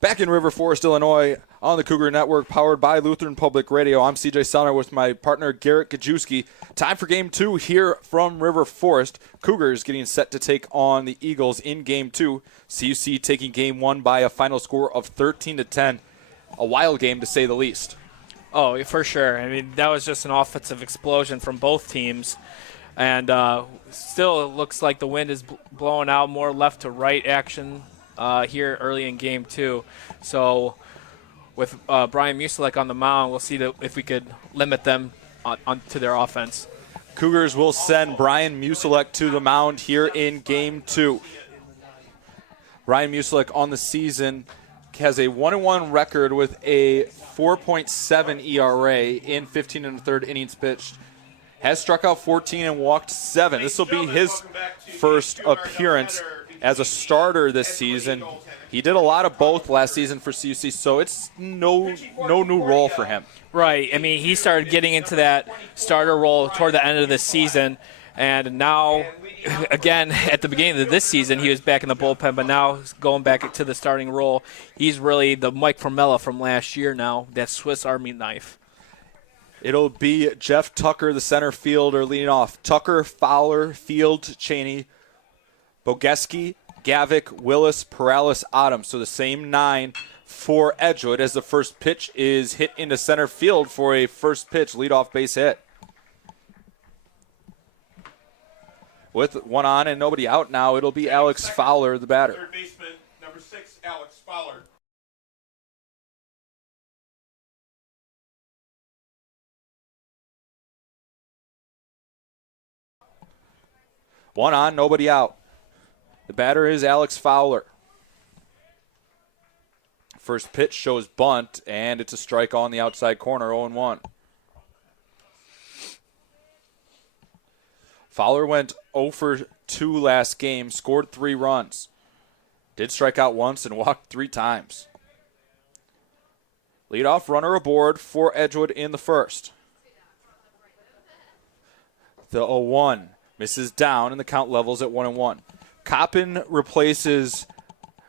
Back in River Forest, Illinois, on the Cougar Network, powered by Lutheran Public Radio. I'm CJ Sellner with my partner, Garrett Gajewski. Time for Game 2 here from River Forest. Cougars getting set to take on the Eagles in Game 2. CUC taking Game 1 by a final score of 13-10. A wild game, to say the least. Oh, for sure. I mean, that was just an offensive explosion from both teams. And still, it looks like the wind is blowing out, more left to right action here early in Game 2. So with Brian Musilek on the mound, we'll see if we could limit them to their offense. Cougars will send Brian Musilek to the mound here in Game 2. Brian Musilek on the season has a 1-1 record with a 4.7 ERA in 15 1/3 innings pitched. Has struck out 14 and walked 7. This will be his first appearance as a starter this season. He did a lot of both last season for CUC, so it's no new role for him. Right. I mean, he started getting into that starter role toward the end of the season, and now, again, at the beginning of this season, he was back in the bullpen, but now going back to the starting role, he's really the Mike Formella from last year now, that Swiss Army knife. It'll be Jeff Tucker, the center fielder, leading off. Tucker, Fowler, Field, Cheney, Bogeski, Gavick, Willis, Perales, Adams. So the same 9 for Edgewood as the first pitch is hit into center field for a first pitch leadoff base hit. With one on and nobody out now, it'll be Alex Fowler, the batter. Third baseman, number 6, Alex Fowler. One on, nobody out. The batter is Alex Fowler. First pitch shows bunt, and it's a strike on the outside corner, 0-1. Fowler went 0 for 2 last game, scored 3 runs. Did strike out once and walked 3 times. Leadoff runner aboard for Edgewood in the first. The 0-1 misses down, and the count levels at 1-1. Coppin replaces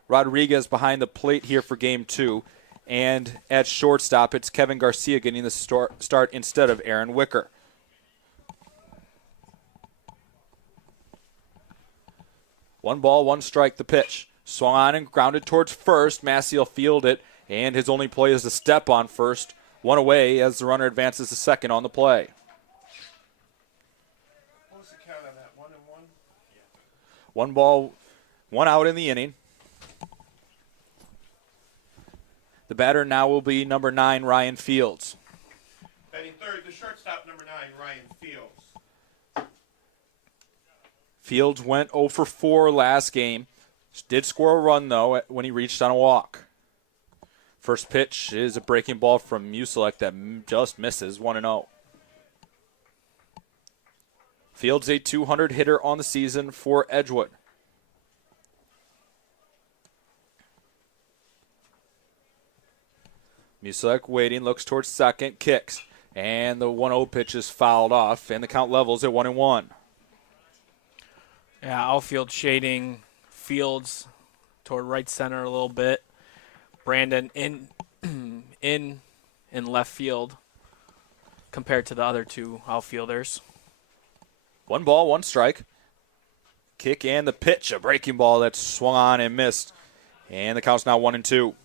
Rodriguez behind the plate here for Game 2. And at shortstop, it's Kevin Garcia getting the start instead of Aaron Wicker. One ball, one strike, the pitch. Swung on and grounded towards first. Massey will field it, and his only play is a step on first. One away as the runner advances to second on the play. One ball, one out in the inning. The batter now will be number 9, Ryan Fields. Batting third, the shortstop, number 9, Ryan Fields. Fields went 0 for 4 last game. Did score a run, though, when he reached on a walk. First pitch is a breaking ball from Musilek that just misses, 1-0. Fields a 200 hitter on the season for Edgewood. Musilek waiting, looks towards second, kicks. And the 1-0 pitch is fouled off, and the count levels at 1-1. Yeah, outfield shading Fields toward right center a little bit. Brandon in left field compared to the other 2 outfielders. One ball, one strike. Kick and the pitch, a breaking ball that swung on and missed. And the count's now 1-2.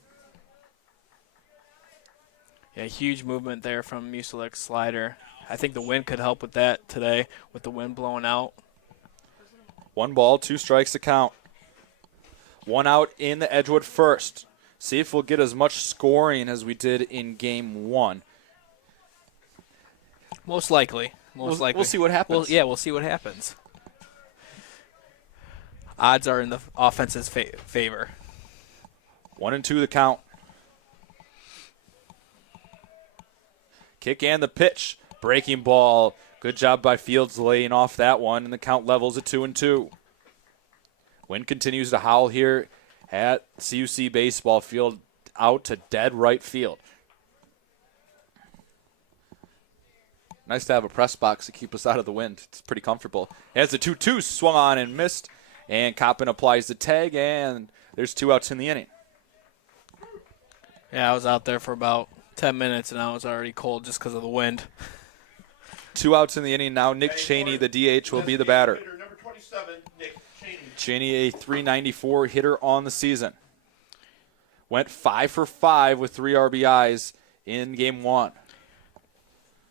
Yeah, huge movement there from Musilek's slider. I think the wind could help with that today, with the wind blowing out. One ball, 2 strikes to count. One out in the Edgewood first. See if we'll get as much scoring as we did in Game 1. Most likely. We'll see what happens. We'll see what happens. Odds are in the offense's favor. 1-2 the count. Kick and the pitch. Breaking ball. Good job by Fields laying off that one, and the count levels at 2-2. Wind continues to howl here at CUC baseball field out to dead right field. Nice to have a press box to keep us out of the wind. It's pretty comfortable. As the 2-2 swung on and missed, and Coppin applies the tag, and there's 2 outs in the inning. Yeah, I was out there for about 10 minutes, and I was already cold just because of the wind. 2 outs in the inning now. Nick Cheney, the DH, will be the batter. Number 27, Nick Cheney. Cheney, a .394 hitter on the season. Went 5 for 5 with 3 RBIs in Game 1.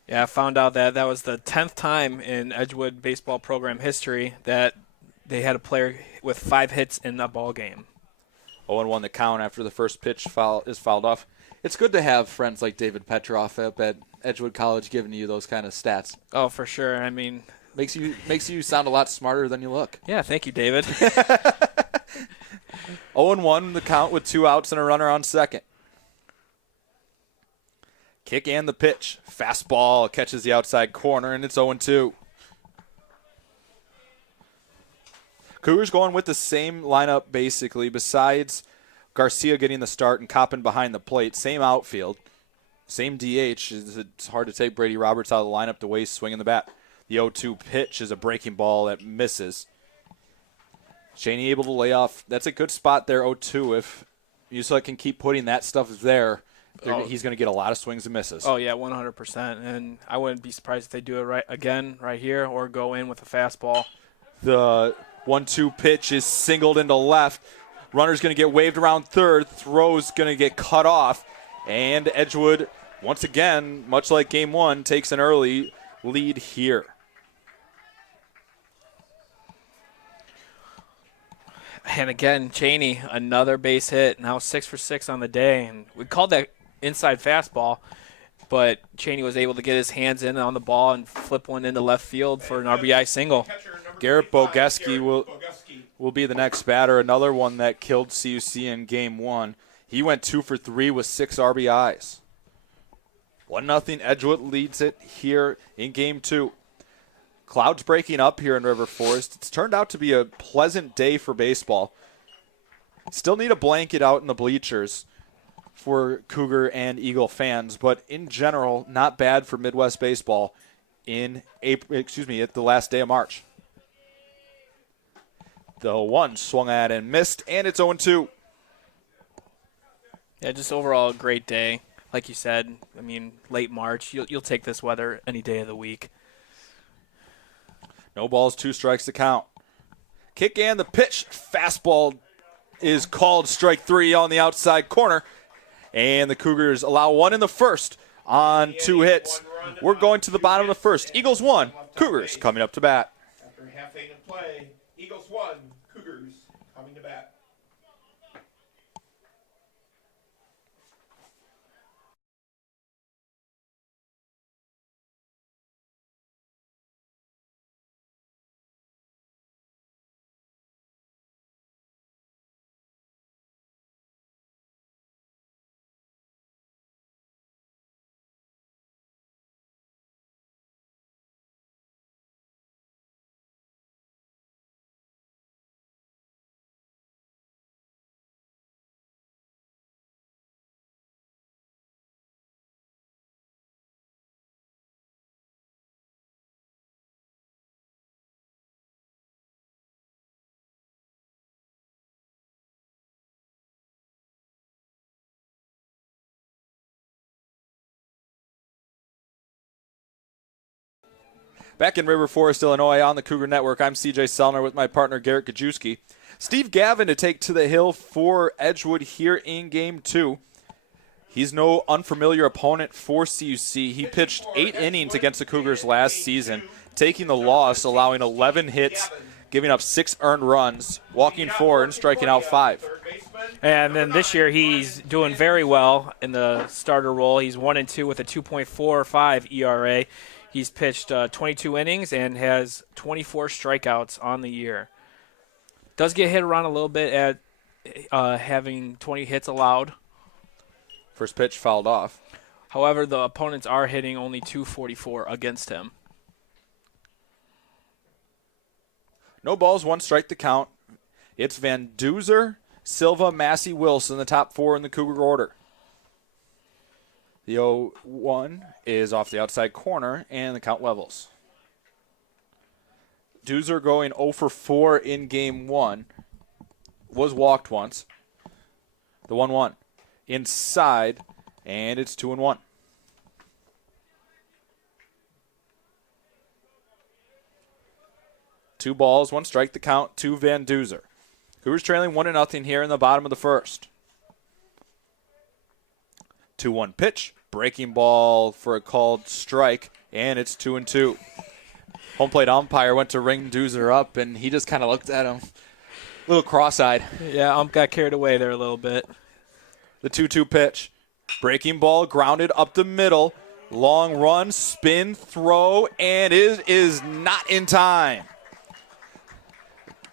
Yeah, I found out that was the 10th time in Edgewood baseball program history that they had a player with 5 hits in a ball game. 0-1 the count after the first pitch is fouled off. It's good to have friends like David Petroff up at Edgewood College giving you those kind of stats. Oh, for sure. I mean, Makes you sound a lot smarter than you look. yeah, thank you, David. 0-1 the count with 2 outs and a runner on second. Kick and the pitch. Fastball catches the outside corner, and it's 0-2. Cougars going with the same lineup, basically, besides Garcia getting the start and Coppin behind the plate. Same outfield. Same DH. It's hard to take Brady Roberts out of the lineup the way he's swinging the bat. The 0-2 pitch is a breaking ball that misses. Cheney able to lay off. That's a good spot there, 0-2. If Musela can keep putting that stuff there, he's going to get a lot of swings and misses. Oh, yeah, 100%. And I wouldn't be surprised if they do it right here or go in with a fastball. The 1-2 pitch is singled into left. Runner's going to get waved around third. Throw's going to get cut off. And Edgewood, once again, much like Game 1, takes an early lead here. And again, Cheney, another base hit, now 6 for 6 on the day. And we called that inside fastball, but Cheney was able to get his hands in on the ball and flip one into left field for an RBI single. Garrett Bogeski will be the next batter, another one that killed CUC in Game 1. He went 2 for 3 with 6 RBIs. 1-0 Edgewood leads it here in Game 2. Clouds breaking up here in River Forest. It's turned out to be a pleasant day for baseball. Still need a blanket out in the bleachers for Cougar and Eagle fans, but in general, not bad for Midwest baseball at the last day of March. The 1 swung at and missed, and it's 0-2. Yeah, just overall a great day. Like you said, I mean, late March, you'll take this weather any day of the week. No balls, 2 strikes to count. Kick and the pitch. Fastball is called strike 3 on the outside corner. And the Cougars allow 1 in the first on 2 hits. We're going to the bottom of the first. Eagles 1, Cougars coming up to bat. After half inning of play, Eagles 1, Cougars coming to bat. Back in River Forest, Illinois, on the Cougar Network, I'm CJ Sellner with my partner Garrett Gajewski. Steve Gavin to take to the hill for Edgewood here in Game 2. He's no unfamiliar opponent for CUC. He pitched 8 innings against the Cougars last season, taking the loss, allowing 11 hits, giving up 6 earned runs, walking 4 and striking out 5. And then this year he's doing very well in the starter role. He's 1-2 with a 2.45 ERA. He's pitched 22 innings and has 24 strikeouts on the year. Does get hit around a little bit at having 20 hits allowed. First pitch fouled off. However, the opponents are hitting only 244 against him. No balls, 1 strike to count. It's Van Duzer, Silva, Massey, Wilson, the top 4 in the Cougar order. The 0-1 is off the outside corner, and the count levels. Duzer going 0 for 4 in Game 1. Was walked once. The 1-1. inside, and it's 2-1. Two balls, one strike, the count to Van Duzer. Cougars trailing 1-0 here in the bottom of the first. 2-1 pitch, breaking ball for a called strike, and it's 2-2. Home plate umpire went to ring Duzer up, and he just kind of looked at him, a little cross-eyed. Yeah, got carried away there a little bit. The 2-2 pitch, breaking ball grounded up the middle, long run, spin, throw, and it is not in time.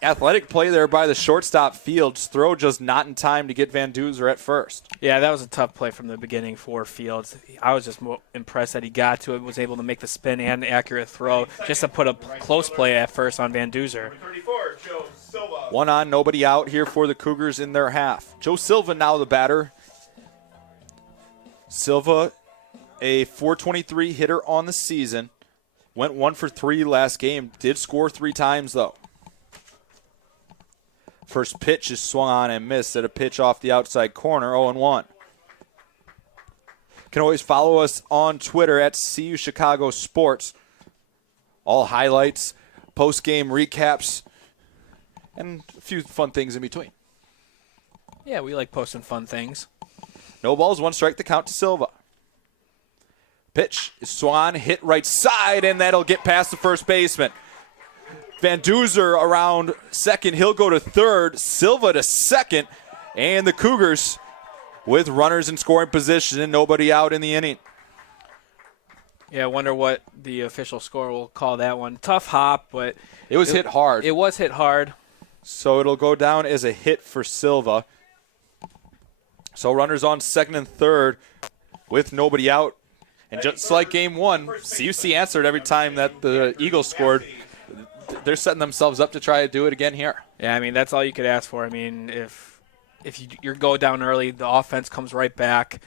Athletic play there by the shortstop Fields. Throw just not in time to get Van Duzer at first. Yeah, that was a tough play from the beginning for Fields. I was just impressed that he got to it, was able to make the spin and accurate throw, just to put a close play at first on Van Duzer. 34, Joe Silva. 1 on, nobody out here for the Cougars in their half. Joe Silva now the batter. Silva, a .423 hitter on the season. Went 1 for 3 last game. Did score 3 times, though. First pitch is swung on and missed at a pitch off the outside corner, 0-1. Can always follow us on Twitter at CU Chicago Sports. All highlights, post-game recaps, and a few fun things in between. Yeah, we like posting fun things. No balls, 1 strike, the count to Silva. Pitch is swung on, hit right side, and that'll get past the first baseman. Van Duzer around second. He'll go to third. Silva to second. And the Cougars with runners in scoring position and nobody out in the inning. Yeah, I wonder what the official score will call that one. Tough hop, but it was hit hard. It was hit hard. So it'll go down as a hit for Silva. So runners on second and third with nobody out. And just like game 1, CUC answered every time that the Eagles scored. They're setting themselves up to try to do it again here. Yeah, I mean, that's all you could ask for. I mean, if you go down early, the offense comes right back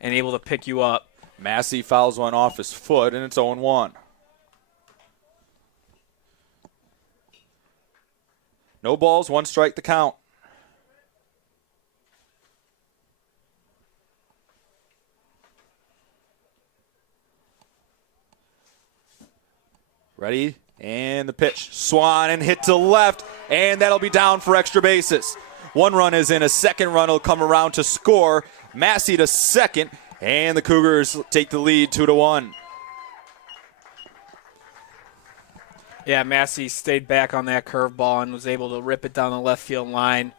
and able to pick you up. Massey fouls one off his foot, and it's 0-1. No balls, 1 strike, the count. Ready? And the pitch. Swan and hit to left, and that'll be down for extra bases. 1 run is in. A second run will come around to score. Massey to second, and the Cougars take the lead 2-1. Yeah, Massey stayed back on that curveball and was able to rip it down the left field line.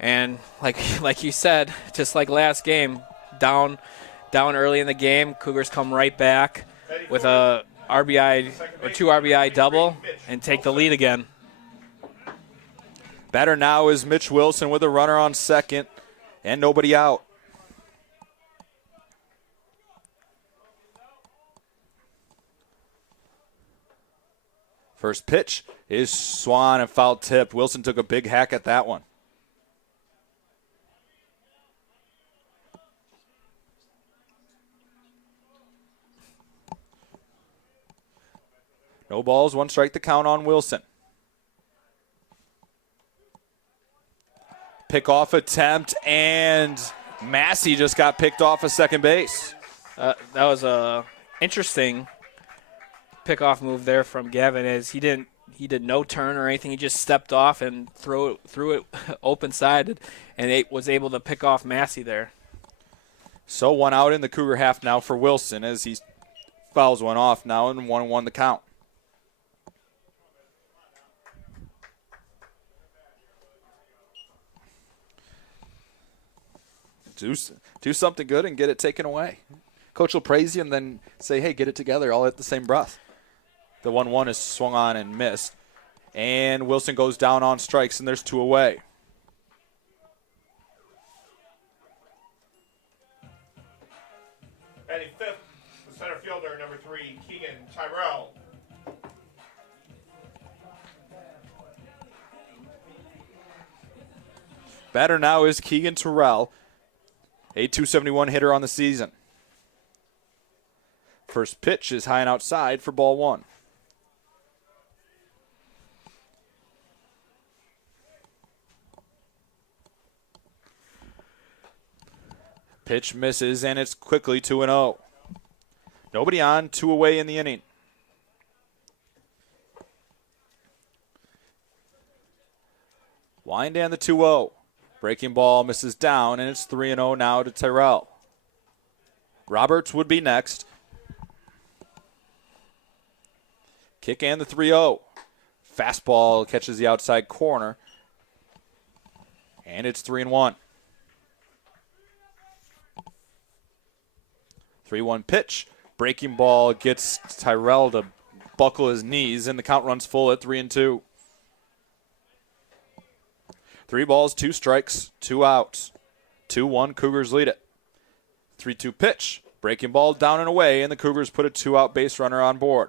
And like you said, just like last game, down early in the game, Cougars come right back with a RBI or 2 RBI double and take the lead again. Batter now is Mitch Wilson with a runner on second and nobody out. First pitch is swung and foul tip. Wilson took a big hack at that one. No balls, 1 strike, the count on Wilson. Pickoff attempt, and Massey just got picked off of second base. That was a interesting pickoff move there from Gavin, as he did no turn or anything. He just stepped off and threw it open sided, and it was able to pick off Massey there. So 1 out in the Cougar half now for Wilson as he fouls one off now, and 1-1 the count. Do something good and get it taken away. Coach will praise you and then say, hey, get it together all at the same breath. The 1-1 is swung on and missed. And Wilson goes down on strikes, and there's 2 away. Batting fifth, the center fielder, number 3, Keegan Tyrell. Batter now is Keegan Terrell, a .271 hitter on the season. First pitch is high and outside for ball 1. Pitch misses, and it's quickly 2-0. Nobody on, 2 away in the inning. Wind and the 2-0. Breaking ball misses down, and it's 3-0 now to Tyrell. Roberts would be next. Kick and the 3-0. Fastball catches the outside corner, and it's 3-1. 3-1 pitch. Breaking ball gets Tyrell to buckle his knees, and the count runs full at 3-2. 3 balls, 2 strikes, 2 outs. 2-1, Cougars lead it. 3-2 pitch. Breaking ball down and away, and the Cougars put a 2-out base runner on board.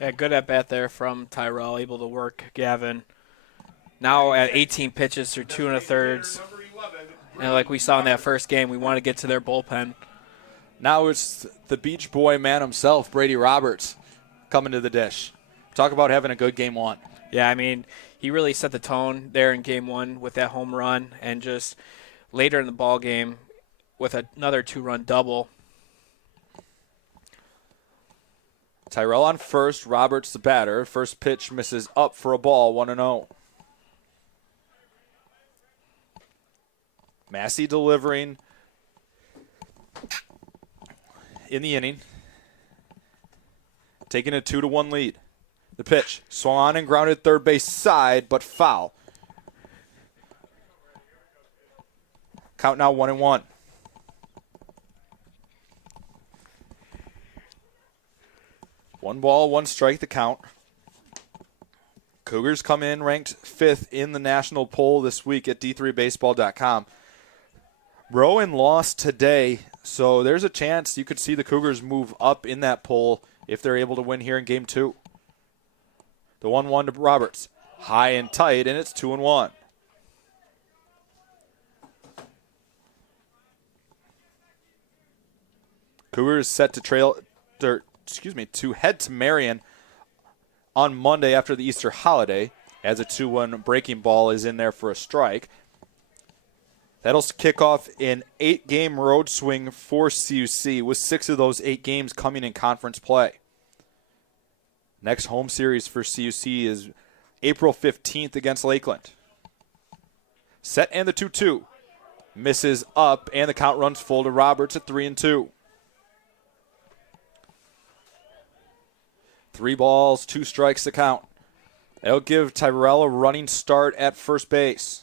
Yeah, good at bat there from Tyrell, able to work Gavin. Now at 18 pitches through 2 1/3. And like we saw in that first game, we want to get to their bullpen. Now it's the Beach Boy man himself, Brady Roberts, coming to the dish. Talk about having a good game 1. Yeah, I mean, he really set the tone there in game 1 with that home run, and just later in the ball game with another 2-run double. Tyrell on first, Roberts the batter. First pitch misses up for a ball, 1-0. Massey delivering in the inning, taking a 2-1 lead. The pitch swung on and grounded third base side, but foul. Count now 1-1. One ball, 1 strike, the count. Cougars come in ranked 5th in the national poll this week at d3baseball.com. Rowan lost today, so there's a chance you could see the Cougars move up in that poll if they're able to win here in game 2. The 1-1 to Roberts. High and tight, and it's 2-1. Cougars set to head to Marion on Monday after the Easter holiday, as a 2-1 breaking ball is in there for a strike. That'll kick off an 8-game road swing for CUC, with 6 of those 8 games coming in conference play. Next home series for CUC is April 15th against Lakeland. Set and the 2-2. Misses up, and the count runs full to Roberts at 3-2. 3 balls, 2 strikes to count. That'll give Tyrell a running start at first base.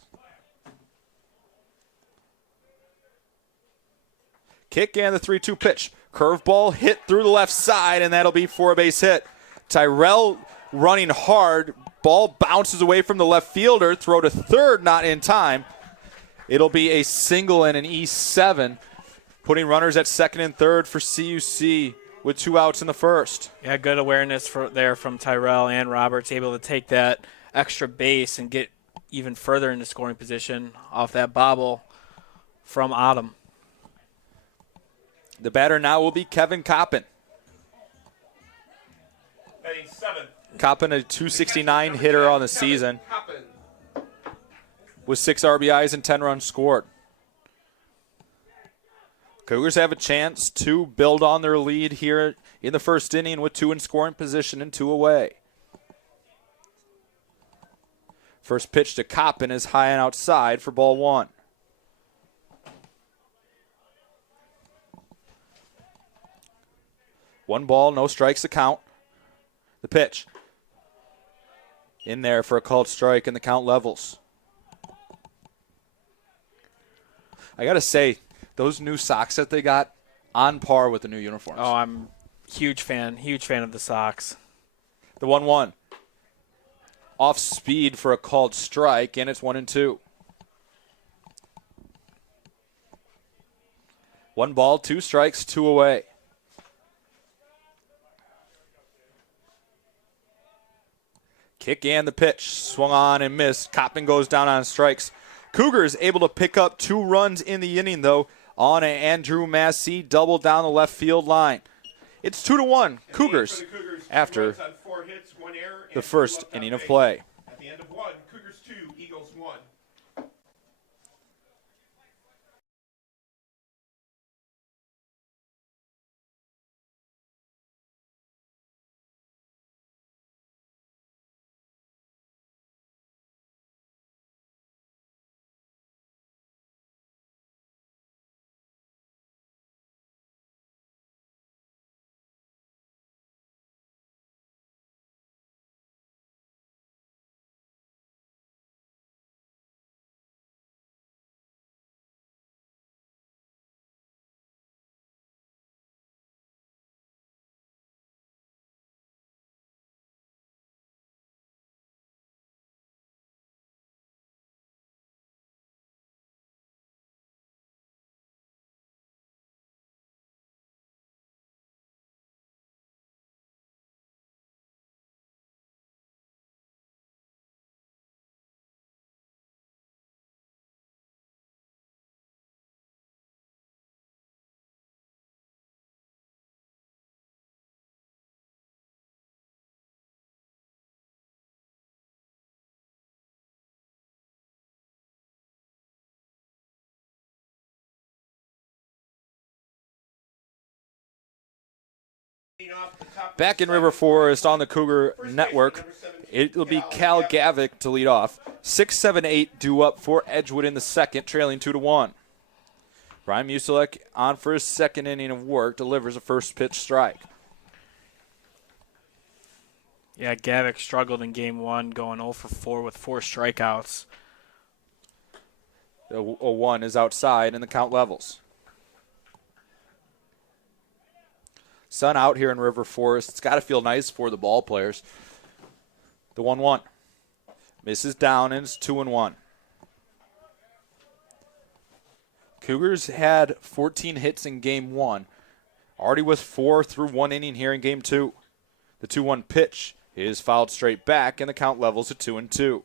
Kick and the 3-2 pitch. Curveball hit through the left side, and that'll be for a base hit. Tyrell running hard. Ball bounces away from the left fielder. Throw to third, not in time. It'll be a single and an E7, putting runners at second and third for CUC with 2 outs in the first. Yeah, good awareness there from Tyrell and Roberts, able to take that extra base and get even further into scoring position off that bobble from Autumn. The batter now will be Kevin Coppin. Batting 7th. Coppin, a 269 hitter on the season, with 6 RBIs and 10 runs scored. Cougars have a chance to build on their lead here in the first inning with 2 in scoring position and 2 away. First pitch to Coppin is high and outside for ball 1. One ball, no strikes to count. The pitch in there for a called strike, and the count levels. I got to say, those new socks that they got, on par with the new uniforms. Oh, I'm huge fan of the socks. The 1-1. Off speed for a called strike, and it's 1-2. 1 ball, 2 strikes, 2 away. Kick and the pitch. Swung on and missed. Coppin goes down on strikes. Cougars able to pick up 2 runs in the inning, though, on an Andrew Massey double down the left field line. It's 2-1 Cougars after the first inning of play. At the end of 1, Cougars 2, Eagles 1. Back in River Forest on the Cougar Network, it'll be Cal Gavick to lead off. 6-7-8 due up for Edgewood in the second, trailing 2-1. Brian Musilek on for his second inning of work, delivers a first pitch strike. Yeah, Gavick struggled in game one, going 0 for 4 with 4 strikeouts. A 1 is outside, and the count levels. Sun out here in River Forest. It's got to feel nice for the ball players. The 1-1. Misses down, and it's 2-1. Cougars had 14 hits in game 1. Already with 4 through 1 inning here in game 2. The 2-1 pitch is fouled straight back, and the count levels at 2-2.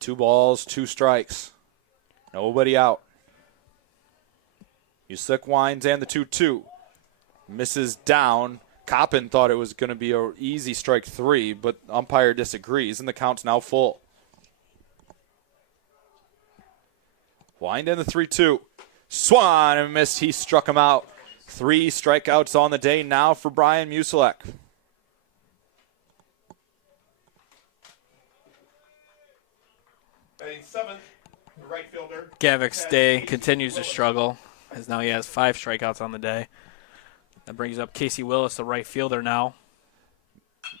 Two balls, 2 strikes. Nobody out. Musilek winds and the 2-2. Misses down. Coppin thought it was going to be an easy strike 3, but umpire disagrees, and the count's now full. Wind and the 3-2. Swan and missed. He struck him out. 3 strikeouts on the day now for Brian Musilek. Batting 7th, the right fielder. Gavick's day continues to struggle, as now he has 5 strikeouts on the day. That brings up Casey Willis, the right fielder now.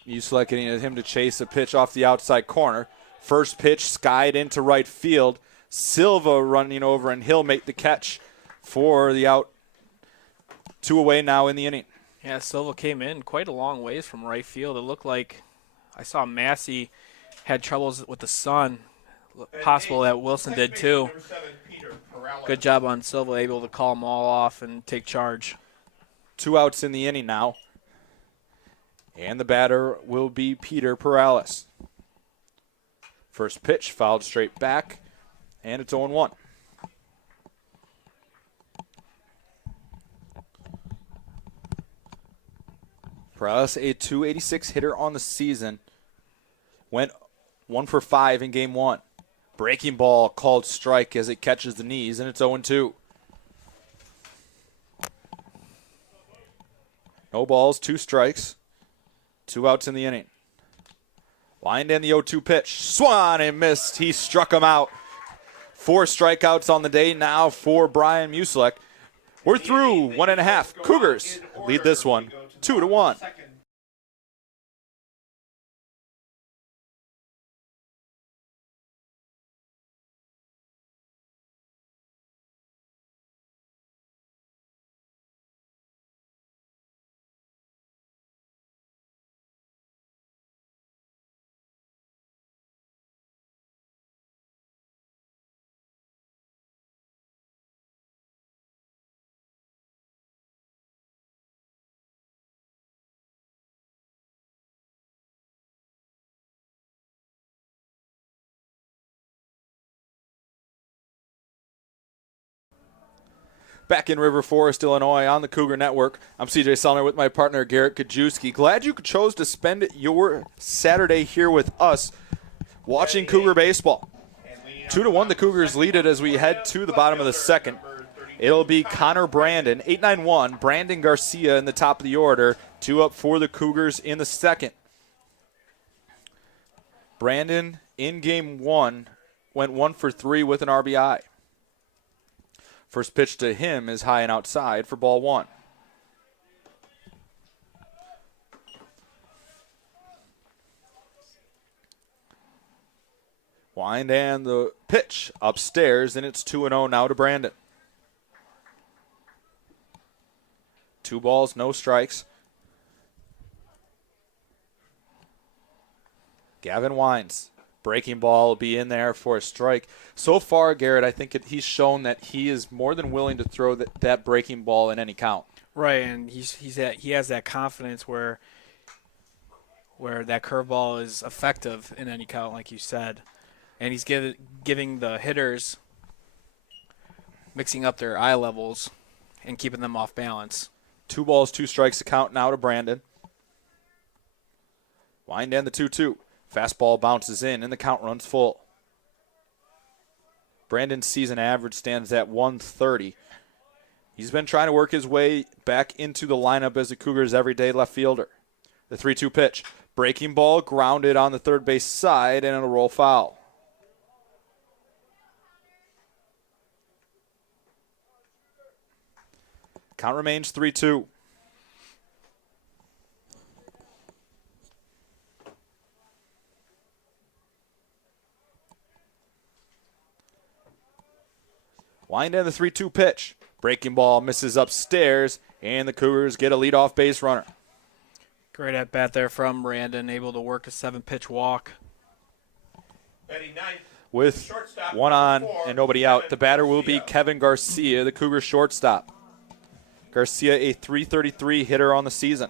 Musilek getting him to chase a pitch off the outside corner. First pitch skied into right field. Silva running over, and he'll make the catch for the out. 2 away now in the inning. Yeah, Silva came in quite a long ways from right field. It looked like I saw Massey had troubles with the sun. Possible that Wilson did too. Good job on Silva, able to call them all off and take charge. 2 outs in the inning now. And the batter will be Peter Perales. First pitch fouled straight back, and it's 0-1. Perales, a .286 hitter on the season, went 1 for 5 in game 1. Breaking ball called strike as it catches the knees, and it's 0-2. No balls, 2 strikes, 2 outs in the inning. Wind and the 0-2 pitch. Swan and missed. He struck him out. 4 strikeouts on the day now for Brian Musilek. We're through 1.5. Cougars lead this one 2-1. Back in River Forest, Illinois, on the Cougar Network. I'm CJ Sellner with my partner, Garrett Kajewski. Glad you chose to spend your Saturday here with us watching Cougar baseball. 2-1, the Cougars lead it as we head to the bottom of the second. It'll be Connor Brandon, 8-9-1. Brandon Garcia in the top of the order. 2 up for the Cougars in the second. Brandon, in game 1, went 1 for 3 with an RBI. First pitch to him is high and outside for ball 1. Wind and the pitch upstairs, and it's 2-0 now to Brandon. 2 balls, no strikes. Gavin winds. Breaking ball will be in there for a strike. So far, Garrett, I think he's shown that he is more than willing to throw that breaking ball in any count. Right, and he has that confidence where that curveball is effective in any count, like you said. And he's giving the hitters, mixing up their eye levels and keeping them off balance. 2 balls, 2 strikes to count now to Brandon. Wind and the 2-2. Fastball bounces in, and the count runs full. Brandon's season average stands at 130. He's been trying to work his way back into the lineup as the Cougars' everyday left fielder. The 3-2 pitch. Breaking ball grounded on the third base side, and it'll roll foul. Count remains 3-2. Wind in the 3-2 pitch. Breaking ball misses upstairs, and the Cougars get a leadoff base runner. Great at bat there from Brandon, able to work a 7-pitch walk. Batting ninth, With shortstop, one on number 4, and nobody out, the Kevin batter will be Garcia. Kevin Garcia, the Cougars shortstop. Garcia, a .333 hitter on the season.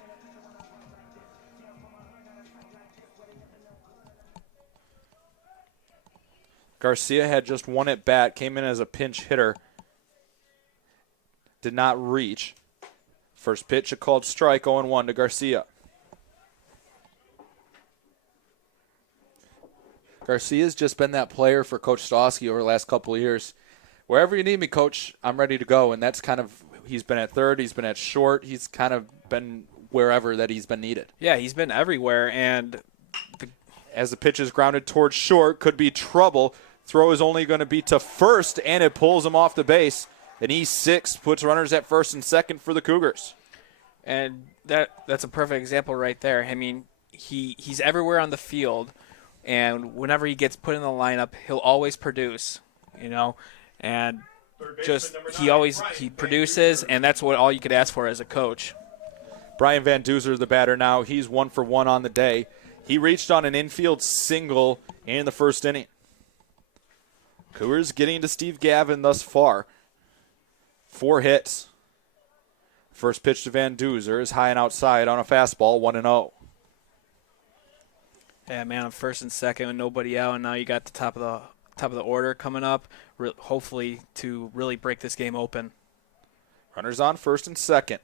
Garcia had just one at bat, came in as a pinch hitter. Did not reach. First pitch, a called strike, 0-1 to Garcia. Garcia's just been that player for Coach Stosky over the last couple of years. Wherever you need me, Coach, I'm ready to go. And that's kind of, he's been at third, he's been at short, he's kind of been wherever that he's been needed. Yeah, he's been everywhere, and As the pitch is grounded towards short, could be trouble. Throw is only going to be to first, and it pulls him off the base. An E6 puts runners at first and second for the Cougars. And that's a perfect example right there. I mean, he's everywhere on the field, and whenever he gets put in the lineup, he'll always produce, you know, and Third baseman, just number he 9, always Brian he Van produces, Duzer. and that's what all you could ask for as a coach. Brian Van Duzer, the batter now. He's 1 for 1 on the day. He reached on an infield single in the first inning. Cougars getting to Steve Gavin thus far. 4 hits. First pitch to Van Duzer is high and outside on a fastball, 1-0. Yeah, man, on first and second with nobody out, and now you got the top of the order coming up, hopefully to really break this game open. Runners on first and second.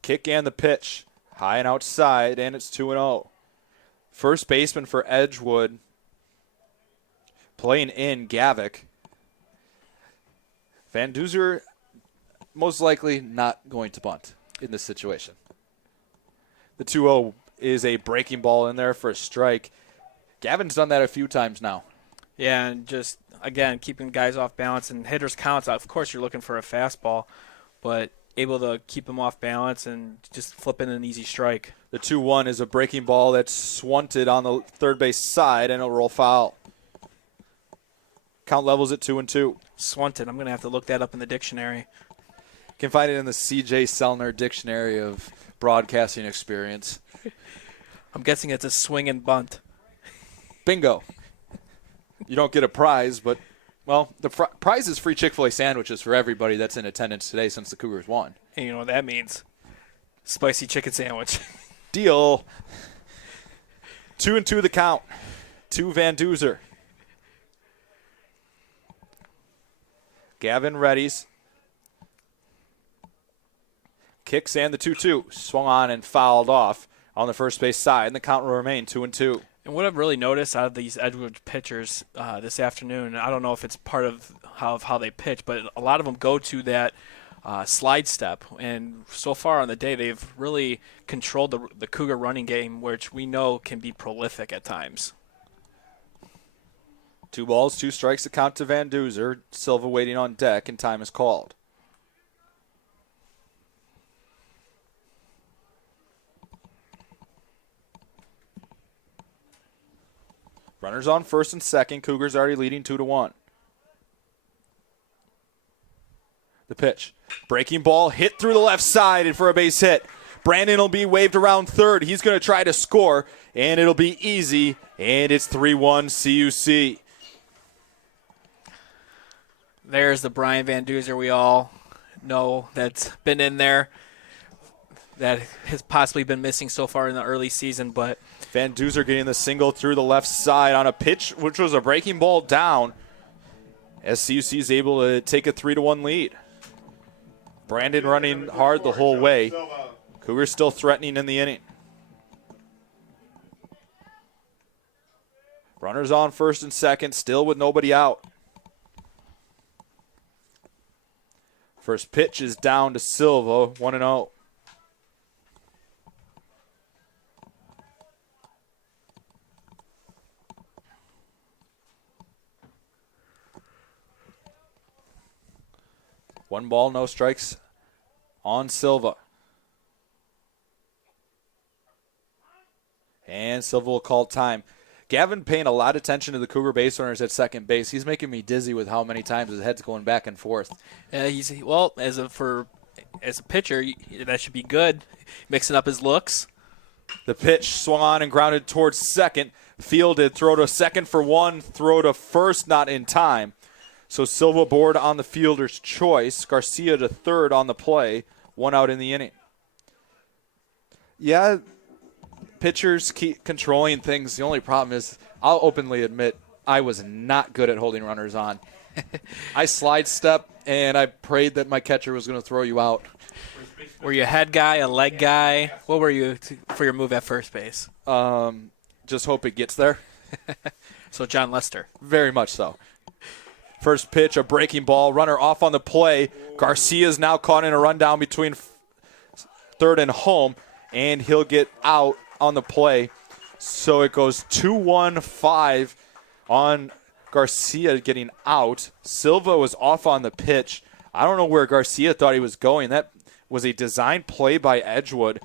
Kick and the pitch. High and outside, and it's 2-0. First baseman for Edgewood. Playing in Gavick. Van Duzer most likely not going to bunt in this situation. The 2-0 is a breaking ball in there for a strike. Gavin's done that a few times now. Yeah, and just, again, keeping guys off balance and hitters counts. Of course, you're looking for a fastball, but able to keep them off balance and just flip in an easy strike. The 2-1 is a breaking ball that's swunted on the third base side, and it'll roll foul. Count levels at 2-2. Swunted. I'm going to have to look that up in the dictionary. You can find it in the C.J. Sellner Dictionary of Broadcasting Experience. I'm guessing it's a swing and bunt. Bingo. You don't get a prize, but, well, the prize is free Chick-fil-A sandwiches for everybody that's in attendance today since the Cougars won. And you know what that means. Spicy chicken sandwich. Deal. 2-2 the count. To Van Duzer. Gavin readies. Kicks and the 2-2. Swung on and fouled off on the first base side, and the count will remain 2-2. And what I've really noticed out of these Edgewood pitchers this afternoon, I don't know if it's part of how they pitch, but a lot of them go to that slide step. And so far on the day, they've really controlled the Cougar running game, which we know can be prolific at times. 2 balls, 2 strikes to count to Van Duzer. Silva waiting on deck, and time is called. Runners on first and second. Cougars already leading 2-1. The pitch. Breaking ball hit through the left side and for a base hit. Brandon will be waved around third. He's going to try to score, and it'll be easy, and it's 3-1 CUC. There's the Brian Van Duzer we all know that's been in there, that has possibly been missing so far in the early season, but Van Duzer getting the single through the left side on a pitch which was a breaking ball down as CUC is able to take a 3-1 lead. Brandon running hard the whole way. Cougars still threatening in the inning. Runners on first and second, still with nobody out. First pitch is down to Silva, 1-0. One ball, no strikes on Silva. And Silva will call time. Gavin paying a lot of attention to the Cougar base runners at second base. He's making me dizzy with how many times his head's going back and forth. As a pitcher, that should be good. Mixing up his looks. The pitch swung on and grounded towards second. Fielded, throw to second for one, throw to first, not in time. So Silva board on the fielder's choice. Garcia to third on the play. 1 out in the inning. Yeah, pitchers keep controlling things. The only problem is, I'll openly admit, I was not good at holding runners on. I slide step, and I prayed that my catcher was going to throw you out. Were you a head guy, a leg guy? What were you for your move at first base? Just hope it gets there. So John Lester. Very much so. First pitch, a breaking ball. Runner off on the play. Garcia's now caught in a rundown between third and home, and he'll get out on the play. So it goes 2-1-5 on Garcia getting out. Silva was off on the pitch. I don't know where Garcia thought he was going. That was a design play by Edgewood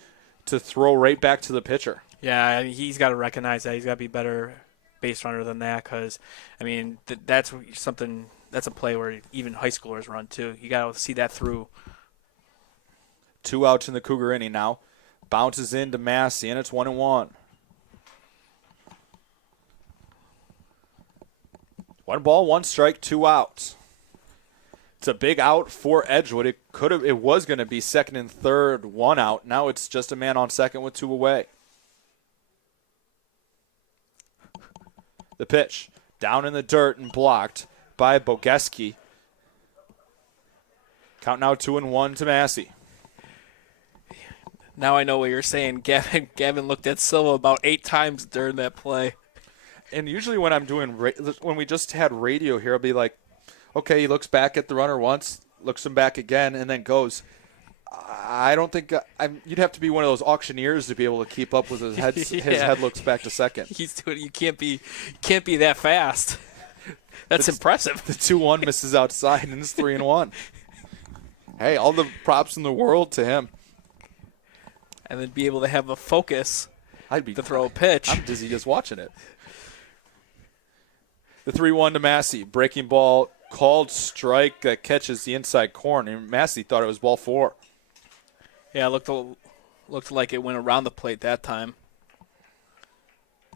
to throw right back to the pitcher. Yeah, I mean, he's got to recognize that. He's got to be better base runner than that because, I mean, that's a play where even high schoolers run too. You got to see that through. 2 outs in the Cougar inning now. Bounces into Massey, and it's 1-1. 1 ball, 1 strike, 2 outs. It's a big out for Edgewood. It was going to be second and third, 1 out. Now it's just a man on second with 2 away. The pitch down in the dirt and blocked by Bogeski. Count now 2-1 to Massey. Now I know what you're saying. Gavin looked at Silva about 8 times during that play. And usually when when we just had radio here, I'll be like, okay, he looks back at the runner once, looks him back again, and then goes. I don't think you'd have to be one of those auctioneers to be able to keep up with his head. Yeah. His head looks back to second. He's doing. You can't be that fast. That's impressive. The 2-1 misses outside, and it's 3-1. Hey, all the props in the world to him. And then be able to have a focus to throw a pitch. I'm dizzy just watching it. The 3-1 to Massey. Breaking ball, called strike that catches the inside corner. And Massey thought it was ball 4. Yeah, it looked like it went around the plate that time.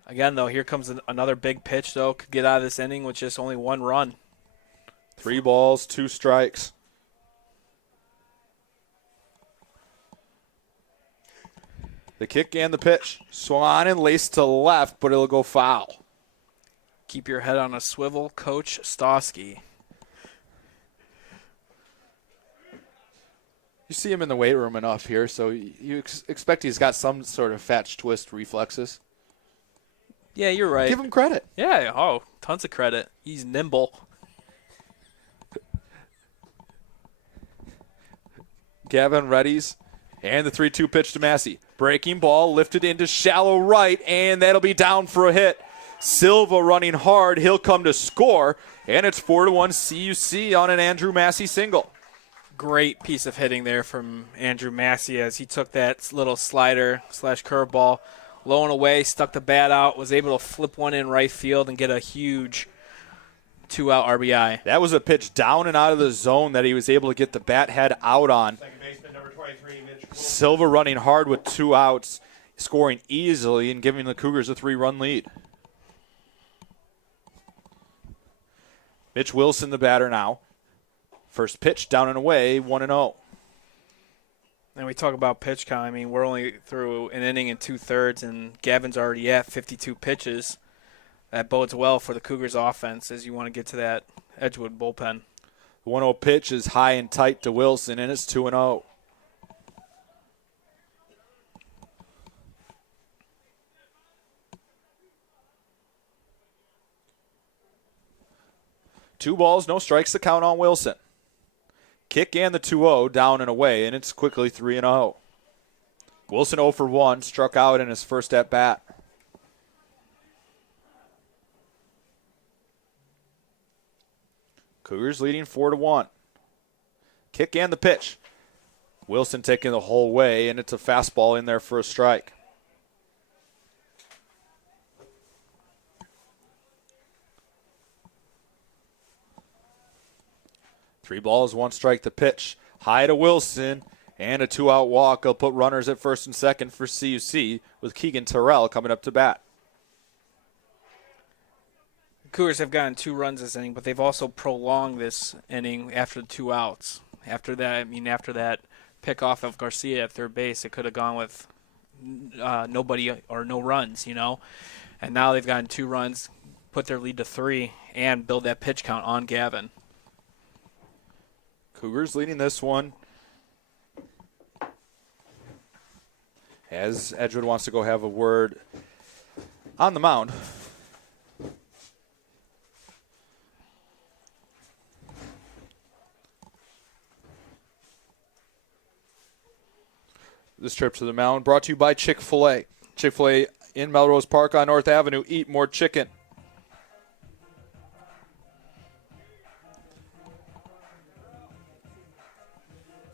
Again, though, here comes another big pitch, though. Could get out of this inning with just only 1 run. 3 balls, 2 strikes. The kick and the pitch. Swung on and laced to left, but it'll go foul. Keep your head on a swivel, Coach Stosky. You see him in the weight room enough here, so you expect he's got some sort of fat twist reflexes. Yeah, you're right. Give him credit. Yeah, tons of credit. He's nimble. Gavin readies, and the 3-2 pitch to Massey. Breaking ball lifted into shallow right, and that'll be down for a hit. Silva running hard. He'll come to score, and it's 4-1 CUC on an Andrew Massey single. Great piece of hitting there from Andrew Massey as he took that little slider / curveball, low and away, stuck the bat out, was able to flip one in right field and get a huge 2-out RBI. That was a pitch down and out of the zone that he was able to get the bat head out on. Second baseman, number 23, Mitch Wilson. Silva running hard with 2 outs, scoring easily and giving the Cougars a 3-run lead. Mitch Wilson, the batter now. First pitch down and away, 1-0. And we talk about pitch count. I mean, we're only through an inning and 2/3, and Gavin's already at 52 pitches. That bodes well for the Cougars' offense as you want to get to that Edgewood bullpen. The 1-0 pitch is high and tight to Wilson, and it's 2-0. 2 balls, no strikes, the count on Wilson. Kick and the 2-0 down and away, and it's quickly 3-0. Wilson 0 for 1, struck out in his first at bat. Cougars leading 4-1. Kick and the pitch. Wilson taking the whole way, and it's a fastball in there for a strike. Three balls, 1 strike, the pitch. High to Wilson, and a 2-out walk. He'll put runners at first and second for CUC with Keegan Terrell coming up to bat. Cougars have gotten 2 runs this inning, but they've also prolonged this inning after the 2 outs. After that pickoff of Garcia at third base, it could have gone with nobody or no runs, And now they've gotten 2 runs, put their lead to 3, and build that pitch count on Gavin. Cougars leading this one. As Edgewood wants to go have a word on the mound. This trip to the mound brought to you by Chick-fil-A. Chick-fil-A in Melrose Park on North Avenue. Eat more chicken.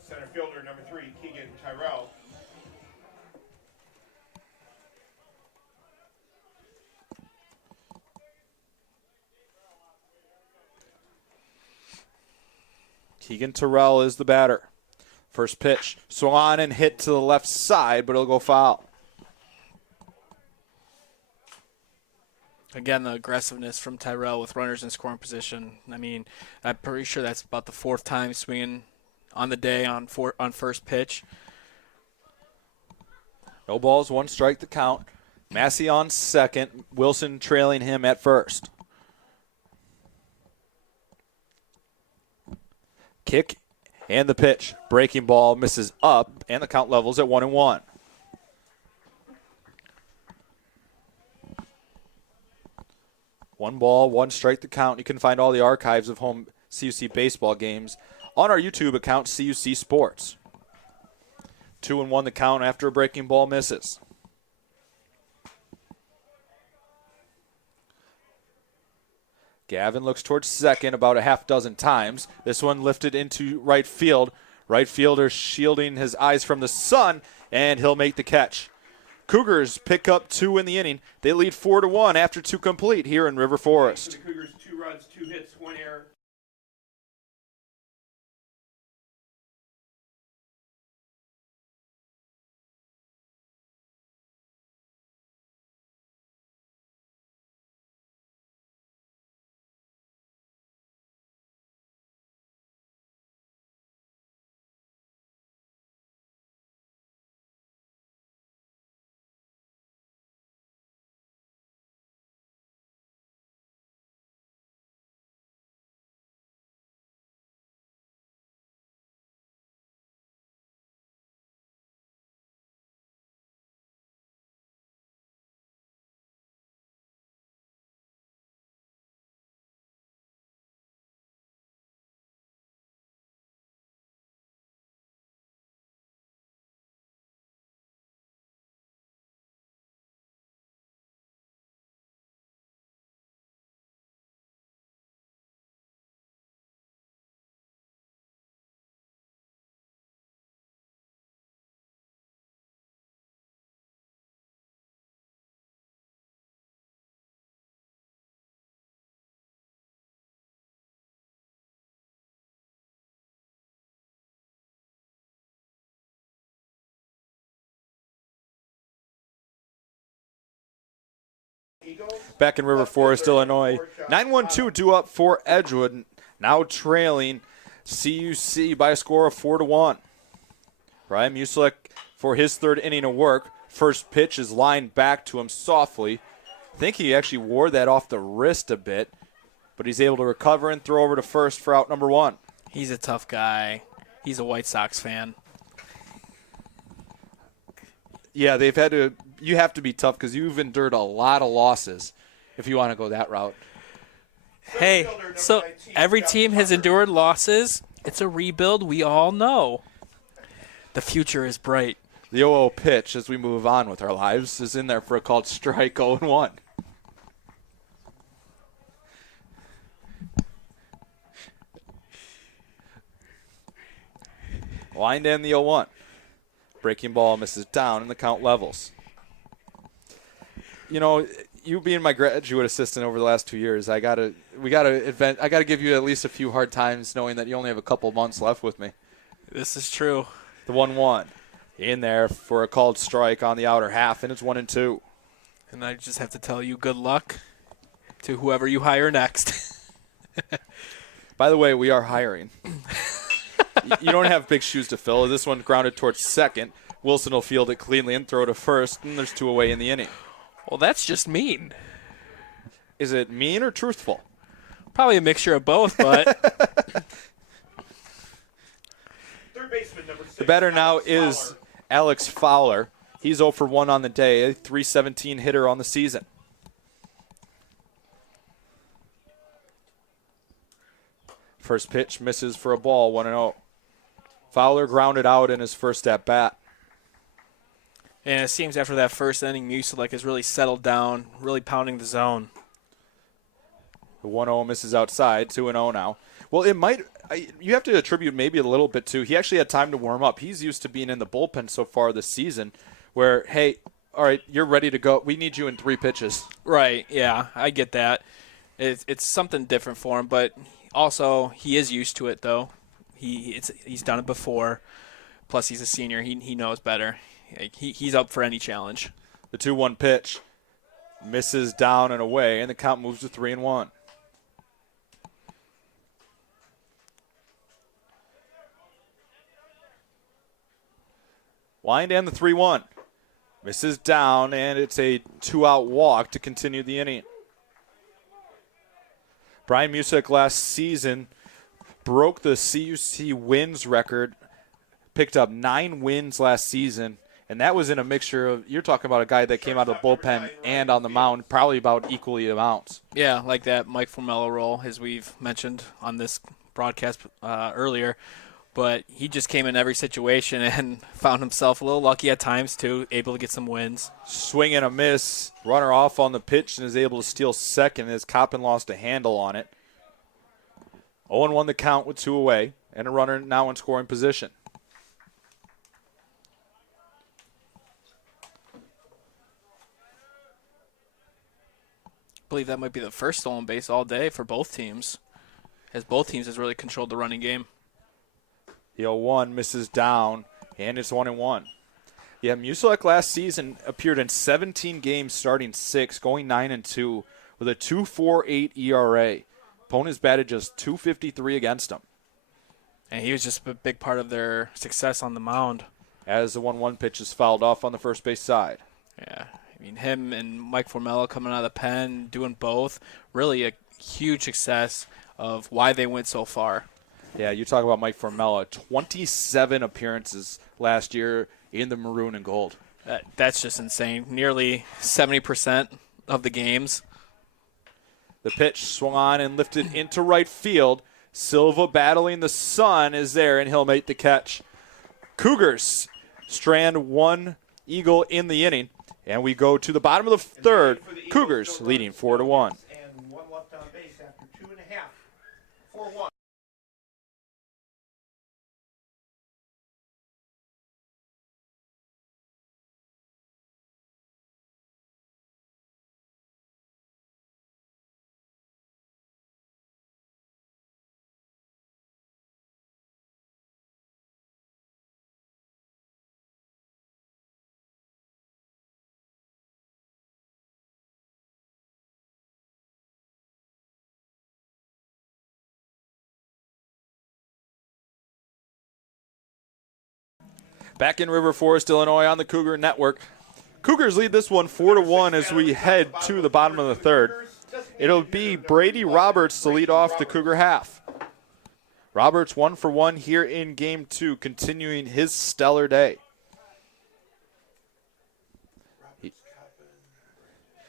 Center fielder number 3, Keegan Tyrell. Keegan Terrell is the batter. First pitch, swung on and hit to the left side, but it'll go foul. Again, the aggressiveness from Tyrell with runners in scoring position. I'm pretty sure that's about the 4th time swinging on the day on first pitch. No balls, 1 strike, the count. Massey on second, Wilson trailing him at first. Kick and the pitch. Breaking ball misses up, and the count levels at 1-1. One ball, 1 strike, the count. You can find all the archives of home CUC baseball games on our YouTube account, CUC Sports. 2-1 the count after a breaking ball misses. Gavin looks towards second about a half dozen times. This one lifted into right field. Right fielder shielding his eyes from the sun, and he'll make the catch. Cougars pick up 2 in the inning. They lead 4-1 after 2 complete here in River Forest. For the Cougars, 2 runs, 2 hits, 1 error. Back in River Forest, Illinois. 9-1-2 due up for Edgewood, now trailing CUC by a score of 4-1. Brian Musilek for his 3rd inning of work. First pitch is lined back to him softly. I think he actually wore that off the wrist a bit, but he's able to recover and throw over to first for out number 1. He's a tough guy. He's a White Sox fan. Yeah, you have to be tough because you've endured a lot of losses if you want to go that route. Hey, Fielder, number so 19, every Jeff team has Tucker. endured losses. It's a rebuild. We all know. The future is bright. The 0-0 pitch as we move on with our lives is in there for a called strike 0-1. Wind in the 0-1. Breaking ball misses down and the count levels. You know, you being my graduate assistant over the last 2 years, I gotta give you at least a few hard times knowing that you only have a couple months left with me. This is true. The 1-1 in there for a called strike on the outer half, and it's 1-2. And I just have to tell you, good luck to whoever you hire next. By the way, we are hiring. You don't have big shoes to fill. This one grounded towards second. Wilson will field it cleanly and throw to first, and there's 2 away in the inning. Well, that's just mean. Is it mean or truthful? Probably a mixture of both, but Third baseman, number 6. The batter now Alex is Fowler. Alex Fowler. He's 0 for 1 on the day, a .317 hitter on the season. First pitch misses for a ball, 1-0. Fowler grounded out in his first at bat. and it seems after that first inning, Musilek has really settled down, really pounding the zone. The 1-0 misses outside, 2-0 now. Well, it might. You have to attribute maybe a little bit to. He actually had time to warm up. He's used to being in the bullpen so far this season, where hey, all right, you're ready to go. We need you in 3 pitches. Right, yeah, I get that. It's something different for him, but also he is used to it, though. He's done it before. Plus, he's a senior. He knows better. He's up for any challenge. The 2-1 pitch misses down and away, and the count moves to 3-1. Wind and the 3-1. Misses down, and it's a 2-out walk to continue the inning. Brian Musilek last season broke the CUC wins record, picked up 9 wins last season, and that was in a mixture of, you're talking about a guy that came out of the bullpen and on the mound, probably about equally amounts. Yeah, like that Mike Formello role, as we've mentioned on this broadcast earlier. But he just came in every situation and found himself a little lucky at times, too, able to get some wins. Swing and a miss. Runner off on the pitch and is able to steal second as Coppin lost a handle on it. 0-1 the count with 2 away, and a runner now in scoring position. I believe that might be the first stolen base all day for both teams, as both teams has really controlled the running game. The 0-1 misses down, and it's 1-1. Yeah, Musilek last season appeared in 17 games, starting 6, going 9-2, with a 2.48 ERA. Opponents batted just .253 against him. And he was just a big part of their success on the mound. As the 1-1 pitch is fouled off on the first base side. Yeah, I mean, him and Mike Formello coming out of the pen, doing both, really a huge success of why they went so far. Yeah, you talk about Mike Formella, 27 appearances last year in the maroon and gold. That's just insane. Nearly 70% of the games. The pitch swung on and lifted into right field. Silva battling the sun is there, and he'll make the catch. Cougars strand 1 eagle in the inning, and we go to the bottom of the third. Cougars leading 4-1. And 1 left on base after 2.5. 4-1. Back in River Forest, Illinois on the Cougar Network. Cougars lead this one 4-1 as we head to the bottom of the third. It'll be Brady Roberts to lead off the Cougar half. Roberts 1 for 1 here in Game 2, continuing his stellar day.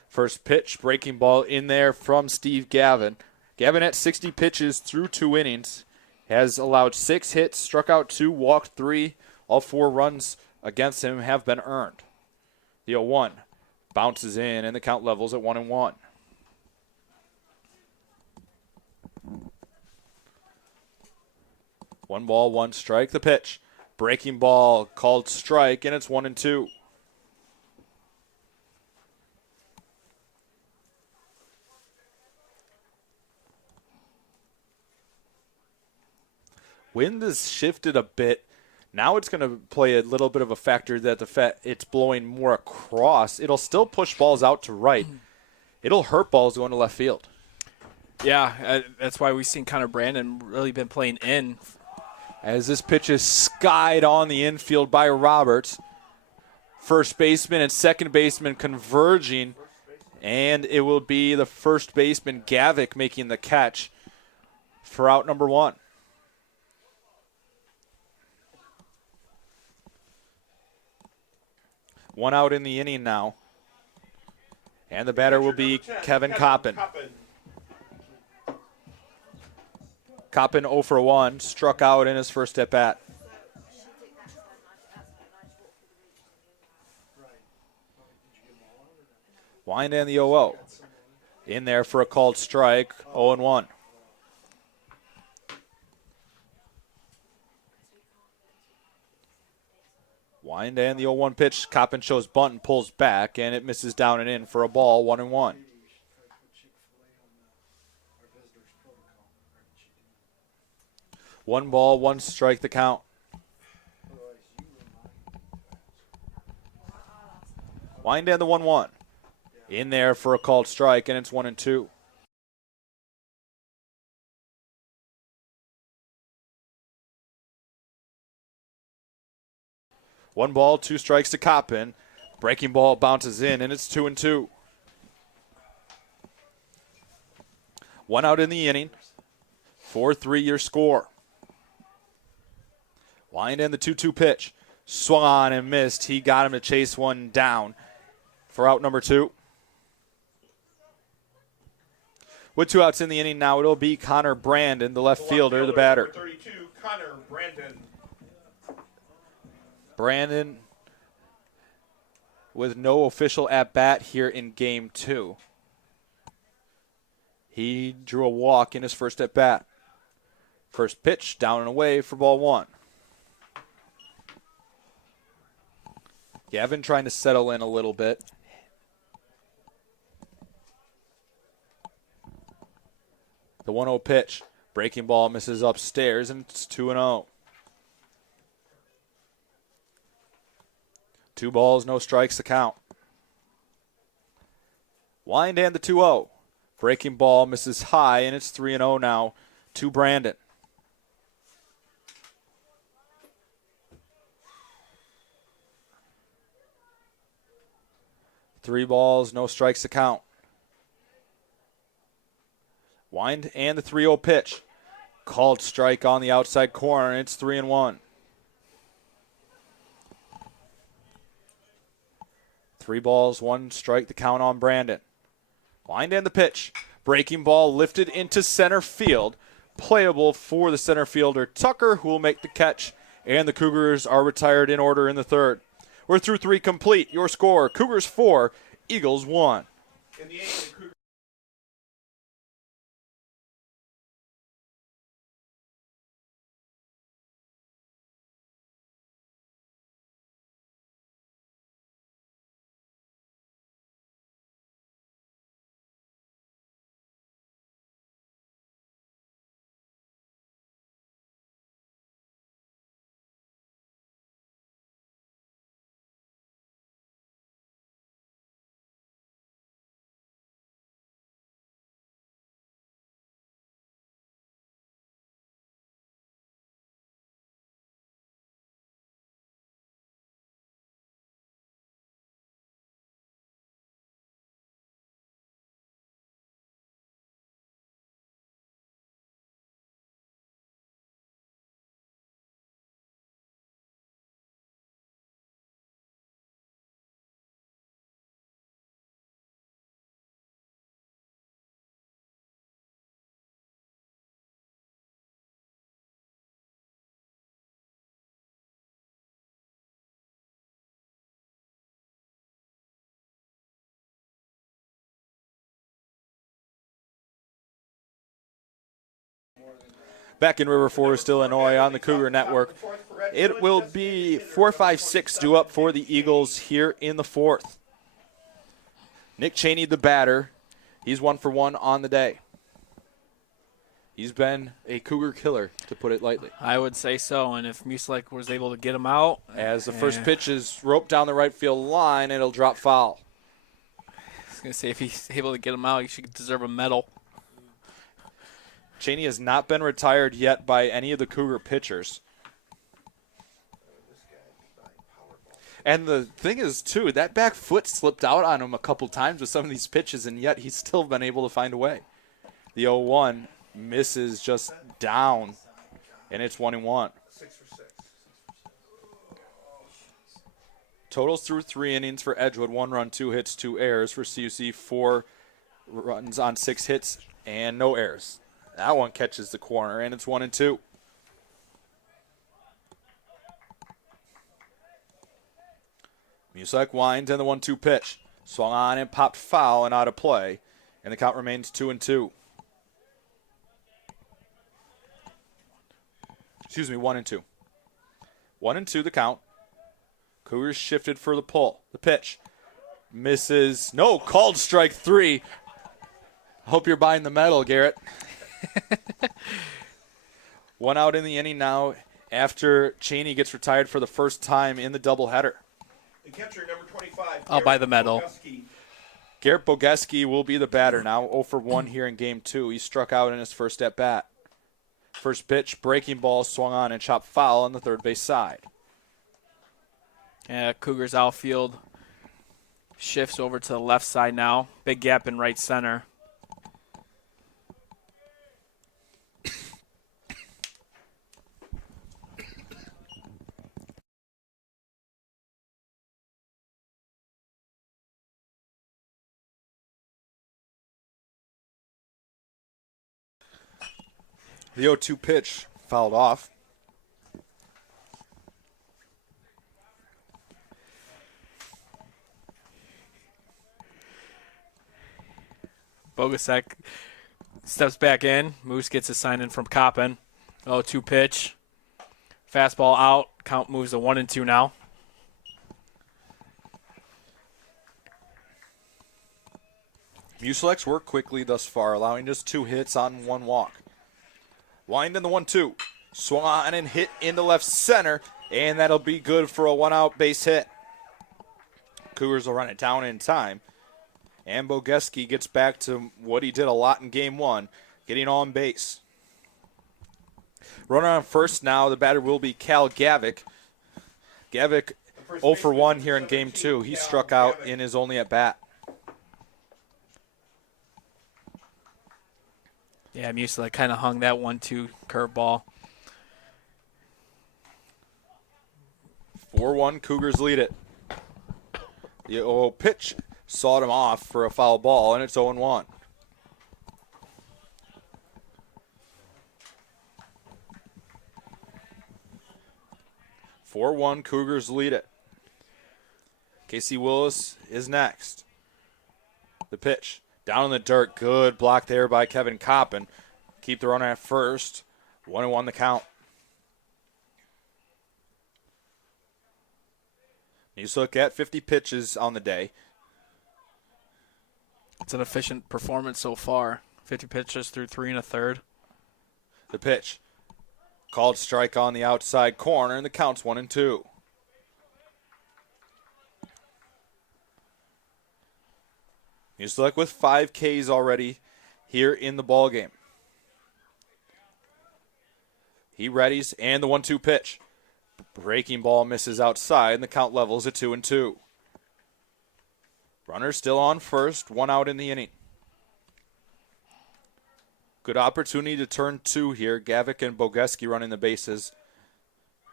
First pitch, breaking ball in there from Steve Gavin. Gavin at 60 pitches through 2 innings has allowed 6 hits, struck out 2, walked 3. All 4 runs against him have been earned. The 0-1 bounces in, and the count levels at 1-1. One ball, 1 strike. The pitch. Breaking ball called strike, and it's 1-2. Wind has shifted a bit. Now it's going to play a little bit of a factor that it's blowing more across. It'll still push balls out to right. It'll hurt balls going to left field. Yeah, that's why we've seen Connor Brandon really been playing in. As this pitch is skied on the infield by Roberts. First baseman and second baseman converging, and it will be the first baseman, Gavick, making the catch for out number 1. One out in the inning now. And the batter will be Kevin Coppin. Coppin 0 for 1, struck out in his first at bat. Wind and the 0-0. In there for a called strike, 0-1. Wind and the 0-1 pitch. Coppin shows bunt and pulls back, and it misses down and in for a ball, 1-1. One ball, 1 strike, the count. Wind and the 1-1. In there for a called strike, and it's 1-2. One ball, 2 strikes to Coppin. Breaking ball bounces in, and it's 2-2. One out in the inning. 4-3 your score. Wind in the 2-2 pitch. Swung on and missed. He got him to chase one down for out number 2. With 2 outs in the inning now, it'll be Connor Brandon, the left fielder, the batter. 32, Connor Brandon. Brandon with no official at-bat here in Game 2. He drew a walk in his first at-bat. First pitch, down and away for ball 1. Gavin trying to settle in a little bit. The 1-0 pitch. Breaking ball misses upstairs, and it's 2-0. 2 balls, no strikes to count. Wind and the 2-0. Breaking ball misses high, and it's 3-0 now to Brandon. Three balls, no strikes to count. Wind and the 3-0 pitch. Called strike on the outside corner, and it's 3-1. 3 balls, 1 strike, the count on Brandon. Wind and the pitch. Breaking ball lifted into center field. Playable for the center fielder, Tucker, who will make the catch. And the Cougars are retired in order in the 3rd. We're through 3 complete. Your score, Cougars 4, Eagles 1. In the 8th, the Cougars Back in River Forest, Illinois on the Cougar Network. It will be 4-5-6 due up for the Eagles here in the fourth. Nick Cheney, the batter. He's 1 for 1 on the day. He's been a Cougar killer, to put it lightly. I would say so, and if Muselek was able to get him out. As the first pitch is roped down the right field line, it'll drop foul. I was going to say, if he's able to get him out, he should deserve a medal. Cheney has not been retired yet by any of the Cougar pitchers. And the thing is, too, that back foot slipped out on him a couple times with some of these pitches, and yet he's still been able to find a way. The 0-1 misses just down, and it's 1-1. Totals through 3 innings for Edgewood: 1 run, 2 hits, 2 errors. For CUC, 4 runs on 6 hits and no errors. That one catches the corner, and it's 1-2. Muselek winds and the 1-2 pitch. Swung on and popped foul and out of play, and the count remains 2-2. Excuse me, 1-2. 1-2 the count. Cougars shifted for the pull. The pitch misses. No, called strike 3. Hope you're buying the medal, Garrett. 1 out in the inning now after Cheney gets retired for the first time in the doubleheader. The catcher, number 25. I'll buy the medal. Garrett Bogeski will be the batter now. 0 for 1 here in game 2. He struck out in his first at bat. First pitch, breaking ball, swung on and chopped foul on the third base side. Yeah, Cougars outfield shifts over to the left side now. Big gap in right center. The 0-2 pitch fouled off. Bogasek steps back in. Moose gets a sign in from Coppin. 0-2 pitch. Fastball out. Count moves to 1-2 now. Muselek's worked quickly thus far, allowing just 2 hits on 1 walk. Wind in the 1-2. Swung on and hit into left center, and that'll be good for a 1-out base hit. Cougars will run it down in time. And Bogeski gets back to what he did a lot in game 1, getting on base. Runner on first now, the batter will be Cal Gavick. Gavick 0 for 1 here in game 2. He struck out in his only at bat. Yeah, Muselek kind of hung that 1-2 curveball. 4-1, Cougars lead it. The 0 pitch sawed him off for a foul ball, and it's 0-1. Cougars lead it. Casey Willis is next. The pitch. Down in the dirt. Good block there by Kevin Coppin. Keep the runner at first. 1-1 the count. Muselek at 50 pitches on the day. It's an efficient performance so far. 50 pitches through 3 1/3. The pitch. Called strike on the outside corner, and the count's 1-2. Muselek with 5 Ks already here in the ballgame. He readies, and the 1-2 pitch. Breaking ball misses outside, and the count levels at 2-2. Runner still on first, 1 out in the inning. Good opportunity to turn 2 here. Gavick and Bogeski running the bases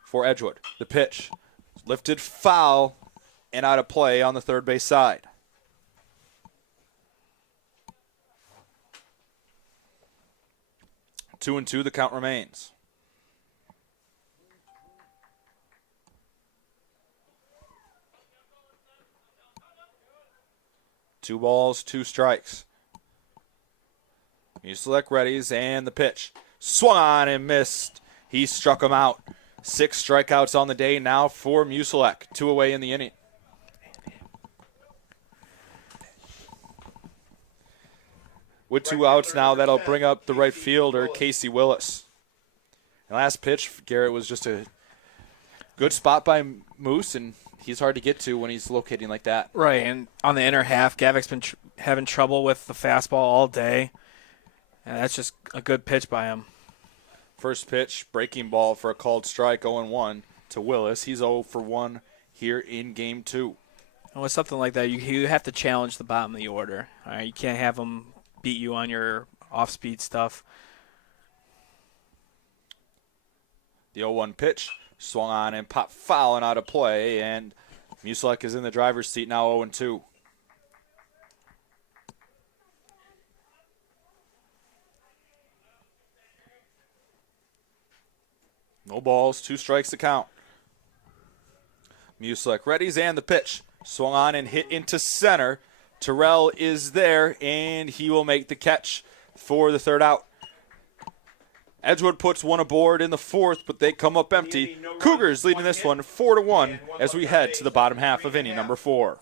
for Edgewood. The pitch. Lifted foul and out of play on the third base side. 2-2, the count remains. Two balls, 2 strikes. Muselek readies, and the pitch. Swung on and missed. He struck him out. 6 strikeouts on the day now for Musilek. 2 away in the inning. With 2 outs now, that'll bring up the right fielder, Casey Willis. And last pitch, Garrett, was just a good spot by Moose, and he's hard to get to when he's locating like that. Right, and on the inner half, Gavik's been having trouble with the fastball all day, and that's just a good pitch by him. First pitch, breaking ball for a called strike, 0-1 to Willis. He's 0 for 1 here in Game 2. And with something like that, you have to challenge the bottom of the order. All right, you can't have them beat you on your off-speed stuff. The 0-1 pitch, swung on and popped foul and out of play, and Musilek is in the driver's seat now, 0-2. No balls, 2 strikes to count. Musilek readies and the pitch. Swung on and hit into center. Terrell is there, and he will make the catch for the 3rd out. Edgewood puts 1 aboard in the 4th, but they come up empty. Cougars leading this one 4-1 as we head to the bottom half of inning number 4.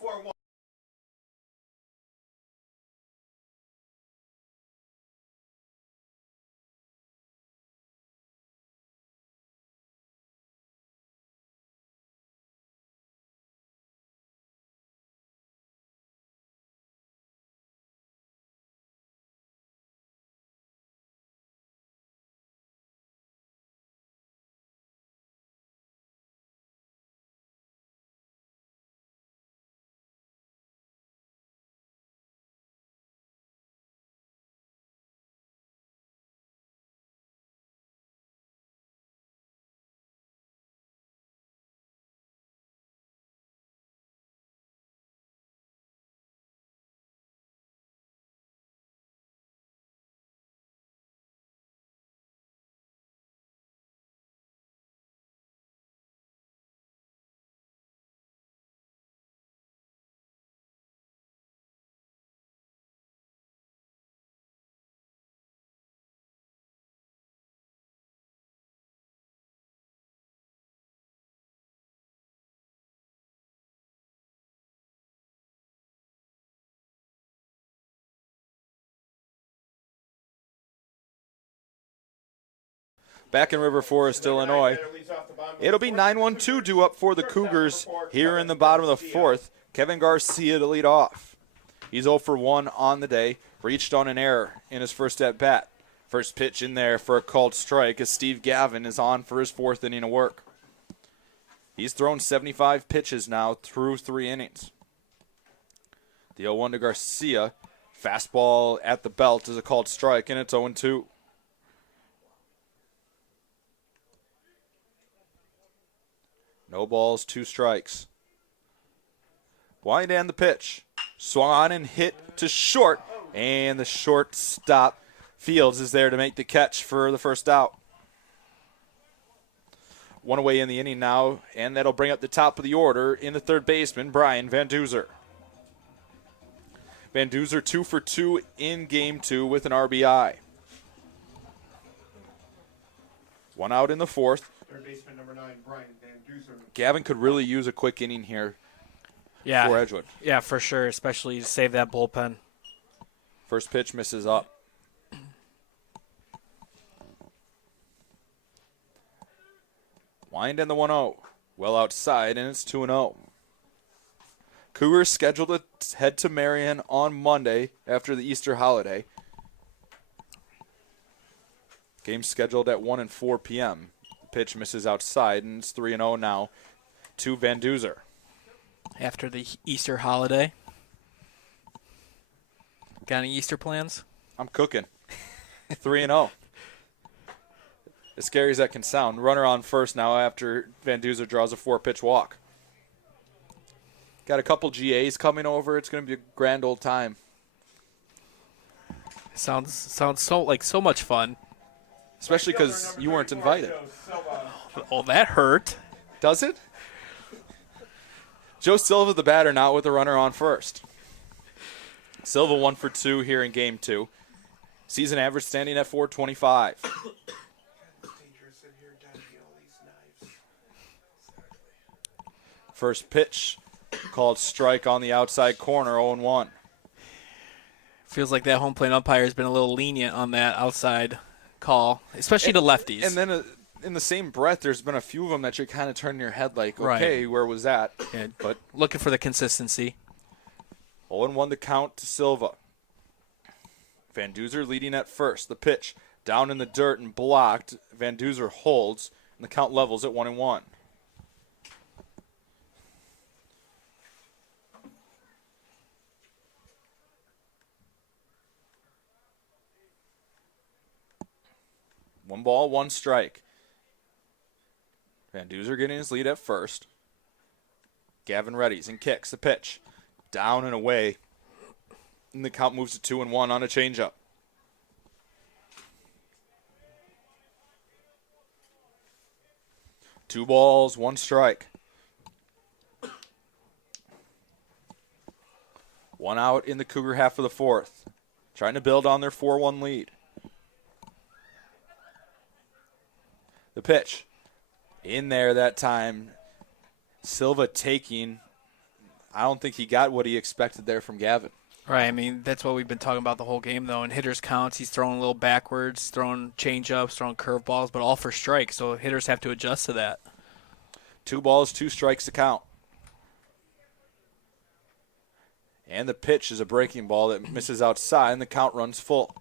Back in River Forest, Illinois. It'll be 9-1-2 due up for the Cougars here in the bottom of the 4th. Kevin Garcia to lead off. He's 0 for 1 on the day. Reached on an error in his first at-bat. First pitch in there for a called strike as Steve Gavin is on for his 4th inning of work. He's thrown 75 pitches now through 3 innings. The 0-1 to Garcia. Fastball at the belt is a called strike, and it's 0-2. No balls, 2 strikes. Wind and the pitch. Swung on and hit to short. And the shortstop Fields is there to make the catch for the 1st out. 1 away in the inning now, and that'll bring up the top of the order in the 3rd baseman, Brian Van Duzer. Van Duzer 2 for 2 in Game 2 with an RBI. 1 out in the 4th. 3rd baseman number 9, Brian Van Duzer. Gavin could really use a quick inning here for Edgewood. Yeah, for sure, especially to save that bullpen. First pitch misses up. Wind and the 1-0. Well outside, and it's 2-0. Cougars scheduled to head to Marion on Monday after the Easter holiday. Game scheduled at 1 and 4 p.m. Pitch misses outside, and it's 3-0 now to Van Duzer. After the Easter holiday. Got any Easter plans? I'm cooking. 3-0. As scary as that can sound. Runner on first now after Van Duzer draws a 4-pitch walk. Got a couple GAs coming over. It's going to be a grand old time. Sounds so much fun. Especially because you weren't invited. Oh, that hurt. Does it? Joe Silva, the batter, not with the runner on first. Silva 1 for 2 here in Game 2. Season average standing at 425. It's dangerous in here, dodging all these knives. First pitch called strike on the outside corner, 0-1. Feels like that home plate umpire has been a little lenient on that outside call, especially to lefties. And then in the same breath, there's been a few of them that you're kind of turning your head like, Right. okay, where was that? And But looking for the consistency. 0-1 the count to Silva. Van Duzer leading at first. The pitch down in the dirt and blocked. Van Duzer holds, and the count levels at 1-1. One ball, one strike. Van Duzer getting his lead at first. Gavin readies and kicks the pitch. Down and away. And the count moves to 2-1 on a changeup. Two balls, one strike. One out in the Cougar half of the fourth. Trying to build on their 4-1 lead. The pitch. In there that time. Silva taking. I don't think he got what he expected there from Gavin. Right, I mean, that's what we've been talking about the whole game, though. In hitters' counts, he's throwing a little backwards, throwing change-ups, throwing curveballs, but all for strikes, so hitters have to adjust to that. 2 balls, 2 strikes to count. And the pitch is a breaking ball that misses outside, and the count runs full.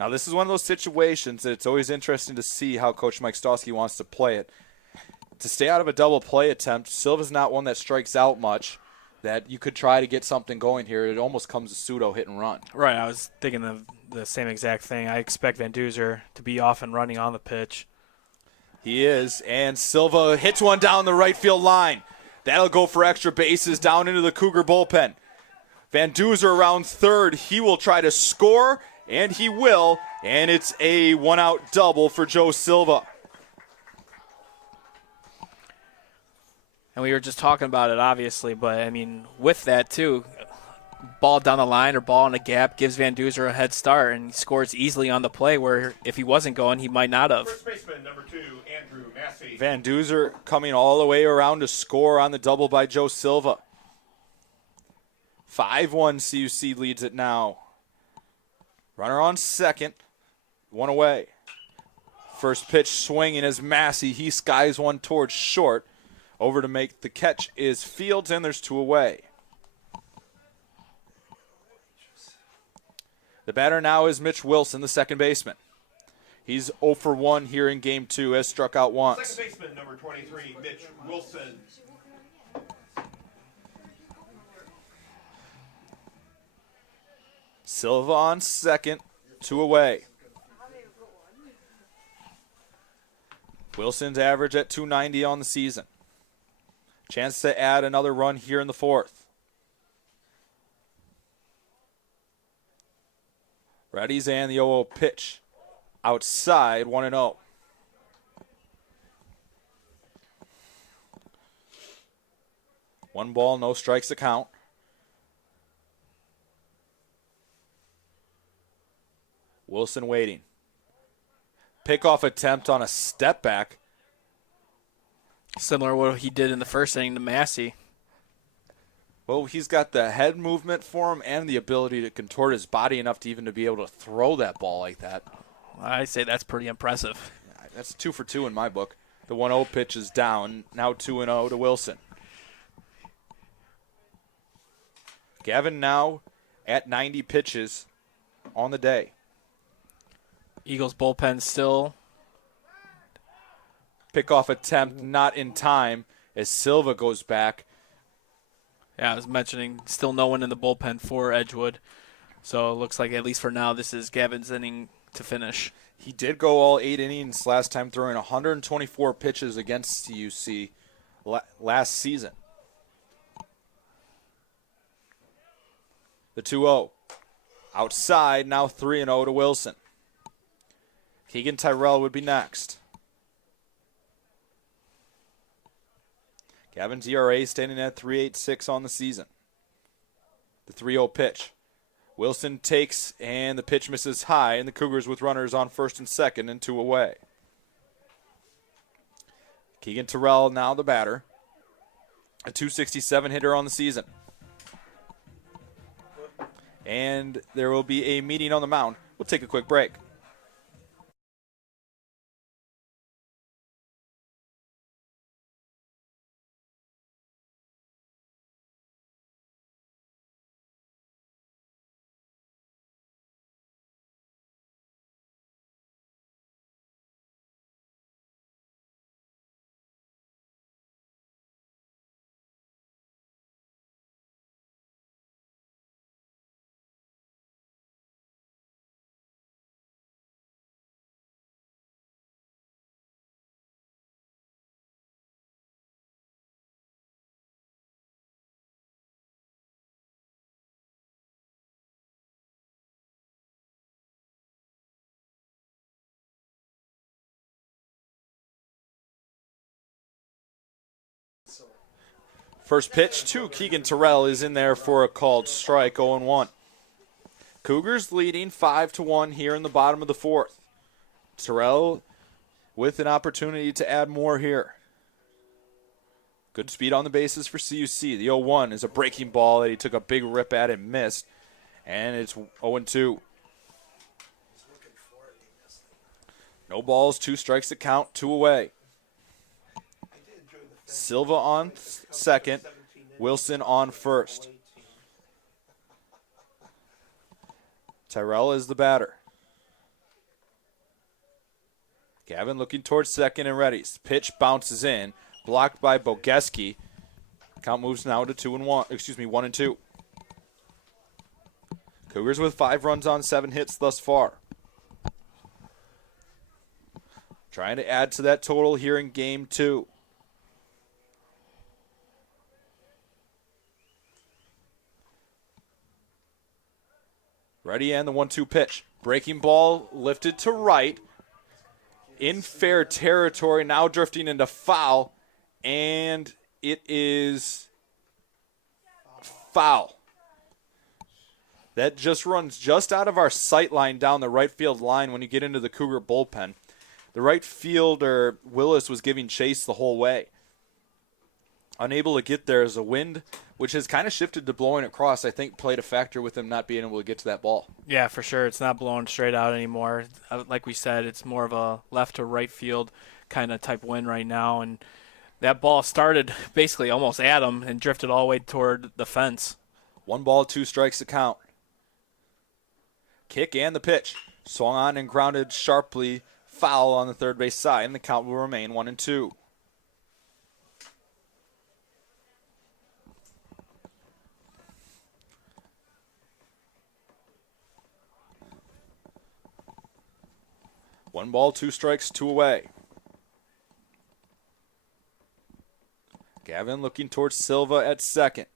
Now, this is one of those situations that it's always interesting to see how Coach Mike Stosky wants to play it. To stay out of a double play attempt, Silva's not one that strikes out much, that you could try to get something going here. It almost comes a pseudo hit and run. Right, I was thinking the same exact thing. I expect Van Duzer to be off and running on the pitch. He is, and Silva hits one down the right field line. That'll go for extra bases down into the Cougar bullpen. Van Duzer around third. He will try to score, and he will, and it's a one-out double for Joe Silva. And we were just talking about it, obviously, but, I mean, with that, too, ball down the line or ball in a gap gives Van Duzer a head start, and he scores easily on the play where if he wasn't going, he might not have. First baseman, number 2, Andrew Massey. Van Duzer coming all the way around to score on the double by Joe Silva. 5-1 CUC leads it now. Runner on second, one away. First pitch swinging as Massey. He skies one towards short. Over to make the catch is Fields, and there's 2 away. The batter now is Mitch Wilson, the second baseman. He's 0 for 1 here in Game 2, has struck out once. Second baseman, number 23, Mitch Wilson. Silva on second, 2 away. Wilson's average at 290 on the season. Chance to add another run here in the fourth. Readies and the 0-0 pitch. Outside, 1-0. One ball, no strikes to count. Wilson waiting. Pickoff attempt on a step back. Similar to what he did in the first inning to Massey. Well, he's got the head movement for him and the ability to contort his body enough to even to be able to throw that ball like that. I say that's pretty impressive. That's 2 for 2 in my book. The 1-0 pitch is down. Now 2-0 to Wilson. Gavin now at 90 pitches on the day. Eagles bullpen still. Pickoff attempt not in time as Silva goes back. Yeah, I was mentioning still no one in the bullpen for Edgewood. So it looks like, at least for now, this is Gavin's inning to finish. He did go all 8 innings last time, throwing 124 pitches against CUC last season. The 2-0. Outside, now 3-0 to Wilson. Keegan Tyrell would be next. Gavin's ERA standing at 3.86 on the season. The 3-0 pitch. Wilson takes, and the pitch misses high, and the Cougars with runners on first and second and 2 away. Keegan Terrell now the batter. A .267 hitter on the season. And there will be a meeting on the mound. We'll take a quick break. First pitch to Keegan Terrell is in there for a called strike, 0-1. Cougars leading 5-1 here in the bottom of the fourth. Terrell with an opportunity to add more here. Good speed on the bases for CUC. The 0-1 is a breaking ball that he took a big rip at and missed. And it's 0-2. No balls, 2 strikes to count, 2 away. Silva on second, Wilson on first. Tyrell is the batter. Gavin looking towards second and ready. Pitch bounces in, blocked by Bogeski. Count moves now to 1-2. Cougars with 5 runs on 7 hits thus far. Trying to add to that total here in game 2. Ready, and the 1-2 pitch. Breaking ball lifted to right. In fair territory, now drifting into foul. And it is foul. That just runs just out of our sight line down the right field line when you get into the Cougar bullpen. The right fielder, Willis, was giving chase the whole way. Unable to get there as a wind, which has kind of shifted to blowing across, I think played a factor with him not being able to get to that ball. Yeah, for sure. It's not blowing straight out anymore. Like we said, it's more of a left to right field kind of type wind right now. And that ball started basically almost at him and drifted all the way toward the fence. 1 ball, 2 strikes to count. Kick and the pitch. Swung on and grounded sharply, foul on the third base side, and the count will remain 1-2. One ball, 2 strikes, 2 away. Gavin looking towards Silva at second.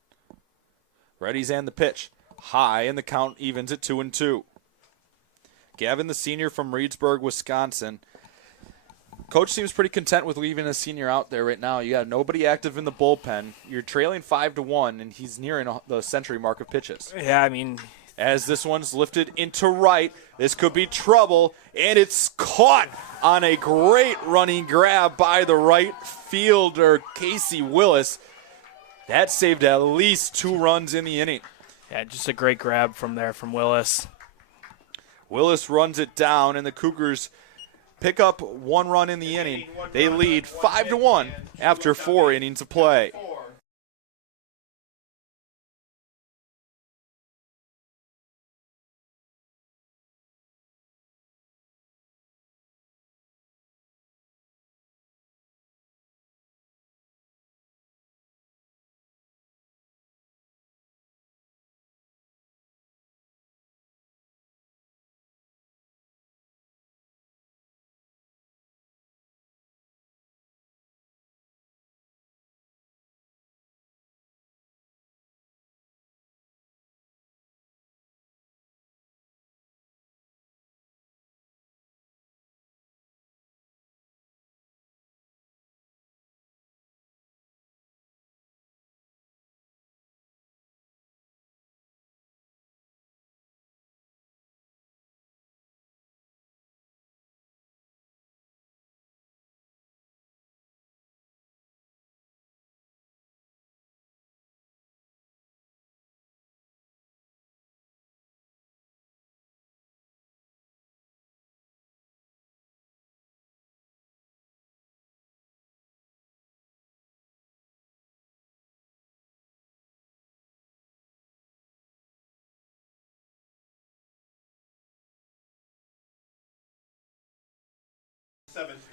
Ready's and the pitch. High, and the count evens at 2-2. Gavin, the senior from Reedsburg, Wisconsin. Coach seems pretty content with leaving a senior out there right now. You got nobody active in the bullpen. You're trailing 5-1, and he's nearing the century mark of pitches. Yeah, I mean, as this one's lifted into right, this could be trouble, and it's caught on a great running grab by the right fielder, Casey Willis. That saved at least 2 runs in the inning. Yeah, just a great grab from there from Willis. Willis runs it down, and the Cougars pick up 1 run in the inning. They lead 5-1 after 4 innings of play.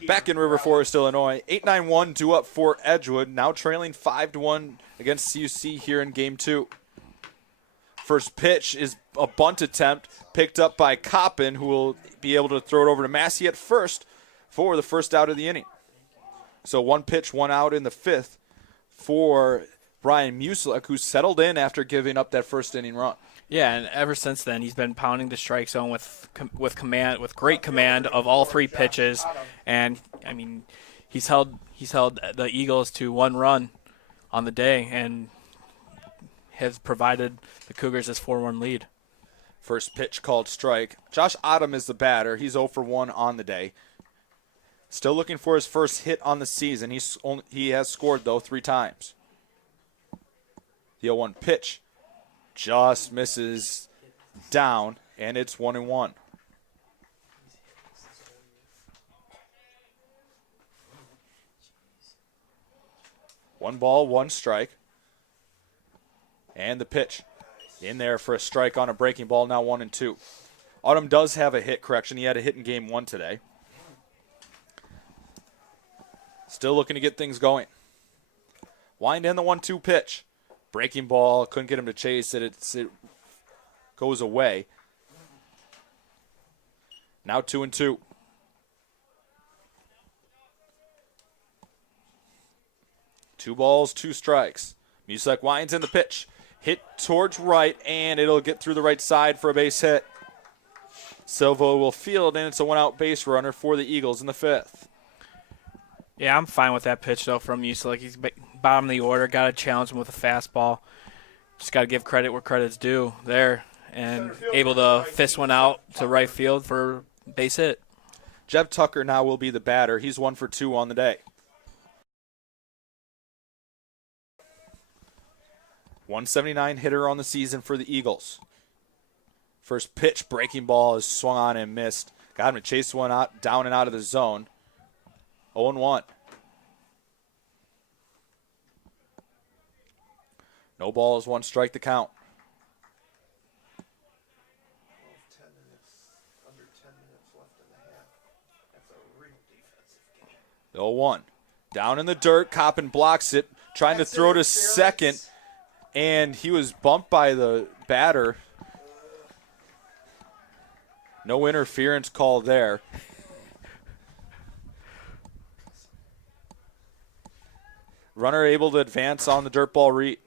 Back in River Forest, Illinois, 8-9-1 due up for Edgewood, now trailing 5-1 against CUC here in Game 2. First pitch is a bunt attempt picked up by Coppin, who will be able to throw it over to Massey at first for the first out of the inning. So 1 pitch, 1 out in the 5th for Brian Musilek, who settled in after giving up that first inning run. Yeah, and ever since then he's been pounding the strike zone with great command of all 3 pitches, and I mean he's held the Eagles to 1 run on the day and has provided the Cougars this 4-1 lead. First pitch called strike. Josh Ottom is the batter. He's 0 for 1 on the day. Still looking for his first hit on the season. He has scored, though, 3 times. The 0-1 pitch just misses down, and it's 1-1. One ball, 1 strike. And the pitch in there for a strike on a breaking ball, now 1-2. Autumn does have a hit, correction. He had a hit in Game 1 today. Still looking to get things going. Wind in the 1-2 pitch. Breaking ball, couldn't get him to chase it. It goes away. Now 2-2. Two balls, 2 strikes. Musilek winds in the pitch. Hit towards right, and it'll get through the right side for a base hit. Silva will field, and it's a 1-out base runner for the Eagles in the 5th. Yeah, I'm fine with that pitch, though, from Musilek. He's bottom of the order. Got to challenge him with a fastball. Just got to give credit where credit's due there. And able to fist one out to right field for base hit. Jeb Tucker now will be the batter. He's 1 for 2 on the day. 179 hitter on the season for the Eagles. First pitch, breaking ball is swung on and missed. Got him to chase one out, down and out of the zone. 0-1. No balls, 1 strike to count. Under 10 minutes left in the half. That's a real defensive game. 0-1. Down in the dirt, Coppin blocks it, trying to throw to second, and he was bumped by the batter. No interference call there. Runner able to advance on the dirt ball read.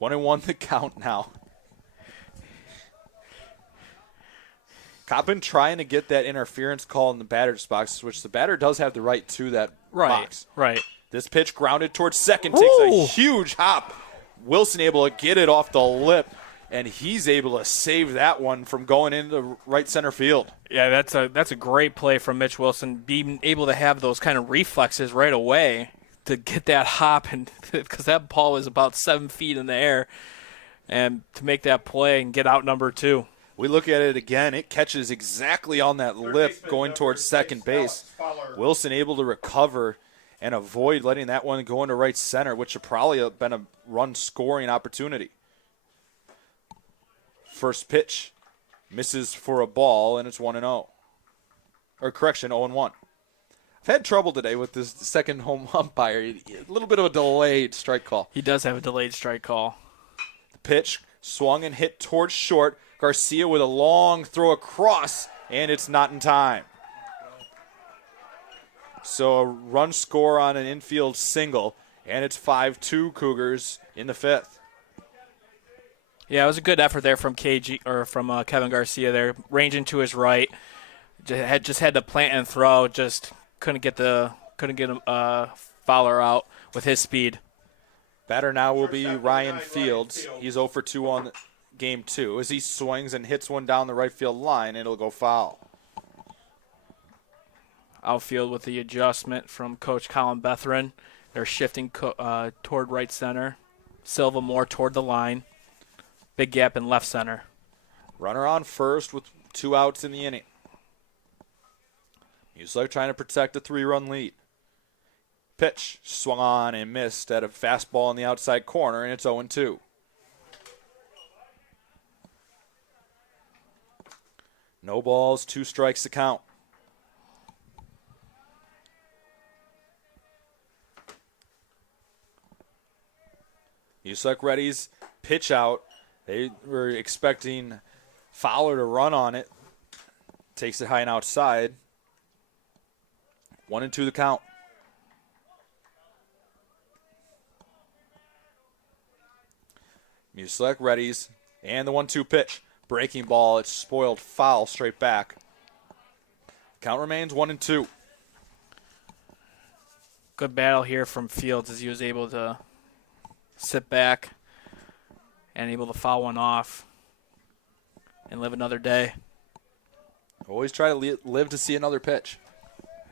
1-1 the count now. Coppin trying to get that interference call in the batter's box, which the batter does have the right to that box. Right. This pitch grounded towards second, takes a huge hop. Wilson able to get it off the lip, and he's able to save that one from going into right center field. Yeah, that's a great play from Mitch Wilson, being able to have those kind of reflexes right away to get that hop, and because that ball was about 7 feet in the air, and to make that play and get out number 2. We look at it again. It catches exactly on that lip going towards second base. Wilson able to recover and avoid letting that one go into right center, which would probably have been a run scoring opportunity. First pitch misses for a ball, and it's 1-0. Or correction, 0-1. I've had trouble today with this second home umpire. A little bit of a delayed strike call. He does have a delayed strike call. The pitch swung and hit towards short. Garcia with a long throw across, and it's not in time. So a run score on an infield single, and it's 5-2 Cougars in the 5th. Yeah, it was a good effort there from Kevin Garcia there, ranging to his right. Just had to plant and throw, just couldn't get him Fowler out with his speed. Batter now will be Ryan Fields. He's 0 for 2 on Game 2. As he swings and hits one down the right field line, it'll go foul. Outfield with the adjustment from Coach Colin Betheren. They're shifting toward right center. Silva more toward the line. Big gap in left center. Runner on first with 2 outs in the inning. Musilek trying to protect a 3-run lead. Pitch swung on and missed at a fastball in the outside corner, and it's 0-2. No balls, 2 strikes to count. Muselak readies, pitch out. They were expecting Fowler to run on it. Takes it high and outside. 1-2 the count. Muselak readies, and the 1-2 pitch. Breaking ball, it's spoiled foul straight back. Count remains 1-2. Good battle here from Fields as he was able to sit back and able to foul one off and live another day. Always try to live to see another pitch.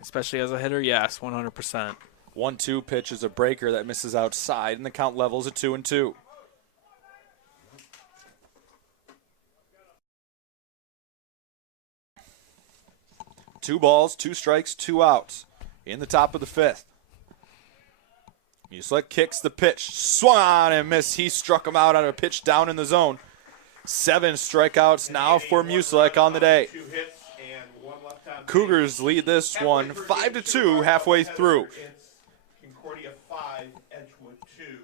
Especially as a hitter, yes, 100%. 1-2 pitch is a breaker that misses outside, and the count levels at 2-2. Two balls, 2 strikes, 2 outs in the top of the 5th. Muselak kicks the pitch, swung on and missed. He struck him out on a pitch down in the zone. 7 strikeouts now for Muselak on the day. 2 hits and 1 left on base. Cougars lead this one 5-2 halfway through. It's Concordia 5, Edgewood 2.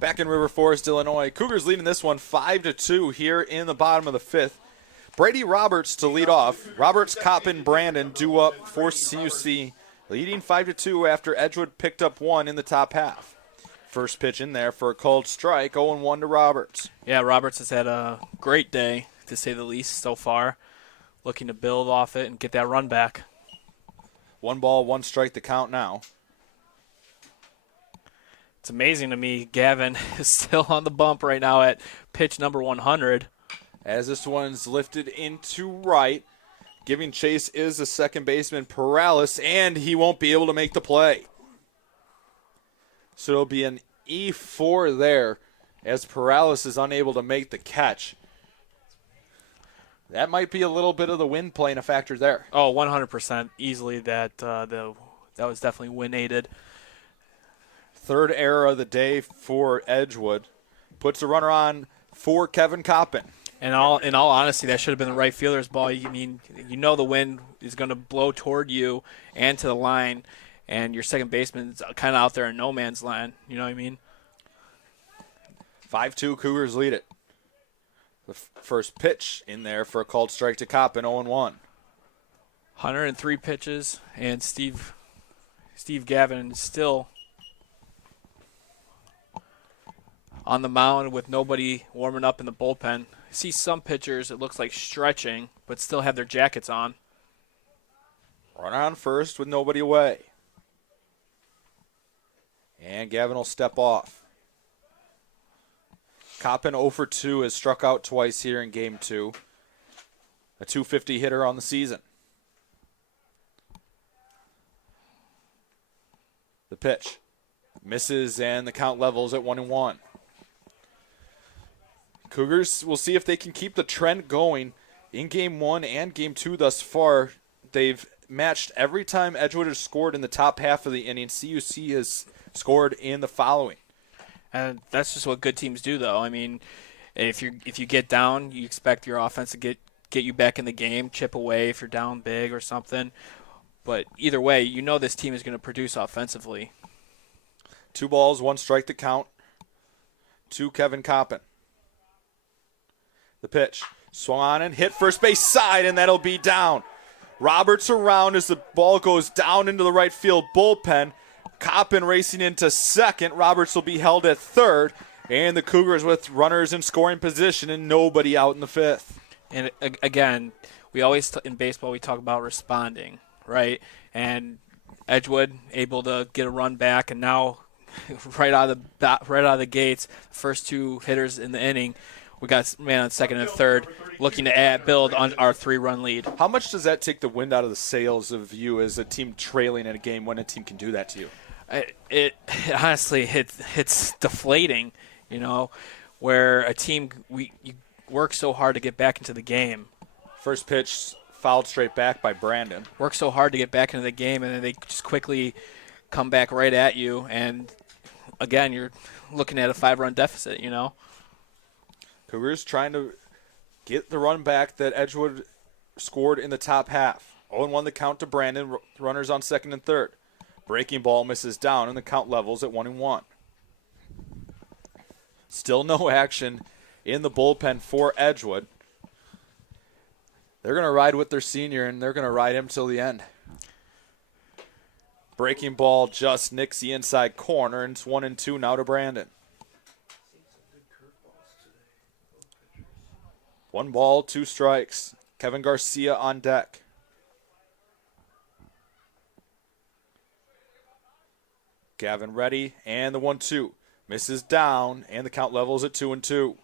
Back in River Forest, Illinois. Cougars leading this one 5-2 here in the bottom of the 5th. Brady Roberts to lead off. Roberts, Coppin, Brandon due up for CUC, leading 5-2 after Edgewood picked up 1 in the top half. First pitch in there for a called strike, 0-1 to Roberts. Yeah, Roberts has had a great day, to say the least, so far. Looking to build off it and get that run back. 1 ball, 1 strike to count now. It's amazing to me Gavin is still on the bump right now at pitch number 100. As this one's lifted into right, giving chase is the second baseman, Perales, and he won't be able to make the play. So it'll be an E4 there as Perales is unable to make the catch. That might be a little bit of the wind playing a factor there. Oh, 100% easily that was definitely wind-aided. Third error of the day for Edgewood. Puts a runner on for Kevin Coppin. And in all honesty, that should have been the right fielder's ball. You know the wind is going to blow toward you and to the line, and your second baseman's kind of out there in no man's land. You know what I mean? 5-2 Cougars lead it. The first pitch in there for a called strike to Coppin, 0-1. 103 pitches, and Steve Gavin is still on the mound with nobody warming up in the bullpen. I see some pitchers, it looks like stretching, but still have their jackets on. Runner on first with nobody away. And Gavin will step off. Coppin 0 for 2 has struck out twice here in Game 2. A .250 hitter on the season. The pitch misses, and the count levels at 1-1. Cougars will see if they can keep the trend going in Game 1 and Game 2 thus far. They've matched every time Edgewood has scored in the top half of the inning. CUC has scored in the following. And that's just what good teams do, though. I mean, if you get down, you expect your offense to get you back in the game, chip away if you're down big or something. But either way, you know this team is going to produce offensively. 2 balls, 1 strike to count to Kevin Coppin. The pitch swung on and hit first base side, and that'll be down. Roberts around as the ball goes down into the right field bullpen. Coppin racing into second. Roberts will be held at third. And the Cougars with runners in scoring position and nobody out in the fifth. And again, we always in baseball we talk about responding, right? And Edgewood able to get a run back, and now right out of the gates, first two hitters in the inning, we got man on second and third, looking to build on our 3-run lead. How much does that take the wind out of the sails of you as a team trailing in a game when a team can do that to you? It honestly it's deflating, where a team you work so hard to get back into the game. First pitch fouled straight back by Brandon. Work so hard to get back into the game, and then they just quickly come back right at you. And again, you're looking at a 5-run deficit. Cougars trying to get the run back that Edgewood scored in the top half. 0-1 the count to Brandon. Runners on second and third. Breaking ball misses down, and the count levels at 1-1. Still no action in the bullpen for Edgewood. They're going to ride with their senior, and they're going to ride him till the end. Breaking ball just nicks the inside corner, and it's 1-2 now to Brandon. 1 ball, 2 strikes. Kevin Garcia on deck. Gavin ready, and the 1-2. Misses down, and the count levels at 2-2.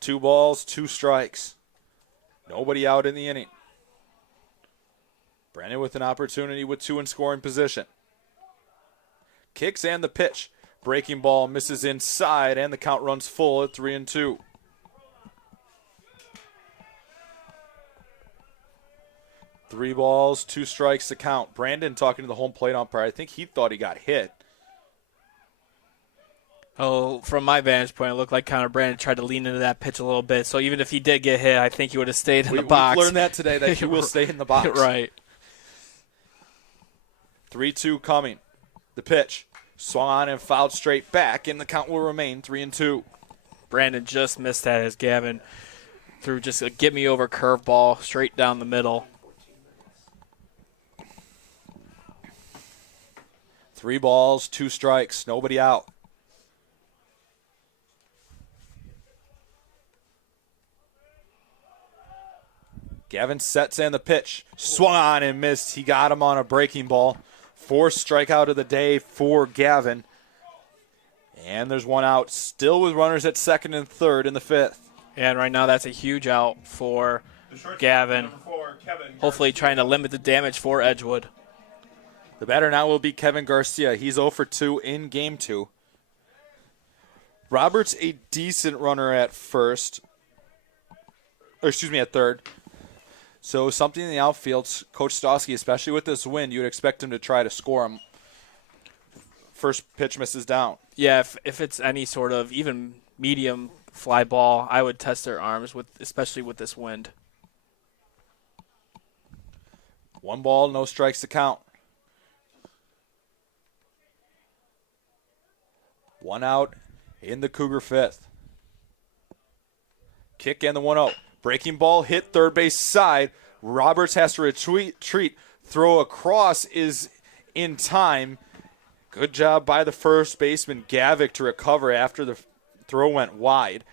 2 balls, 2 strikes. Nobody out in the inning. Brandon with an opportunity with 2 in scoring position. Kicks and the pitch. Breaking ball misses inside, and the count runs full at 3-2. Three balls, 2 strikes to count. Brandon talking to the home plate umpire. I think he thought he got hit. Oh, from my vantage point, it looked like Connor Brandon tried to lean into that pitch a little bit. So even if he did get hit, I think he would have stayed in the box. We've learned that today, that he will stay in the box. Right. 3-2 coming. The pitch. Swung on and fouled straight back, and the count will remain 3-2. Brandon just missed that as Gavin threw just a get-me-over curveball straight down the middle. 3 balls, 2 strikes, nobody out. Gavin sets in the pitch. Swung on and missed. He got him on a breaking ball. 4th strikeout of the day for Gavin. And there's 1 out, still with runners at second and third in the 5th. And right now that's a huge out for Gavin. Hopefully trying to limit the damage for Edgewood. The batter now will be Kevin Garcia. He's 0 for 2 in game 2. Roberts a decent runner at third. So something in the outfield, Coach Stosky, especially with this wind, you would expect him to try to score him. First pitch misses down. Yeah, if it's any sort of even medium fly ball, I would test their arms, especially with this wind. 1 ball, no strikes to count. 1 out in the Cougar 5th. Kick and the 1-0. Breaking ball hit third base side. Roberts has to retreat. Throw across is in time. Good job by the first baseman, Gavick, to recover after the throw went wide.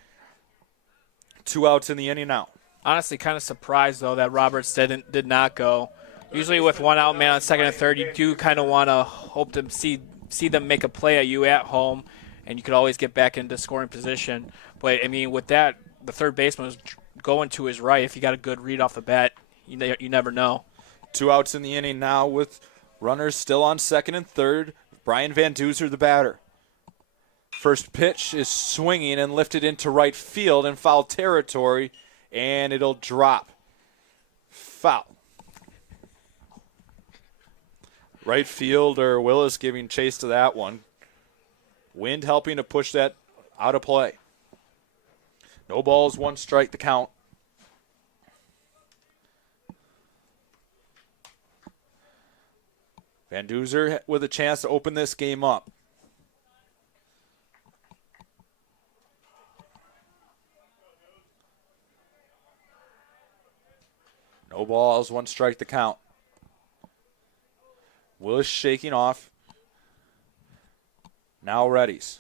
2 outs in the inning now. Honestly, kind of surprised, though, that Roberts did not go. Usually with 1 out, man on second and third, you do kind of want to hope to see them make a play at you at home, and you could always get back into scoring position. But, I mean, with that, the third baseman was going to his right. If you got a good read off the bat, you never know. 2 outs in the inning now with runners still on second and third. Brian Van Duzer, the batter. First pitch is swinging and lifted into right field in foul territory, and it'll drop. Foul. Right fielder Willis giving chase to that one. Wind helping to push that out of play. No balls, 1 strike to count. Van Duzer with a chance to open this game up. No balls, 1 strike to count. Willis shaking off. Now readies.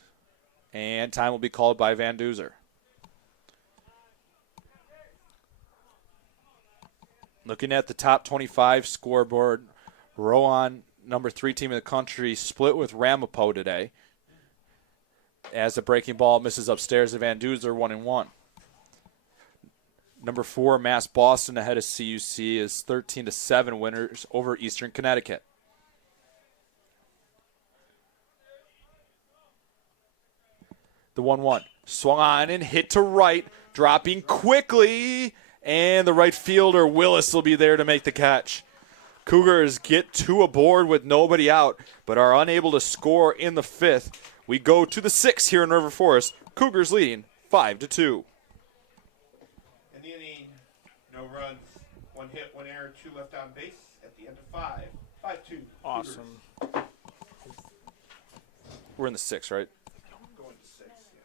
And time will be called by Van Duzer. Looking at the top 25 scoreboard, Rowan, number 3 team in the country, split with Ramapo today. As the breaking ball misses upstairs to Van Duzer, 1-1. Number 4, Mass Boston ahead of CUC is 13-7 winners over Eastern Connecticut. The 1-1. Swung on and hit to right, dropping quickly, and the right fielder, Willis, will be there to make the catch. Cougars get 2 aboard with nobody out, but are unable to score in the 5th. We go to the 6th here in River Forest. Cougars leading 5-2. In the inning, no runs, 1 hit, 1 error, 2 left on base at the end of 5. 5-2. Awesome. Cougars. We're in the 6th, right? Going to 6, yeah.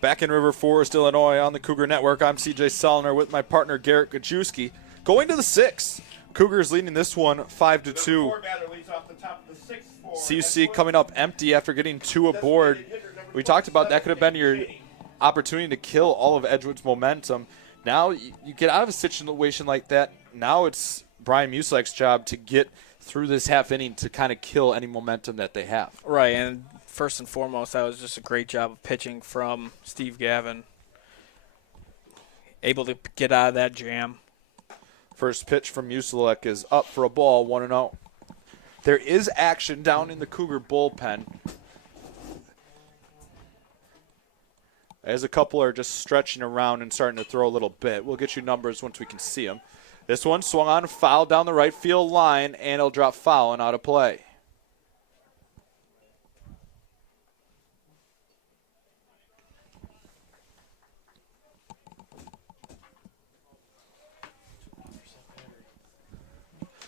Back in River Forest, Illinois, on the Cougar Network, I'm CJ Solner with my partner Garrett Gajewski. Going to the 6th. Cougars leading this one 5-2. CUC coming up empty after getting 2 aboard. We talked about that could have been your opportunity to kill all of Edgewood's momentum. Now you get out of a situation like that. Now it's Brian Muslek's job to get through this half inning to kind of kill any momentum that they have. Right, and first and foremost, that was just a great job of pitching from Steve Gavin. Able to get out of that jam. First pitch from Musilek is up for a ball, 1-0. There is action down in the Cougar bullpen, as a couple are just stretching around and starting to throw a little bit. We'll get you numbers once we can see them. This one swung on, foul down the right field line, and it'll drop foul and out of play.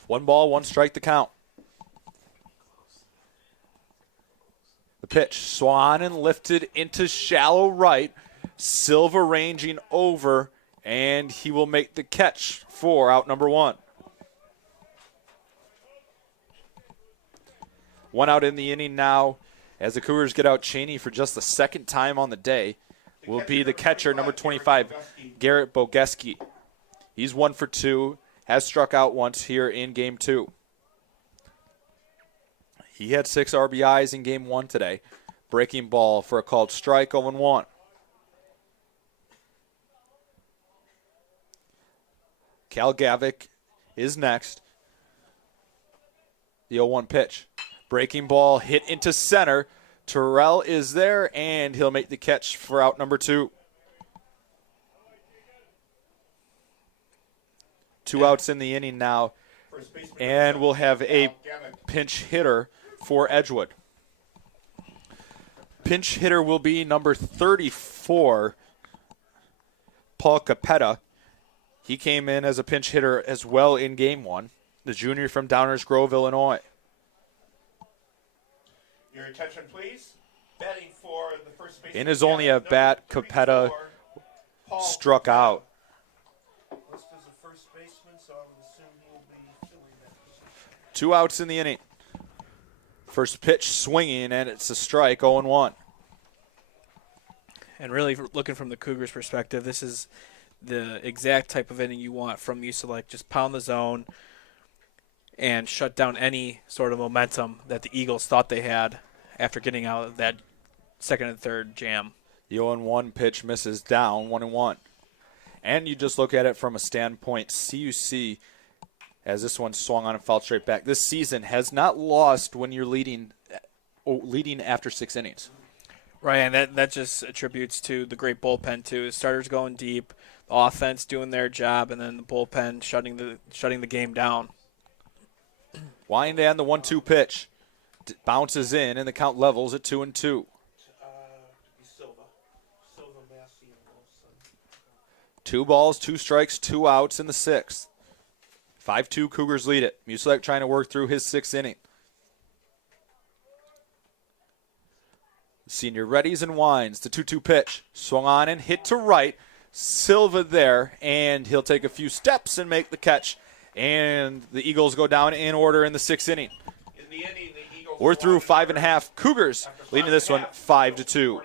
One ball, 1 strike to count. The pitch swung on and lifted into shallow right. Silva ranging over, and he will make the catch for out number 1. 1 out in the inning now as the Cougars get out Cheney for just the 2nd time on the day. Will be the catcher, number 25, Garrett Bogeski. He's 1 for 2. Has struck out once here in Game 2. He had 6 RBIs in Game 1 today. Breaking ball for a called strike, 0-1. Cal Gavick is next. The 0-1 pitch. Breaking ball hit into center. Terrell is there, and he'll make the catch for out number 2. 2 outs in the inning now, and we'll have a pinch hitter for Edgewood. Pinch hitter will be number 34, Paul Capetta. He came in as a pinch hitter as well in Game 1, the junior from Downers Grove, Illinois. Your attention, please. Batting for the first baseman. In his only at bat, Capetta struck out. 2 outs in the inning. First pitch swinging, and it's a strike, 0-1. And really looking from the Cougars' perspective, this is the exact type of inning you want from Musilek. Just pound the zone and shut down any sort of momentum that the Eagles thought they had after getting out of that second and third jam. The 0-1 pitch misses down, 1-1. And you just look at it from a standpoint, CUC, as this one swung on and fouled straight back, this season has not lost when you're leading after 6 innings. Right, and that just attributes to the great bullpen, too. Starters going deep, the offense doing their job, and then the bullpen shutting the game down. Wind and the 1-2 pitch. Bounces in, and the count levels at 2-2. Silva, Massey, and Wilson. 2 balls, 2 strikes, 2 outs in the 6th. 5-2 Cougars lead it. Musilek trying to work through his 6th inning. Senior readies and winds. The 2-2 pitch. Swung on and hit to right. Silva there, and he'll take a few steps and make the catch. And the Eagles go down in order in the 6th inning. In the inning, the Eagles We're through 5.5. Cougars leading this one 5-2. 45.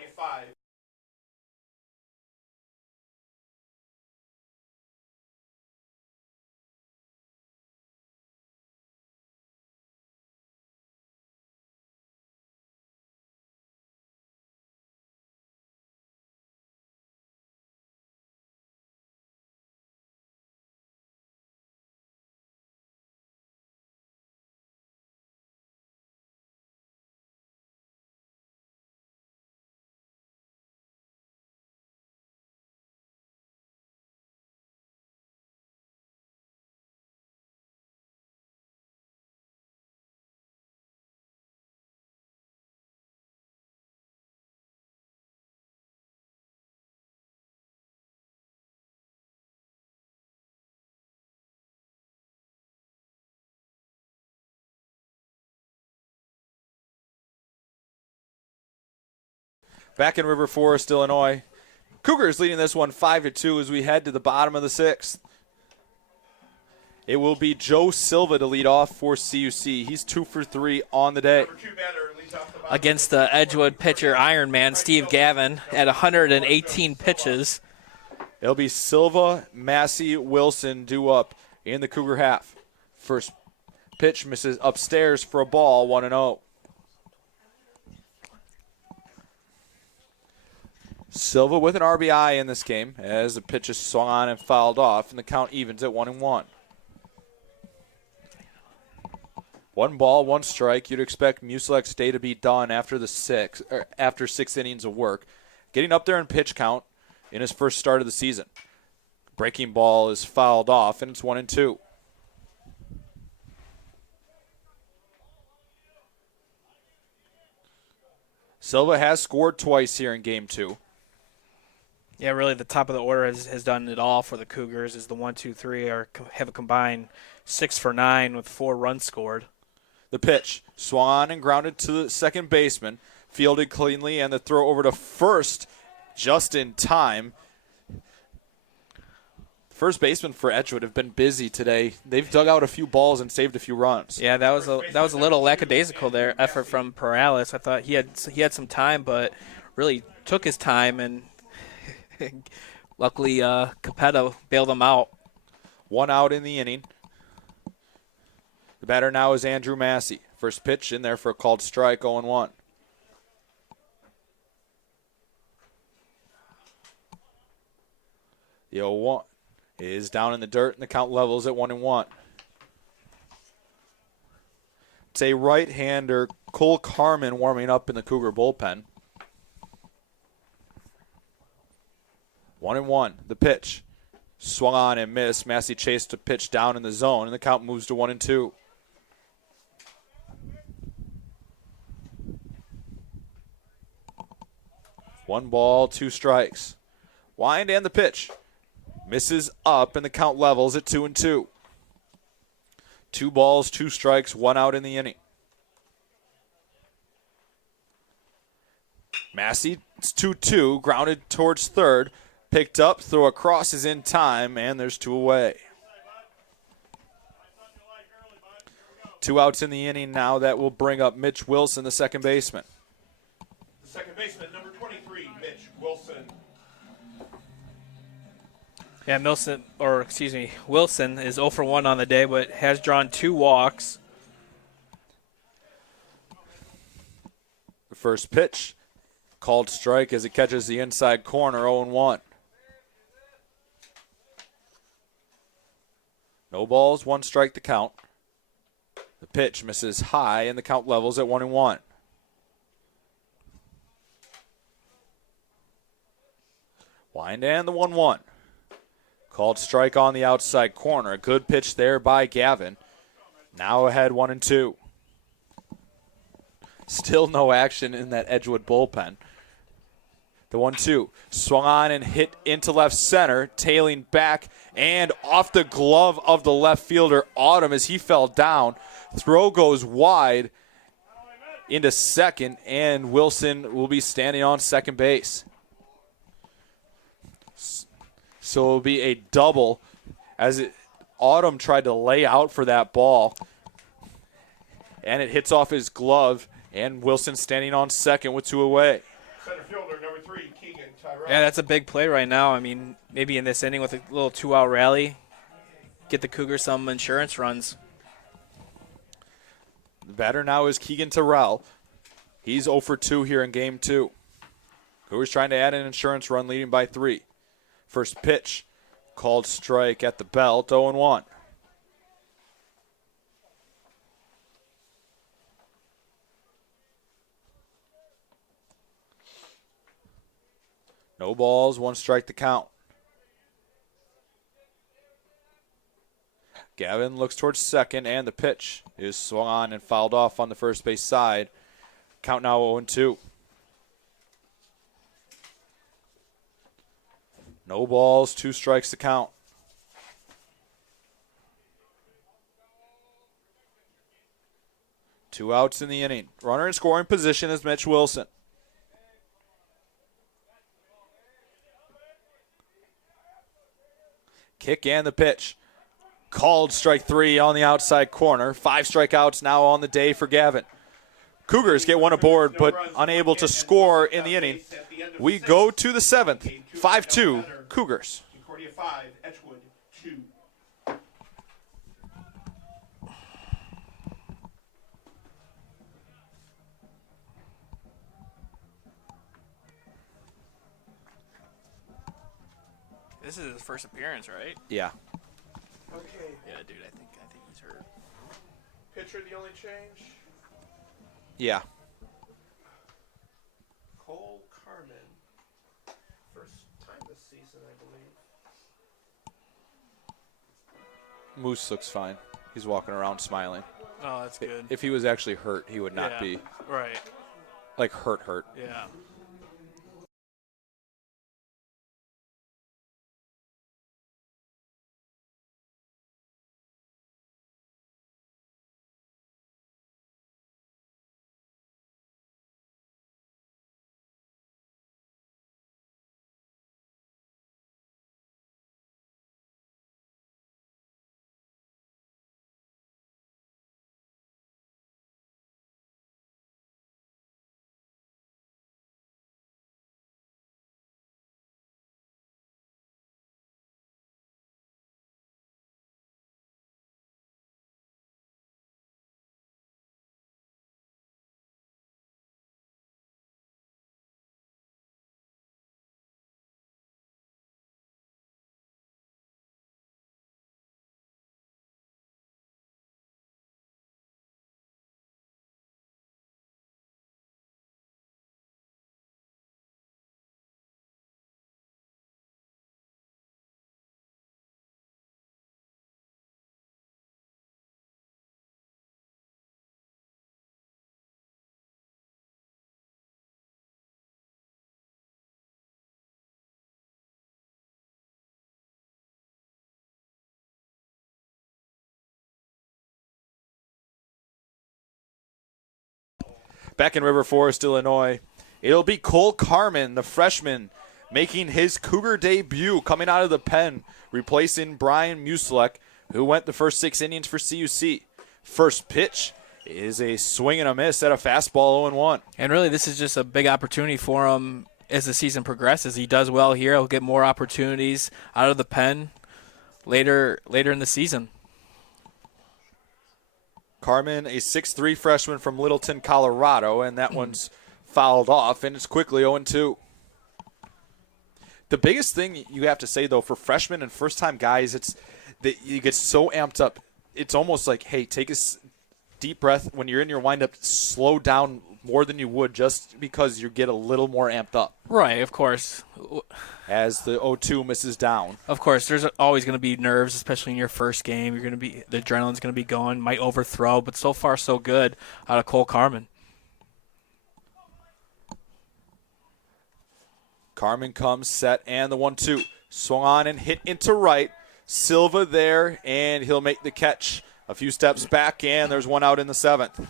Back in River Forest, Illinois. Cougars leading this one 5-2 as we head to the bottom of the 6th. It will be Joe Silva to lead off for CUC. He's 2 for 3 on the day. Number 2 batter leads off the bottom. Against the Edgewood pitcher Iron Man, Steve Gavin, at 118 pitches. It'll be Silva, Massey, Wilson due up in the Cougar half. First pitch misses upstairs for a ball, 1-0. Silva with an RBI in this game as the pitch is swung on and fouled off, and the count evens at 1-1. 1 ball, 1 strike. You'd expect Musilek's day to be done after 6 innings of work. Getting up there in pitch count in his first start of the season. Breaking ball is fouled off, and it's 1-2. Silva has scored twice here in game 2. Yeah, really the top of the order has done it all for the Cougars as the 1-2-3 have a combined 6 for 9 with 4 runs scored. The pitch, swung on and grounded to the second baseman, fielded cleanly, and the throw over to first just in time. First baseman for Edgewood have been busy today. They've dug out a few balls and saved a few runs. Yeah, that was a little lackadaisical there effort from Perales. I thought he had some time, but really took his time, and luckily Capetta bailed him out. 1 out in the inning. The batter now is Andrew Massey. First pitch in there for a called strike, 0-1. The 0-1 is down in the dirt, and the count levels at 1-1. It's a right-hander, Cole Carmen, warming up in the Cougar bullpen. 1-1. The pitch. Swung on and missed. Massey chased a pitch down in the zone, and the count moves to 1-2. One ball, 2 strikes. Wind and the pitch. Misses up, and the count levels at 2-2. 2 balls, 2 strikes, 1 out in the inning. Massey, it's 2-2, grounded towards third. Picked up, throw across is in time, and there's 2 away. 2 outs in the inning now. That will bring up Mitch Wilson, the second baseman. The second baseman, number 23, Mitch Wilson. Yeah, Wilson is 0 for 1 on the day, but has drawn 2 walks. The first pitch, called strike as it catches the inside corner, 0-1. No balls, 1 strike to count. The pitch misses high, and the count levels at 1-1. Wind and the 1-1. Called strike on the outside corner. A good pitch there by Gavin. Now ahead 1-2. Still no action in that Edgewood bullpen. The 1-2 swung on and hit into left center, tailing back and off the glove of the left fielder, Autumn, as he fell down. Throw goes wide into second, and Wilson will be standing on second base. So it'll be a double as Autumn tried to lay out for that ball, and it hits off his glove, and Wilson standing on second with 2 away. Center fielder, number 3, Keegan Tyrell. Yeah, that's a big play right now. I mean, maybe in this inning with a little 2-out rally, get the Cougars some insurance runs. The batter now is Keegan Tyrell. He's 0 for 2 here in game 2. Cougars trying to add an insurance run, leading by 3. First pitch, called strike at the belt, 0-1. No balls, 1 strike to count. Gavin looks towards second, and the pitch is swung on and fouled off on the first base side. Count now 0-2. No balls, 2 strikes to count. Two outs in the inning. Runner in scoring position is Mitch Wilson. Kick and the pitch. Called strike 3 on the outside corner. 5 strikeouts now on the day for Gavin. Cougars get 1 aboard, but unable to score in the inning. We go to the 7th. 5-2, Cougars. Concordia 5, Edgewood 2. This is his first appearance, right? Yeah. Okay. Yeah, dude, I think he's hurt. Pitcher, the only change. Yeah. Cole Carmen. First time this season, I believe. Moose looks fine. He's walking around smiling. Oh, that's good. If he was actually hurt, he would not be Right. like hurt. Yeah. Back in River Forest, Illinois, it'll be Cole Carmen, the freshman, making his Cougar debut, coming out of the pen, replacing Brian Muselek, who went the first 6 innings for CUC. First pitch is a swing and a miss at a fastball, 0-1. And really, this is just a big opportunity for him as the season progresses. He does well here. He'll get more opportunities out of the pen later in the season. Carmen, a 6'3 freshman from Littleton, Colorado, and that one's fouled off, and it's quickly 0-2. The biggest thing you have to say, though, for freshmen and first-time guys, it's that you get so amped up. It's almost like, hey, take a deep breath. When you're in your windup, slow down more than you would just because you get a little more amped up. Right, of course. As the 0-2 misses down. Of course, there's always going to be nerves, especially in your first game. The adrenaline's going to be going, might overthrow, but so far so good out of Cole Carmen. Carmen comes set, and the 1-2. Swung on and hit into right. Silva there, and he'll make the catch. A few steps back, and there's one out in the 7th.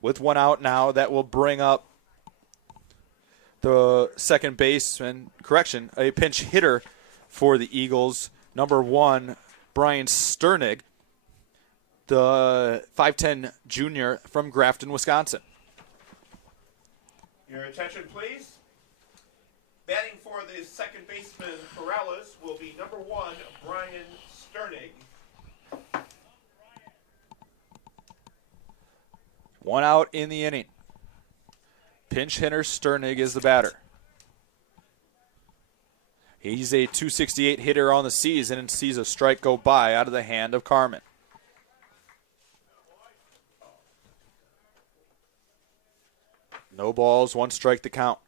With one out now, that will bring up the second baseman, a pinch hitter for the Eagles, number 1, Brian Sternig, the 5'10 junior from Grafton, Wisconsin. Your attention, please. Batting for the second baseman, Corrales, will be number 1, Brian Sternig. One out in the inning. Pinch hitter Sternig is the batter. He's a .268 hitter on the season and sees a strike go by out of the hand of Carmen. No balls, 1 strike to count.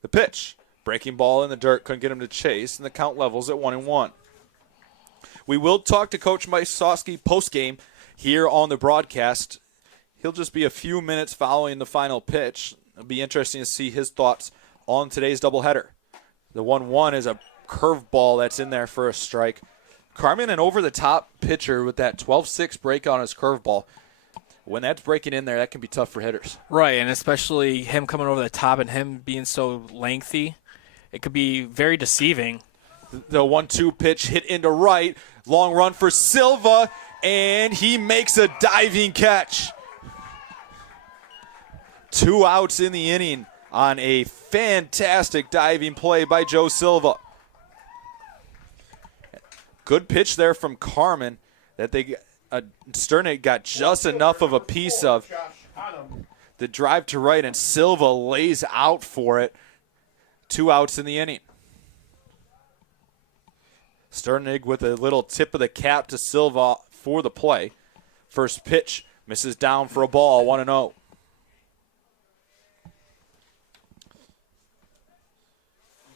The pitch. Breaking ball in the dirt, couldn't get him to chase, and the count levels at 1-1. We will talk to Coach Mike Sosky post-game here on the broadcast. He'll just be a few minutes following the final pitch. It'll be interesting to see his thoughts on today's doubleheader. The 1-1 is a curveball that's in there for a strike. Carmen, an over-the-top pitcher with that 12-6 break on his curveball. When that's breaking in there, that can be tough for hitters. Right, and especially him coming over the top and him being so lengthy, it could be very deceiving. The 1-2 pitch hit into right. Long run for Silva, and he makes a diving catch. 2 outs in the inning on a fantastic diving play by Joe Silva. Good pitch there from Carmen that Sternig got just enough of a piece of. The drive to right, and Silva lays out for it. 2 outs in the inning. Sternig with a little tip of the cap to Silva for the play. First pitch misses down for a ball, 1-0.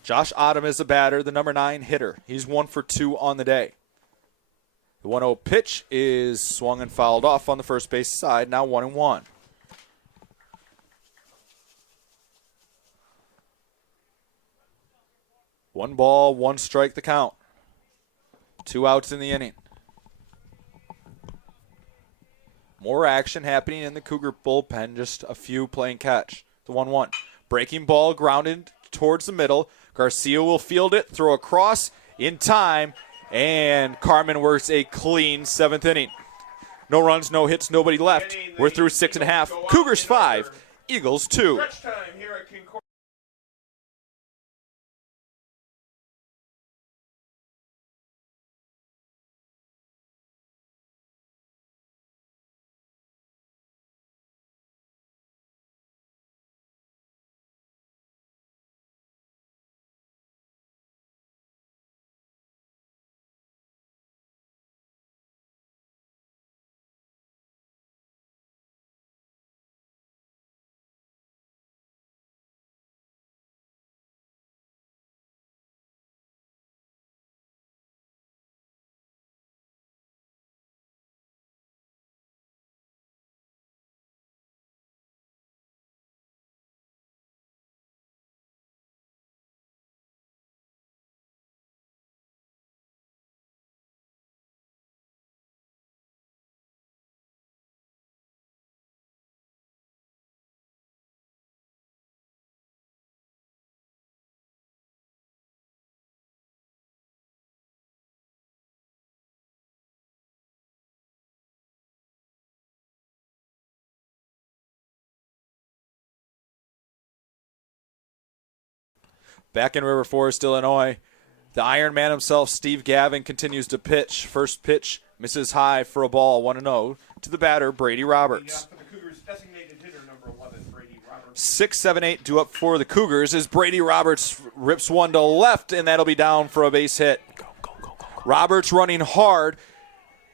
Josh Ottom is the batter, the number 9 hitter. He's 1 for 2 on the day. The 1-0 pitch is swung and fouled off on the first base side, now 1-1. One ball, 1 strike the count. 2 outs in the inning. More action happening in the Cougar bullpen, just a few playing catch. The 1-1. Breaking ball grounded towards the middle. Garcia will field it, throw across in time, and Carmen works a clean 7th inning. No runs, no hits, nobody left. We're through 6.5. Cougars 5, Eagles 2. Stretch time here at Concordia. Back in River Forest, Illinois, the Iron Man himself, Steve Gavin, continues to pitch. First pitch misses high for a ball, 1-0 to the batter, Brady Roberts. For the Cougars, designated hitter number 11, Brady Roberts. 6, 7, 8 due up for the Cougars as Brady Roberts rips one to left, and that'll be down for a base hit. Roberts running hard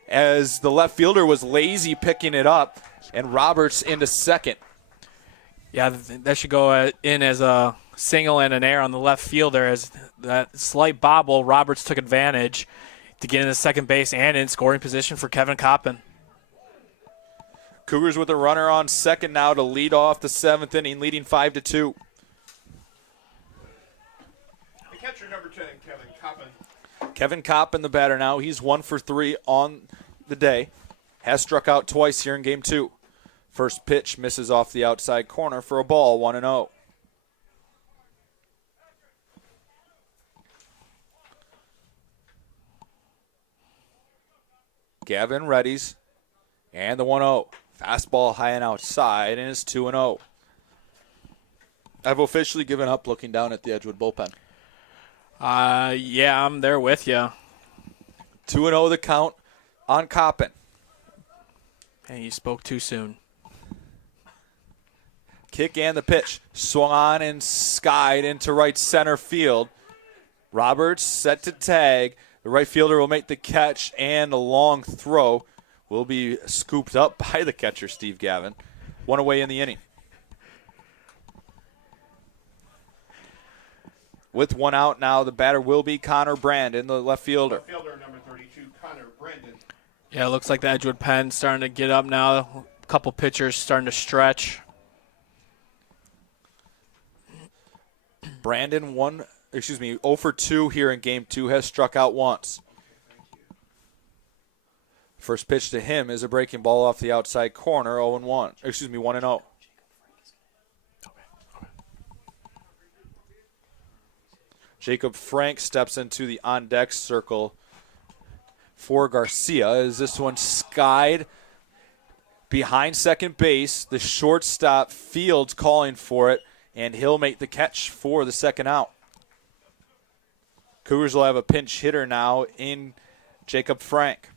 as the left fielder was lazy picking it up, and Roberts into second. Yeah, that should go in as a single and an error on the left fielder. As that slight bobble, Roberts took advantage to get into second base and in scoring position for Kevin Coppin. Cougars with a runner on second now to lead off the 7th inning, leading 5-2. The catcher number 10, Kevin Coppin. Kevin Coppin, the batter now. He's 1 for 3 on the day. Has struck out twice here in game 2. First pitch misses off the outside corner for a ball, 1-0. Gavin readies, and the 1-0. Fastball high and outside, and it's 2-0. I've officially given up looking down at the Edgewood bullpen. Yeah, I'm there with you. 2-0 the count on Coppin. And you spoke too soon. Kick and the pitch. Swung on and skied into right center field. Roberts set to tag. The right fielder will make the catch, and a long throw will be scooped up by the catcher, Steve Gavin. One away in the inning. With one out now, the batter will be Connor Brandon, the left fielder. Left fielder number 32, Connor Brandon. Yeah, it looks like the Edgewood pen starting to get up now. A couple pitchers starting to stretch. Brandon 0 for 2 here in game 2, has struck out once. First pitch to him is a breaking ball off the outside corner, 1-0. Jacob Frank steps into the on-deck circle for Garcia as this one skied behind second base. The shortstop Fields calling for it, and he'll make the catch for the second out. Cougars will have a pinch hitter now in Jacob Frank.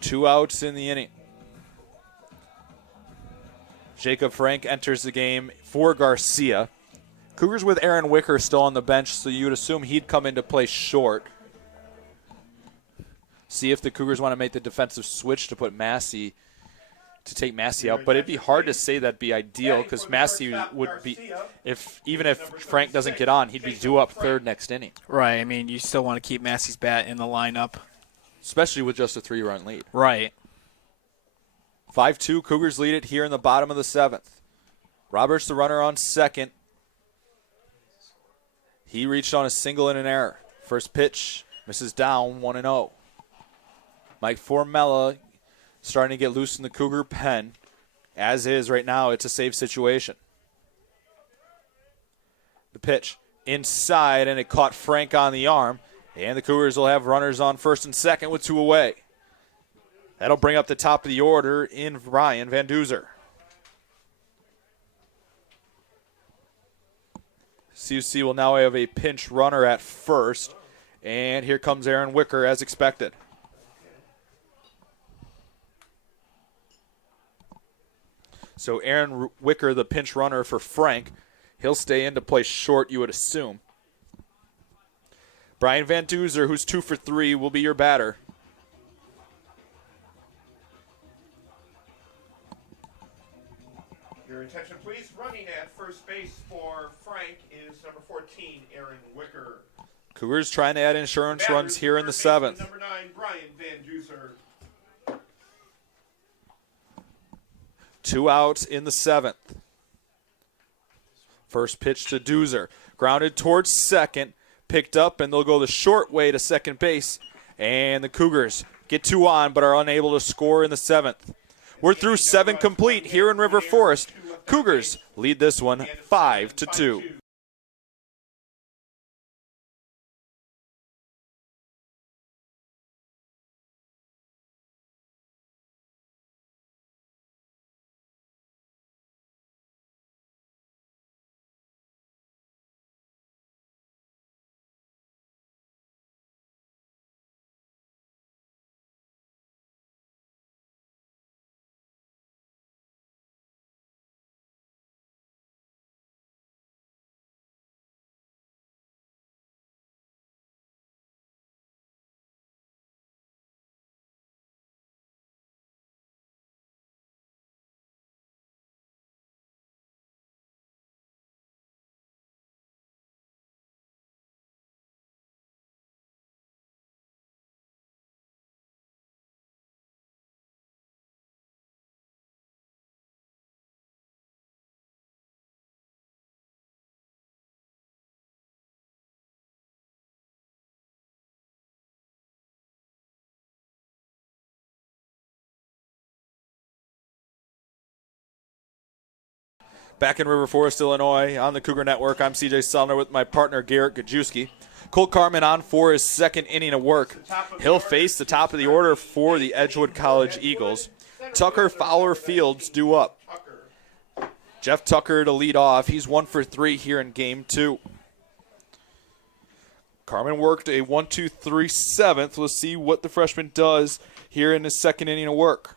Two outs in the inning. Jacob Frank enters the game for Garcia. Cougars with Aaron Wicker still on the bench, so you would assume he'd come into play short. See if the Cougars want to make the defensive switch to put Massey, to take Massey out. But it'd be hard to say that'd be ideal because Massey would be, even if Frank doesn't get on, he'd be due up third next inning. Right. I mean, you still want to keep Massey's bat in the lineup. Especially with just a 3-run lead. Right. 5-2, Cougars lead it here in the bottom of the 7th. Roberts, the runner on second. He reached on a single and an error. First pitch misses down, 1-0. Mike Formella starting to get loose in the Cougar pen. As is right now, it's a safe situation. The pitch inside, and it caught Frank on the arm. And the Cougars will have runners on first and second with 2 away. That'll bring up the top of the order in Ryan Van Duzer. CUC will now have a pinch runner at first. And here comes Aaron Wicker as expected. So Aaron Wicker, the pinch runner for Frank, he'll stay in to play short, you would assume. Brian Van Duzer, who's 2 for 3, will be your batter. Your attention, please. Running at first base for Frank is number 14, Aaron Wicker. Cougars trying to add insurance runs here in the 7th. Number 9, Brian Van Duzer. 2 outs in the 7th. First pitch to Duzer. Grounded towards second. Picked up, and they'll go the short way to second base. And the Cougars get 2 on, but are unable to score in the 7th. We're through 7 complete here in River Forest. Cougars lead this one 5-2. Back in River Forest, Illinois, on the Cougar Network, I'm CJ Sellner with my partner Garrett Gajewski. Cole Carmen on for his second inning of work. He'll face the top of the order for the Edgewood College Eagles. Tucker, Fowler, Fields due up. Jeff Tucker to lead off. He's 1 for 3 here in game 2. Carmen worked a 1-2-3 seventh. We'll see what the freshman does here in his second inning of work.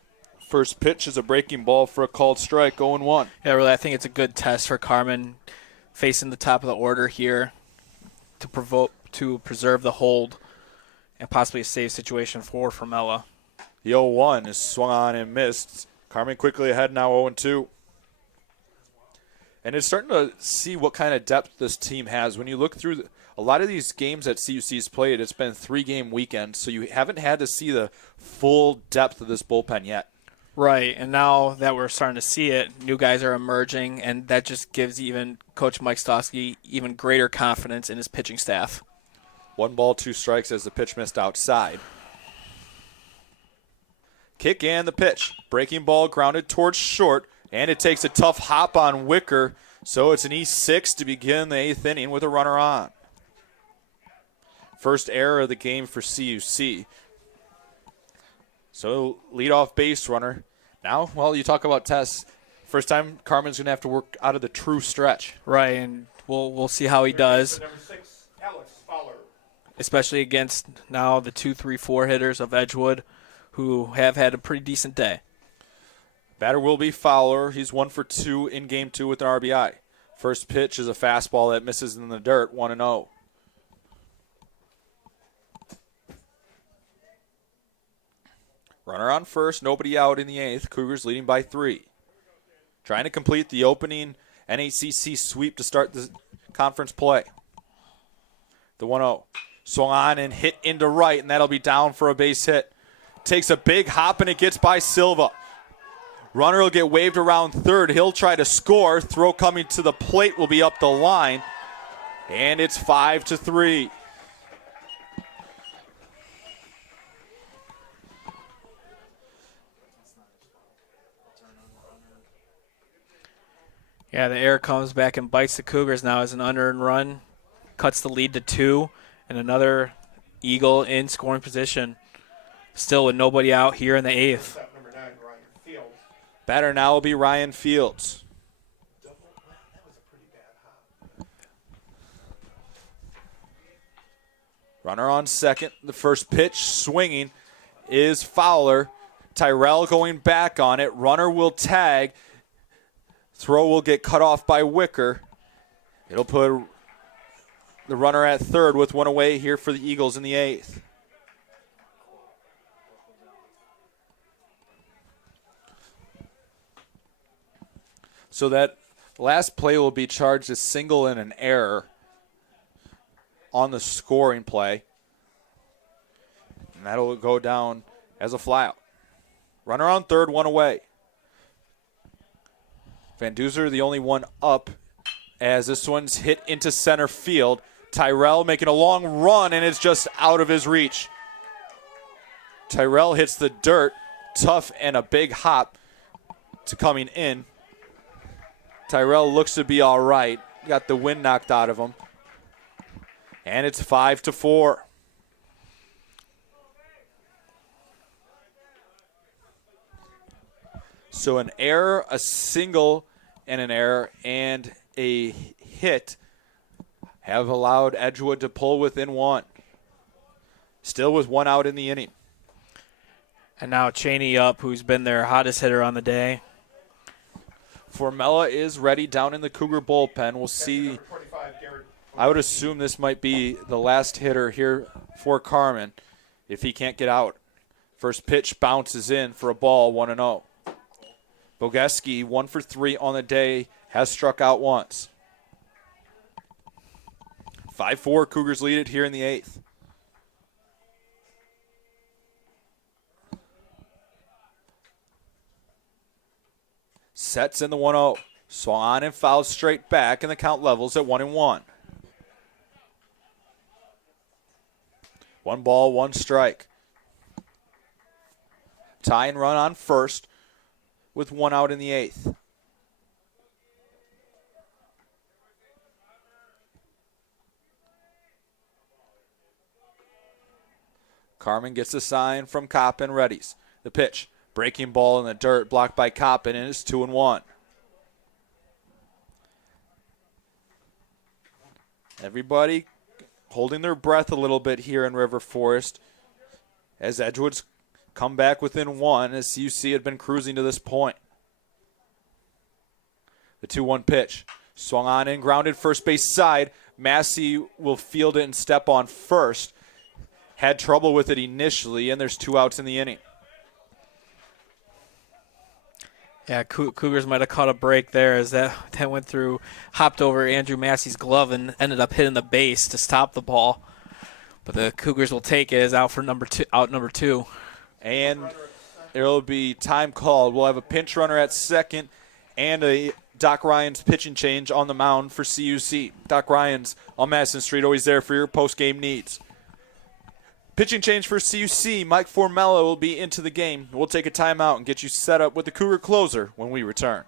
First pitch is a breaking ball for a called strike, 0-1. Yeah, really, I think it's a good test for Carmen facing the top of the order here to preserve the hold and possibly a save situation for Formella. The 0-1 is swung on and missed. Carmen quickly ahead now, 0-2. And it's starting to see what kind of depth this team has. When you look through a lot of these games that CUC's played, it's been 3-game weekends, so you haven't had to see the full depth of this bullpen yet. Right, and now that we're starting to see it, new guys are emerging, and that just gives even Coach Mike Stosky even greater confidence in his pitching staff. 1 ball, 2 strikes as the pitch missed outside. Kick and the pitch. Breaking ball grounded towards short, and it takes a tough hop on Wicker, so it's an E6 to begin the 8th inning with a runner on. First error of the game for CUC. So leadoff base runner. Now, well, you talk about tests. First time Carmen's going to have to work out of the true stretch. Right, and we'll see how he does, Number 6, Alex Fowler. especially against now the 2, 3, 4 hitters of Edgewood who have had a pretty decent day. Batter will be Fowler. He's 1 for 2 in game 2 with an RBI. First pitch is a fastball that misses in the dirt, 1-0. Runner on first, nobody out in the 8th. Cougars leading by 3. Trying to complete the opening NACC sweep to start the conference play. The 1-0. Swung on and hit into right, and that'll be down for a base hit. Takes a big hop, and it gets by Silva. Runner will get waved around third. He'll try to score. Throw coming to the plate will be up the line, and it's 5-3. Yeah, the error comes back and bites the Cougars now as an unearned run. Cuts the lead to 2, and another Eagle in scoring position. Still with nobody out here in the 8th. Number 9, Ryan Fields. Batter now will be Ryan Fields. That was a pretty bad hop. Runner on second. The first pitch swinging is Fowler. Tyrell going back on it. Runner will tag. Throw will get cut off by Wicker. It'll put the runner at third with 1 away here for the Eagles in the 8th. So that last play will be charged as single and an error on the scoring play. And that'll go down as a flyout. Runner on third, 1 away. Van Duzer the only one up as this one's hit into center field. Tyrell making a long run, and it's just out of his reach. Tyrell hits the dirt, tough and a big hop to coming in. Tyrell looks to be all right. Got the wind knocked out of him. And it's 5-4. So an error, a single, and an error, and a hit have allowed Edgewood to pull within 1. Still with 1 out in the inning. And now Cheney up, who's been their hottest hitter on the day. Formella is ready down in the Cougar bullpen. We'll see. I would assume this might be the last hitter here for Carmen if he can't get out. First pitch bounces in for a ball, 1-0. Bogeski, 1 for 3 on the day, has struck out once. 5-4, Cougars lead it here in the 8th. Sets in the 1-0. Swung on and fouled straight back, and the count levels at 1-1. 1 ball, 1 strike. Tie and run on first with 1 out in the 8th. Carmen gets a sign from Coppin, readies. The pitch. Breaking ball in the dirt, blocked by Coppin, and it's 2-1. Everybody holding their breath a little bit here in River Forest as Edgewood's come back within one as CUC had been cruising to this point. The 2-1 pitch. Swung on in, grounded first base side. Massey will field it and step on first. Had trouble with it initially, and there's 2 outs in the inning. Yeah, Cougars might have caught a break there as that went through, hopped over Andrew Massey's glove and ended up hitting the base to stop the ball. But the Cougars will take it as out number two. And it'll be time called. We'll have a pinch runner at second and a Doc Ryan's pitching change on the mound for CUC. Doc Ryan's on Madison Street, always there for your post-game needs. Pitching change for CUC. Mike Formella will be into the game. We'll take a timeout and get you set up with the Cougar closer when we return.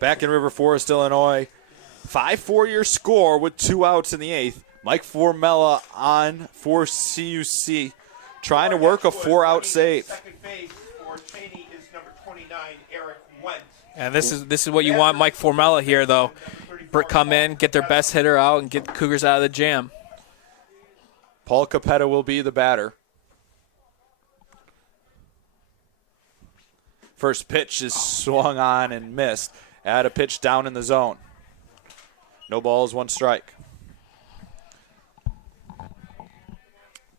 Back in River Forest, Illinois. 5-4 your score with 2 outs in the 8th. Mike Formella on for CUC, trying to work a 4-out save. Second base for Cheney is number 29, Eric Wentz. And this is what you want Mike Formella here, though. Come in, get their best hitter out, and get the Cougars out of the jam. Paul Capetta will be the batter. First pitch is swung on and missed. At a pitch down in the zone. No balls, 1 strike.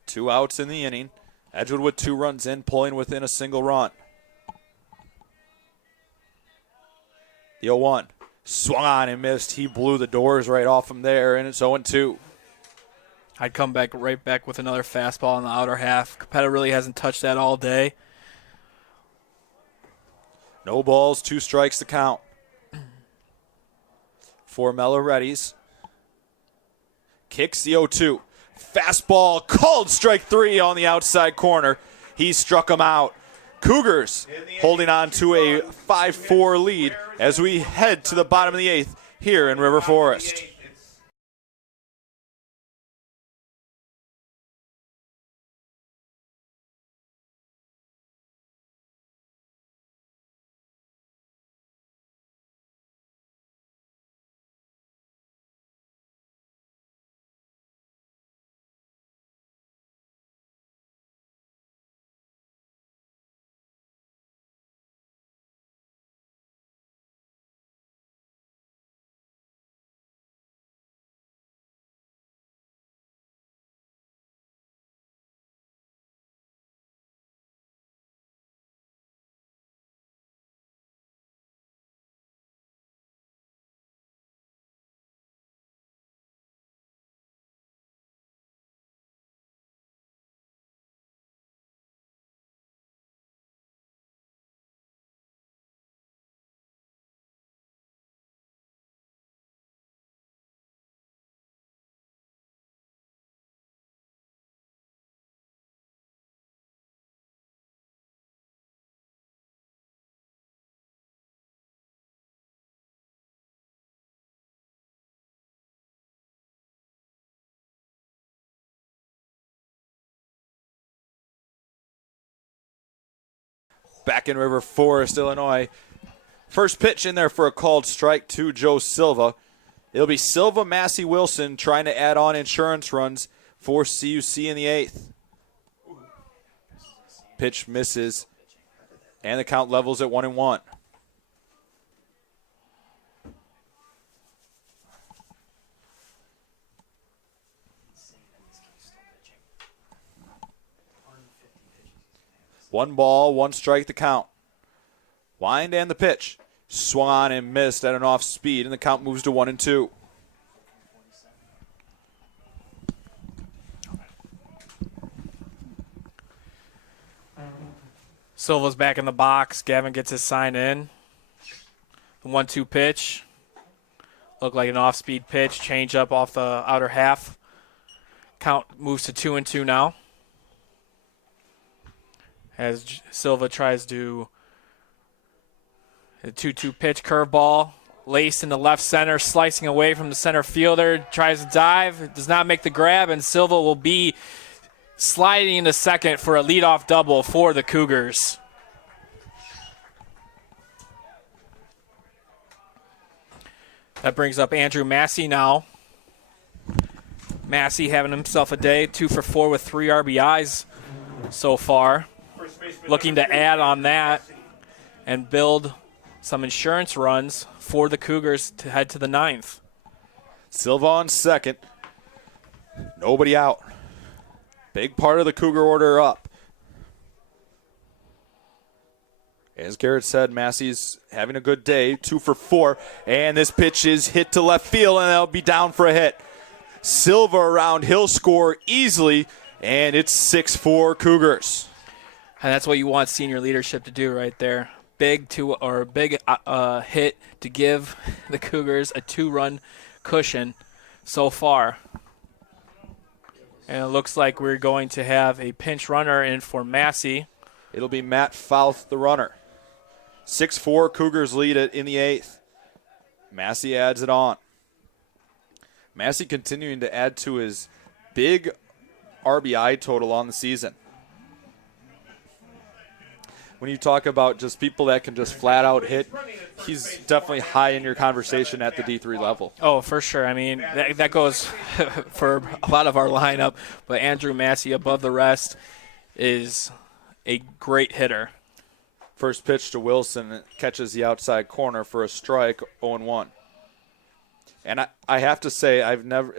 2 outs in the inning. Edgewood with 2 runs in, pulling within a single run. The 0-1. Swung on and missed. He blew the doors right off him there, and it's 0-2. I'd come back with another fastball in the outer half. Capetta really hasn't touched that all day. No balls, 2 strikes to count. Formella readies. Kicks the 0-2. Fastball called strike 3 on the outside corner. He struck him out. Cougars holding on to a 5-4 lead as we head to the bottom of the 8th here in River Forest. back in River Forest, Illinois. First pitch in there for a called strike to Joe Silva. It'll be Silva, Massey, Wilson trying to add on insurance runs for CUC in the 8th. Pitch misses, and the count levels at 1-1. One ball, one strike, the count. Wind and the pitch. Swung on and missed at an off speed, and the count moves to 1-2. Silva's back in the box. Gavin gets his sign in. The 1-2 pitch. Looked like an off-speed pitch. Change up off the outer half. Count moves to 2-2 now. As Silva tries to a 2-2 pitch, curveball, laced in the left center, slicing away from the center fielder, tries to dive, does not make the grab, and Silva will be sliding into second for a leadoff double for the Cougars. That brings up Andrew Massey now. Massey having himself a day, 2 for 4 with 3 RBIs so far. Looking to add on that and build some insurance runs for the Cougars to head to the 9th. Silva on second. Nobody out. Big part of the Cougar order up. As Garrett said, Massey's having a good day, 2 for 4, and this pitch is hit to left field, and they'll be down for a hit. Silva around, he'll score easily, and it's 6-4 Cougars. And that's what you want senior leadership to do right there. Big hit to give the Cougars a 2-run cushion so far. And it looks like we're going to have a pinch runner in for Massey. It'll be Matt Fouth, the runner. 6-4 Cougars lead it in the 8th. Massey adds it on. Massey continuing to add to his big RBI total on the season. When you talk about just people that can just flat out hit, he's definitely high in your conversation at the D3 level. Oh, for sure. I mean, that goes for a lot of our lineup, but Andrew Massey above the rest is a great hitter. First pitch to Wilson, catches the outside corner for a strike, 0-1. And I have to say, I know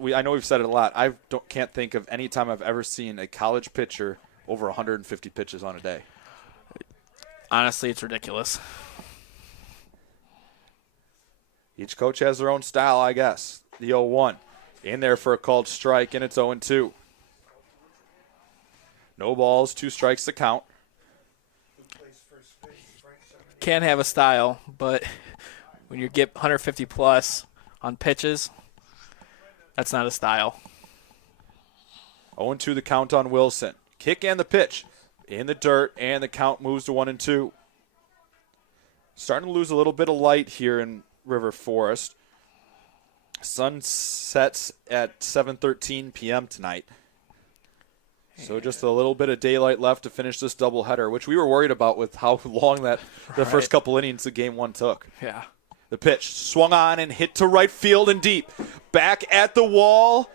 we've said it a lot. Can't think of any time I've ever seen a college pitcher over 150 pitches on a day. Honestly, it's ridiculous. Each coach has their own style, I guess. The 0-1 in there for a called strike, and it's 0-2. No balls, 2 strikes to count. Can have a style, but when you get 150 plus on pitches, that's not a style. 0-2 the count on Wilson. Kick and the pitch in the dirt, and the count moves to 1-2. Starting to lose a little bit of light here in River Forest. Sun sets at 7:13 p.m. tonight. So just a little bit of daylight left to finish this doubleheader, which we were worried about with how long the first couple innings of Game 1 took. Yeah. The pitch swung on and hit to right field and deep. Back at the wall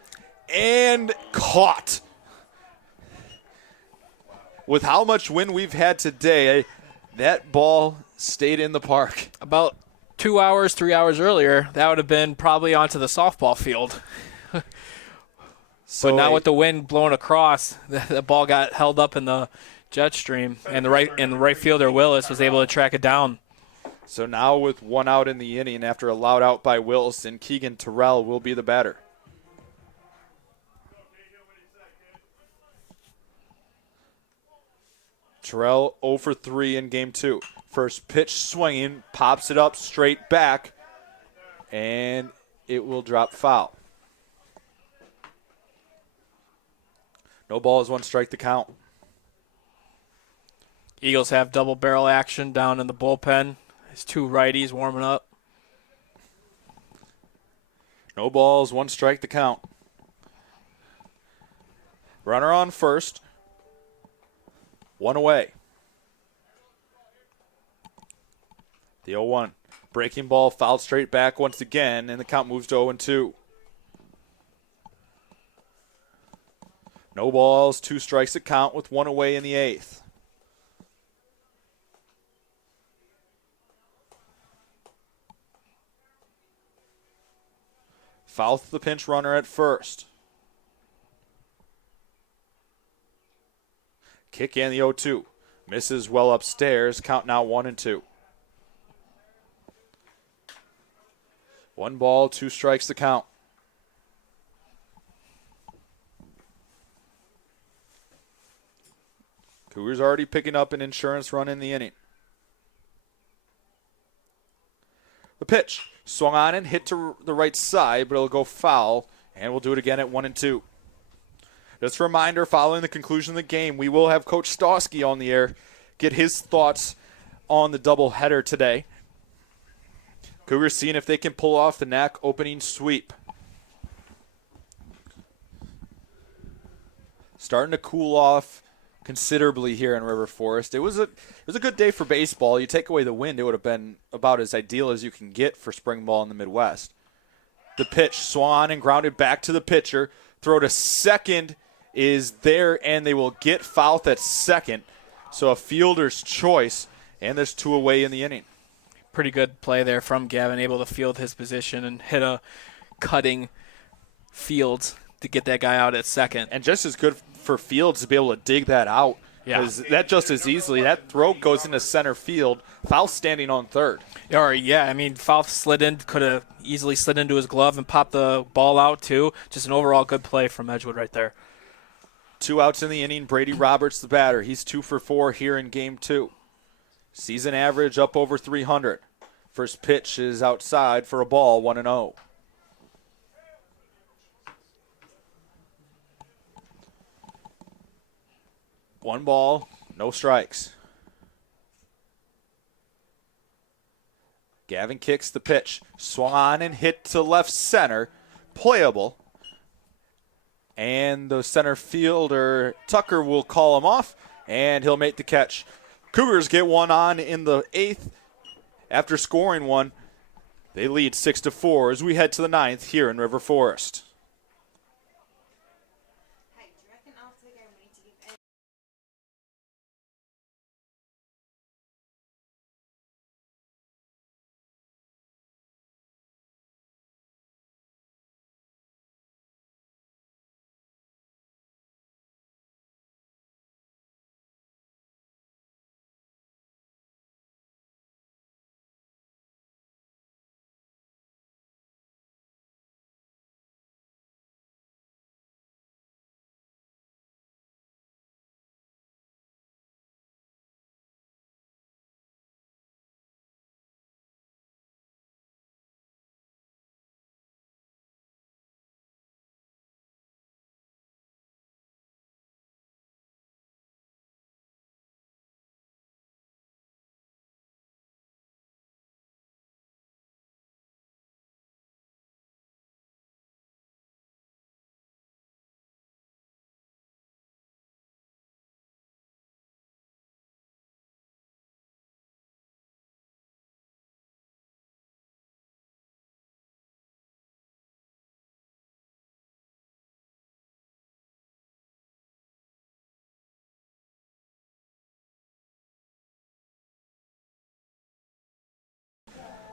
and caught. With how much wind we've had today, that ball stayed in the park. About 2 hours, 3 hours earlier, that would have been probably onto the softball field. But now with the wind blowing across, the ball got held up in the jet stream, and the right fielder Willis was able to track it down. So now with 1 out in the inning after a loud out by Wilson, Keegan Terrell will be the batter. Terrell 0 for 3 in Game 2. First pitch swinging, pops it up straight back, and it will drop foul. No balls, 1 strike to count. Eagles have double barrel action down in the bullpen. There's 2 righties warming up. No balls, 1 strike to count. Runner on first. 1 away. The 0-1. Breaking ball fouled straight back once again, and the count moves to 0-2. No balls, 2 strikes to count with 1 away in the 8th. Fouth the pinch runner at first. Kick in the 0-2. Misses well upstairs. Count now 1-2. 1 ball, 2 strikes to count. Cougars already picking up an insurance run in the inning. The pitch. Swung on and hit to the right side, but it'll go foul, and we'll do it again at 1-2. Just a reminder, following the conclusion of the game, we will have Coach Stosky on the air, get his thoughts on the doubleheader today. Cougars seeing if they can pull off the NAC opening sweep. Starting to cool off considerably here in River Forest. It was a good day for baseball. You take away the wind, it would have been about as ideal as you can get for spring ball in the Midwest. The pitch swung and grounded back to the pitcher. Throw to second is there, and they will get Fouth at second. So a fielder's choice, and there's 2 away in the inning. Pretty good play there from Gavin, able to field his position and hit a cutting Fields to get that guy out at second. And just as good for Fields to be able to dig that out. Because that just as easily, that throw goes into center field. Foul standing on third. Fouth slid in, could have easily slid into his glove and popped the ball out too. Just an overall good play from Edgewood right there. 2 outs in the inning. Brady Roberts, the batter. He's 2 for 4 here in game 2. Season average up over 300. First pitch is outside for a ball, 1-0. One ball, no strikes. Gavin kicks the pitch. Swung on and hit to left center. Playable. And the center fielder, Tucker, will call him off, and he'll make the catch. Cougars get one on in the 8th. After scoring one, they lead 6-4 as we head to the 9th here in River Forest.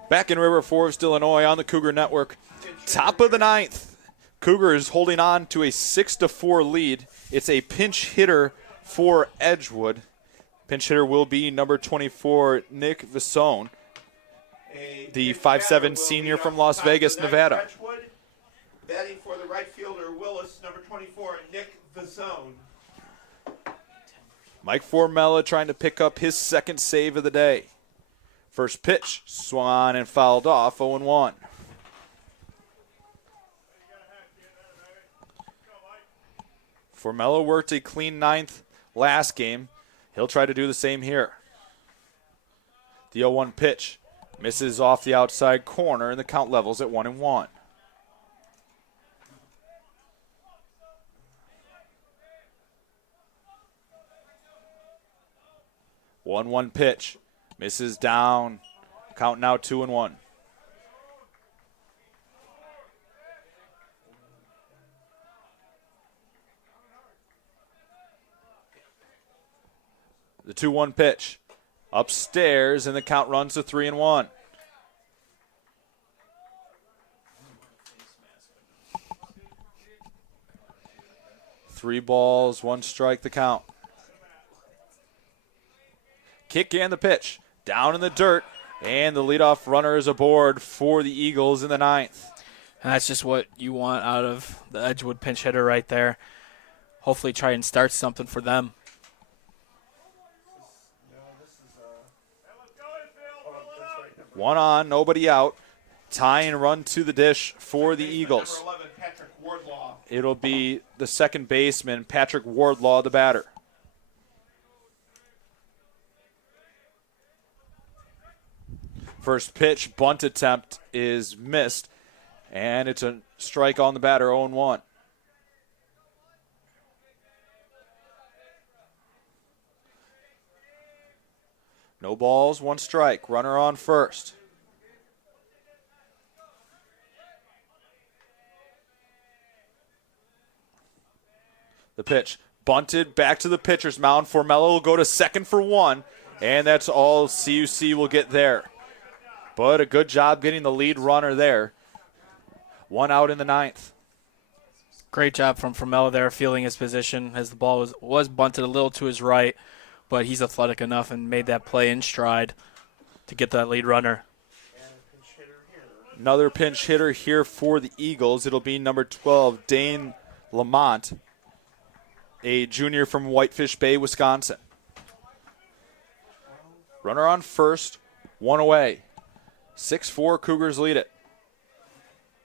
Back in River Forest, Illinois on the Cougar Network. Top of the 9th. Cougars holding on to a 6-4 lead. It's a pinch hitter for Edgewood. Pinch hitter will be number 24, Nick Visone, the 5'7" senior from Las Vegas, Nevada. Edgewood, batting for the right fielder, Willis, number 24, Nick Visone. Mike Formella trying to pick up his second save of the day. First pitch, swung on and fouled off, 0-1. Formella worked a clean 9th last game. He'll try to do the same here. The 0-1 pitch misses off the outside corner, and the count levels at 1-1. One pitch. Misses down. Count now 2-1. The 2-1 pitch. Upstairs, and the count runs to 3-1. Three balls, one strike, the count. Kick and the pitch. Down in the dirt, and the leadoff runner is aboard for the Eagles in the ninth. And that's just what you want out of the Edgewood pinch hitter right there. Hopefully try and start something for them. One on, nobody out. Tying run to the dish for the Eagles. Number 11, Patrick Wardlaw. It'll be the second baseman, Patrick Wardlaw, the batter. First pitch, bunt attempt is missed, and it's a strike on the batter, 0-1. No balls, one strike. Runner on first. The pitch, bunted back to the pitcher's mound. Formello will go to second for one, and that's all CUC will get there. But a good job getting the lead runner there. One out in the ninth. Great job from Formello there, fielding his position as the ball was bunted a little to his right, but he's athletic enough and made that play in stride to get that lead runner. Another pinch hitter here for the Eagles. It'll be number 12, Dane Lamont, a junior from Whitefish Bay, Wisconsin. Runner on first, one away. 6-4, Cougars lead it.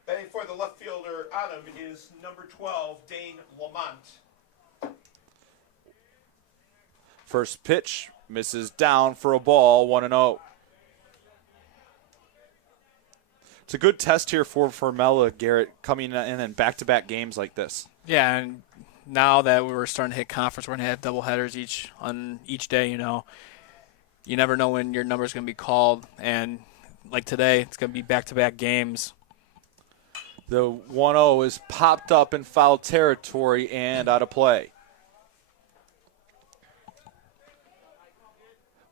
Batting for the left fielder out of is number 12, Dane Lamont. First pitch misses down for a ball, 1-0. It's a good test here for Formella, Garrett, coming in back-to-back games like this. Yeah, and now that we're starting to hit conference, we're going to have doubleheaders on each day, you know. You never know when your number's going to be called, and like today, it's going to be back-to-back games. The 1-0 is popped up in foul territory and out of play.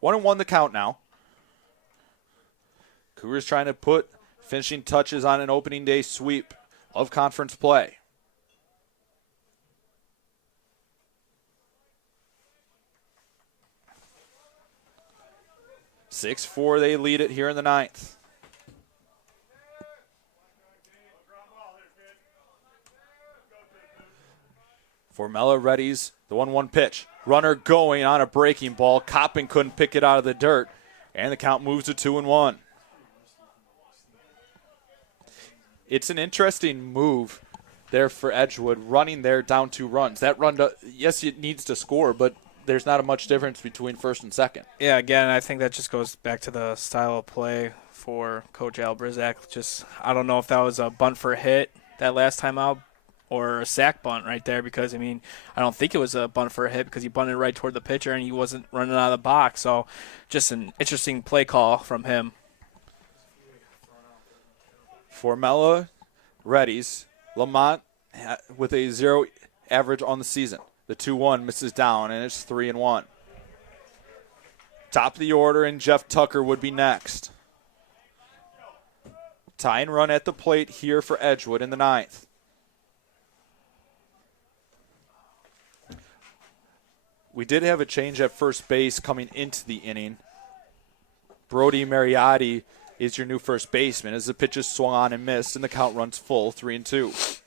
1-1 the count now. Cougars trying to put finishing touches on an opening day sweep of conference play. Six-4, they lead it here in the ninth. Formella readies the 1-1 pitch. Runner going on a breaking ball. Coppin couldn't pick it out of the dirt, and the count moves to 2-1. It's an interesting move there for Edgewood, running there down 2 runs. That run, yes, it needs to score, but there's not a much difference between first and second. Yeah, again, I think that just goes back to the style of play for Coach Albrizak. I don't know if that was a bunt for a hit that last time out or a sack bunt right there because, I mean, I don't think it was a bunt for a hit because he bunted right toward the pitcher and he wasn't running out of the box. So just an interesting play call from him. Formella readies. Lamont with a 0 average on the season. The 2-1 misses down, and it's 3-1. Top of the order, and Jeff Tucker would be next. Tie and run at the plate here for Edgewood in the ninth. We did have a change at first base coming into the inning. Brody Mariotti is your new first baseman as the pitch is swung on and missed, and the count runs full, 3-2.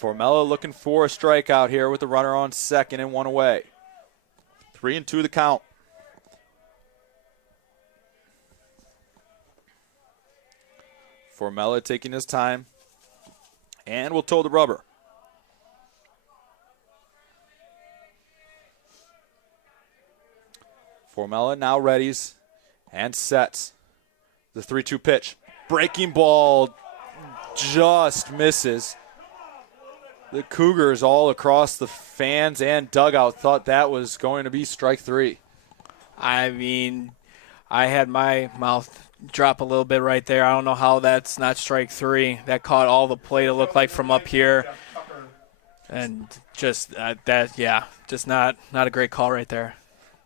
Formella looking for a strikeout here with the runner on second and 1 away. 3-2 the count. Formella taking his time and will toe the rubber. Formella now readies and sets. The 3-2 pitch. Breaking ball just misses. The Cougars all across the fans and dugout thought that was going to be strike 3. I mean, I had my mouth drop a little bit right there. I don't know how that's not strike three. That caught all the play to look like from up here. And just just not a great call right there.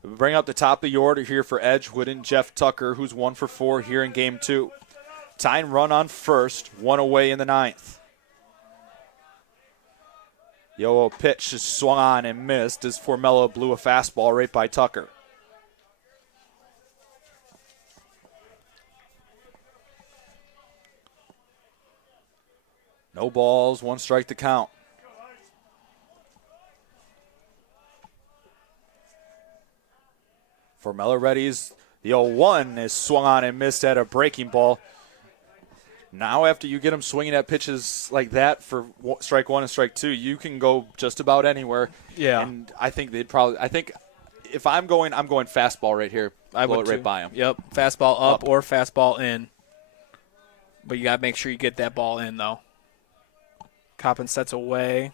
We bring up the top of the order here for Edgewood and Jeff Tucker, who's 1 for 4 here in game 2. Tying run on first, 1 away in the 9th. Yo, pitch is swung on and missed as Formella blew a fastball right by Tucker. No balls, 1 strike to count. Formella readies. The 0-1 is swung on and missed at a breaking ball. Now after you get him swinging at pitches like that for strike 1 and strike 2, you can go just about anywhere. Yeah. And I think if I'm going fastball right here. I blow it right by him. Yep, fastball up or fastball in. But you got to make sure you get that ball in, though. Coppin sets away.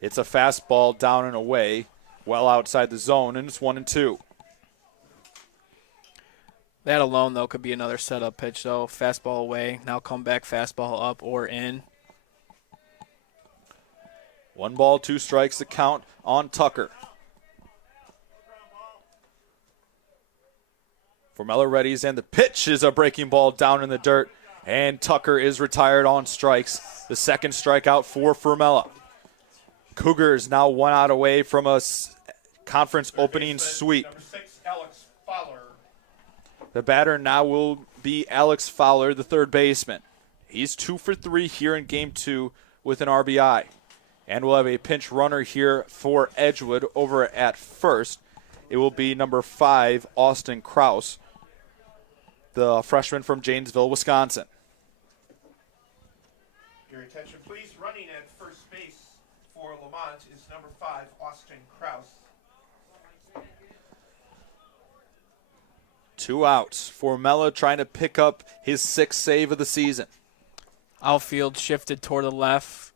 It's a fastball down and away, well outside the zone, and it's 1-2. That alone, though, could be another setup pitch, though. Fastball away, now come back, fastball up or in. 1 ball, 2 strikes to count on Tucker. Formella readies, and the pitch is a breaking ball down in the dirt, and Tucker is retired on strikes. The second strikeout for Formella. Cougars now 1 out away from a conference opening sweep. Number 6, Alex Fowler. The batter now will be Alex Fowler, the third baseman. He's 2 for 3 here in game 2 with an RBI. And we'll have a pinch runner here for Edgewood over at first. It will be number 5, Austin Kraus, the freshman from Janesville, Wisconsin. Your attention, please. Running at first base for Lamont is number 5, Austin Kraus. 2 outs. Formella trying to pick up his 6th save of the season. Outfield shifted toward the left.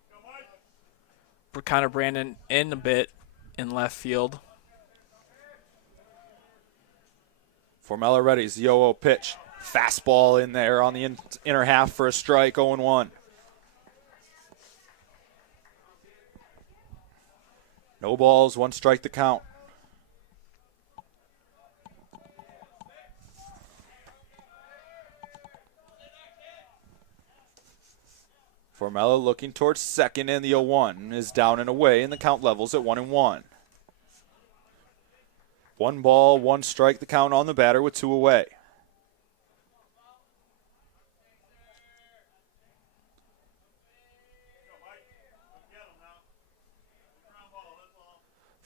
Kind of Brandon in a bit in left field. Formella readies. The 0-0 pitch. Fastball in there on the inner half for a strike, 0-1. No balls, 1 strike to count. Formella looking towards second, and the 0-1 is down and away, and the count levels at 1-1. 1 ball, 1 strike the count on the batter with 2 away.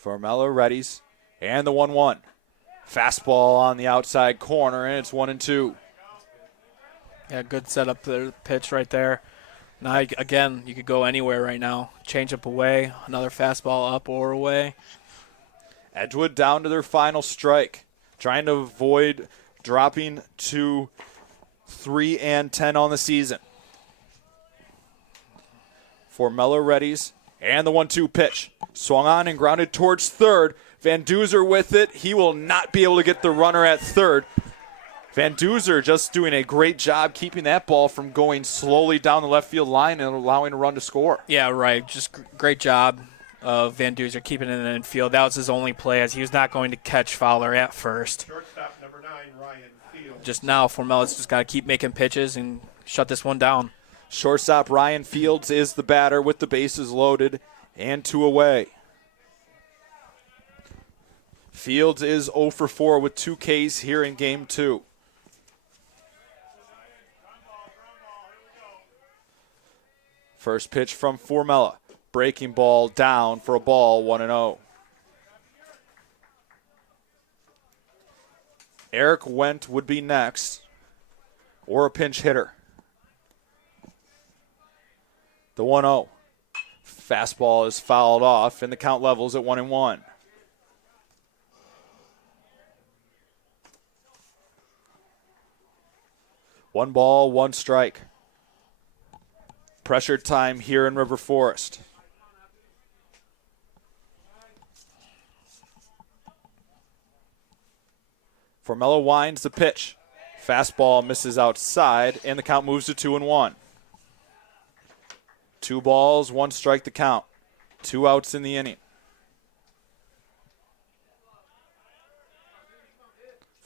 Formella readies, and the 1-1. Fastball on the outside corner, and it's 1-2. Yeah, good setup there, pitch right there. Now, again, you could go anywhere right now. Change up away, another fastball up or away. Edgewood down to their final strike, trying to avoid dropping to 3-10 on the season. Formella readies, and the 1-2 pitch. Swung on and grounded towards third. Van Duzer with it. He will not be able to get the runner at third. Van Duzer just doing a great job keeping that ball from going slowly down the left field line and allowing a run to score. Yeah, right. Just great job of Van Duzer keeping it in the infield. That was his only play, as he was not going to catch Fowler at first. Shortstop number 9, Ryan Fields. Just now, Formella's just got to keep making pitches and shut this one down. Shortstop Ryan Fields is the batter with the bases loaded and 2 away. Fields is 0 for 4 with 2 Ks here in game 2. First pitch from Formella. Breaking ball down for a ball, 1-0. Eric Wendt would be next, or a pinch hitter. The 1-0. Fastball is fouled off, and the count levels at 1-1. One ball, 1 strike. Pressure time here in River Forest. Formella winds the pitch. Fastball misses outside, and the count moves to 2-1. 2 balls, 1 strike the count. 2 outs in the inning.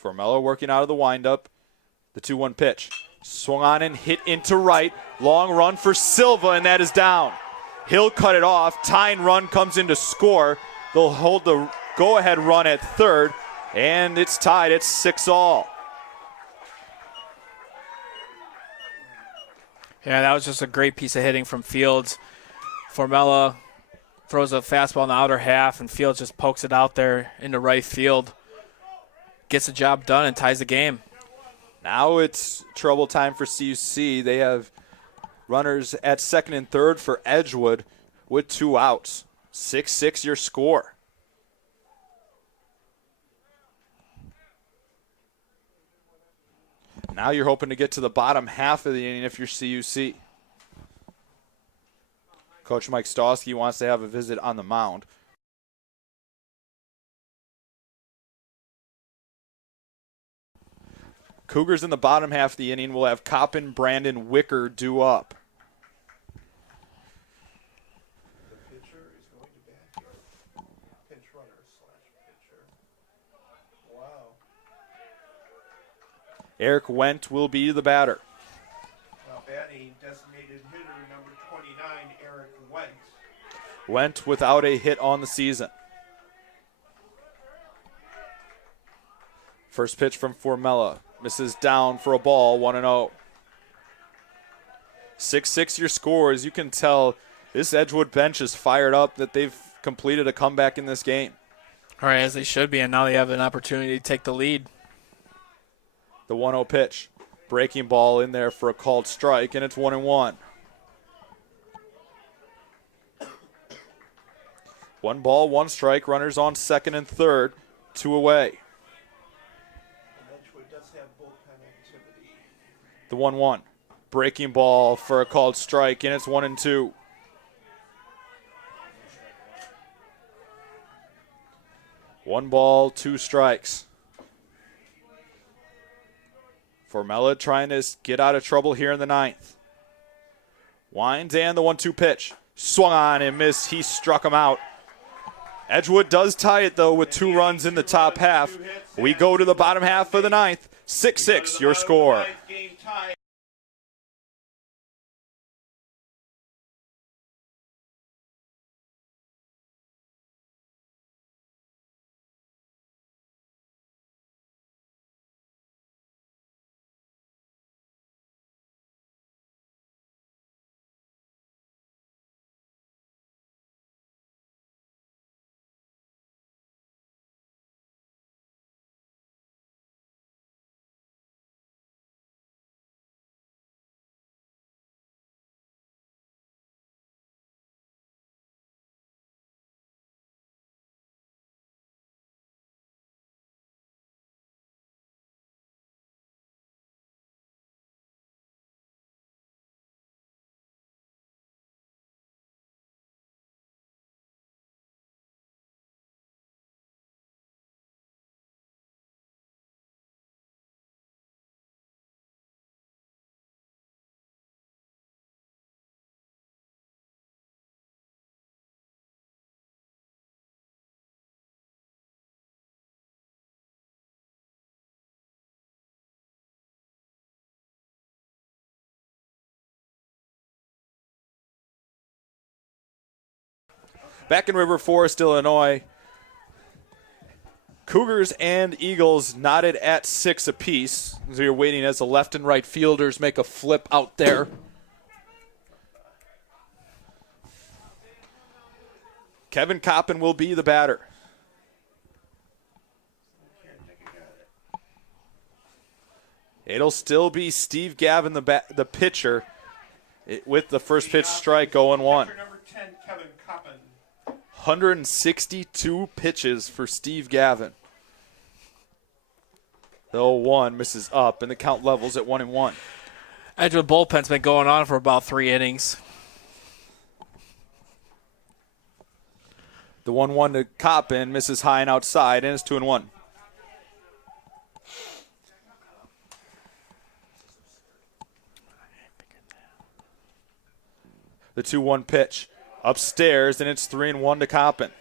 Formella working out of the windup. The 2-1 pitch. Swung on and hit into right. Long run for Silva, and that is down. He'll cut it off. Tying run comes in to score. They'll hold the go-ahead run at third, and it's tied. It's 6-all. Yeah, that was just a great piece of hitting from Fields. Formella throws a fastball in the outer half, and Fields just pokes it out there into right field. Gets the job done and ties the game. Now it's trouble time for CUC. They have runners at second and third for Edgewood with 2 outs. 6-6 your score. Now you're hoping to get to the bottom half of the inning if you're CUC. Coach Mike Stosky wants to have a visit on the mound. Cougars in the bottom half of the inning will have Coppin, Brandon, Wicker due up. The pitcher is going to bat here. Pinch runner / pitcher. Wow. Eric Wendt will be the batter. Now batting designated hitter number 29, Eric Wendt. Wendt without a hit on the season. First pitch from Formella. Misses down for a ball, 1-0. 6-6 your score. As you can tell, this Edgewood bench is fired up that they've completed a comeback in this game. All right, as they should be, and now they have an opportunity to take the lead. The 1-0 pitch. Breaking ball in there for a called strike, and it's 1-1. 1 ball, 1 strike. Runners on second and third. 2 away. The 1-1. Breaking ball for a called strike, and it's 1-2. One ball, 2 strikes. Formella trying to get out of trouble here in the 9th. Winds and the 1-2 pitch. Swung on and missed. He struck him out. Edgewood does tie it, though, with 2 runs in the top half. We go to the bottom half of the 9th. 6-6 your score. Back in River Forest, Illinois, Cougars and Eagles knotted at 6 apiece. So you're waiting as the left and right fielders make a flip out there. Kevin Coppin will be the batter. It'll still be Steve Gavin, the pitcher, with the first pitch strike 0-1. Pitcher number 10, Kevin Coppin. 162 pitches for Steve Gavin. The 0-1 misses up, and the count levels at 1-1. Edgewood bullpen's been going on for about 3 innings. The 1-1 to Coppin misses high and outside, and it's 2-1. The 2-1 pitch upstairs, and it's 3-1 to Coppin.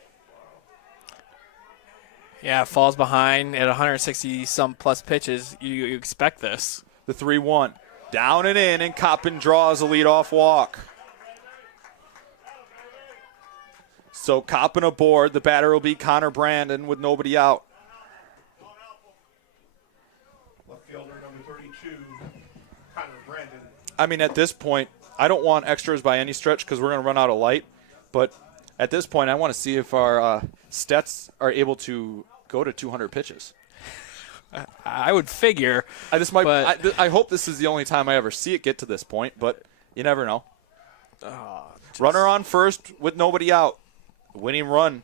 Yeah, falls behind at 160-some plus pitches. You expect this. The 3-1 down and in, and Coppin draws a leadoff walk. So Coppin aboard. The batter will be Connor Brandon with nobody out. Left fielder number 32, Connor Brandon. I mean, at this point, I don't want extras by any stretch because we're going to run out of light. But at this point, I want to see if our stats are able to go to 200 pitches. I would figure. I hope this is the only time I ever see it get to this point, but you never know. Runner on first with nobody out. Winning run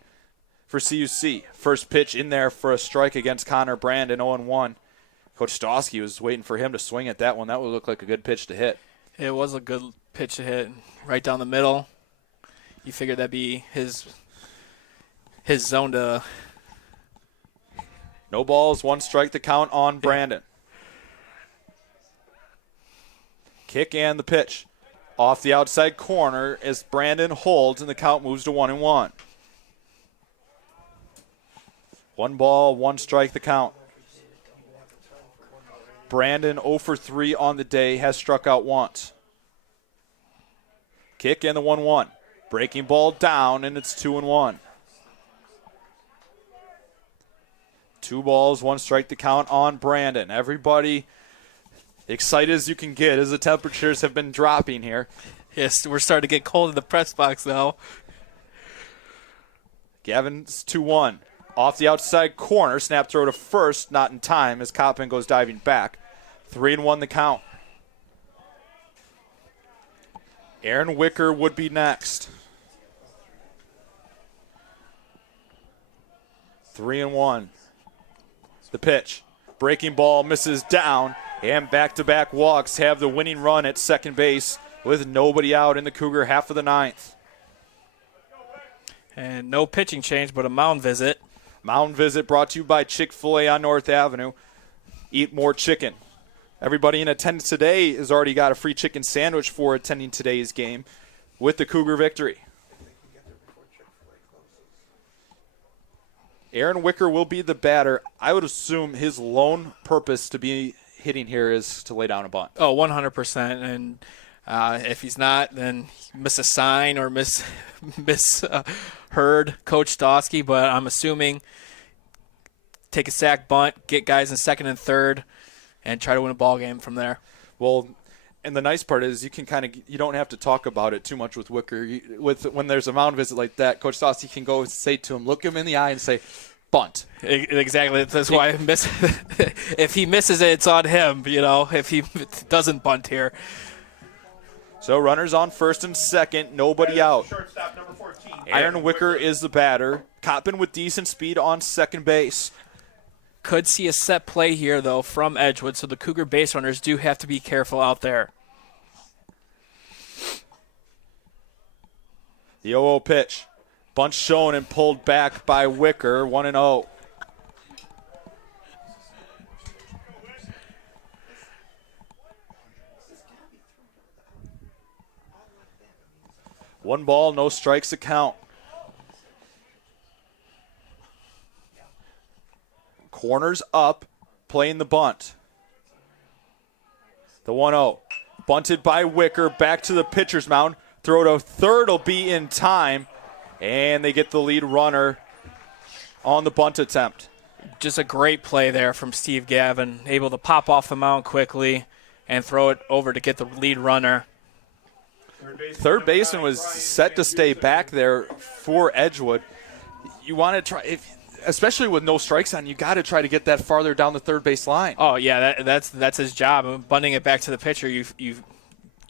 for CUC. First pitch in there for a strike against Connor Brandon, 0-1. Coach Stosky was waiting for him to swing at that one. That would look like a good pitch to hit. It was a good pitch to hit right down the middle. You figured that'd be his zone to. No balls, 1 strike to count on Brandon. Kick and the pitch. Off the outside corner as Brandon holds and the count moves to 1-1. 1 ball, 1 strike the count. Brandon 0 for 3 on the day, has struck out once. Kick and the 1-1. Breaking ball down, and it's 2-1. 2 balls, 1 strike to count on Brandon. Everybody excited as you can get as the temperatures have been dropping here. Yes, we're starting to get cold in the press box now. Gavin's 2-1. Off the outside corner, snap throw to first, not in time as Coppin goes diving back. 3-1 the count. Aaron Wicker would be next. 3-1. The pitch. Breaking ball misses down, and back-to-back walks have the winning run at second base with nobody out in the Cougar half of the 9th. And no pitching change, but a mound visit. Mound visit brought to you by Chick-fil-A on North Avenue. Eat more chicken. Everybody in attendance today has already got a free chicken sandwich for attending today's game with the Cougar victory. Aaron Wicker will be the batter. I would assume his lone purpose to be hitting here is to lay down a bunt. Oh, 100%. And if he's not, then miss a sign or heard Coach Stosky. But I'm assuming take a sack bunt, get guys in second and third, and try to win a ball game from there. Well, and the nice part is you don't have to talk about it too much with Wicker. When there's a mound visit like that, Coach Stosky can go and say to him, look him in the eye and say, bunt. Exactly. That's why I miss. If he misses it, it's on him. If he doesn't bunt here. So runners on first and second, nobody out. Shortstop number 14. Aaron Wicker is the batter. Coppin with decent speed on second base. Could see a set play here, though, from Edgewood, so the Cougar base runners do have to be careful out there. The 0-0 pitch. Bunt shown and pulled back by Wicker, 1-0. One ball, no strikes to count. Corners up, playing the bunt. The 1-0. Bunted by Wicker, back to the pitcher's mound. Throw to third will be in time, and they get the lead runner on the bunt attempt. Just a great play there from Steve Gavin, able to pop off the mound quickly and throw it over to get the lead runner. Third baseman was set to stay back there for Edgewood. You want to try, especially with no strikes on, you got to try to get that farther down the third base line. Oh yeah, that's his job. Bunting it back to the pitcher, you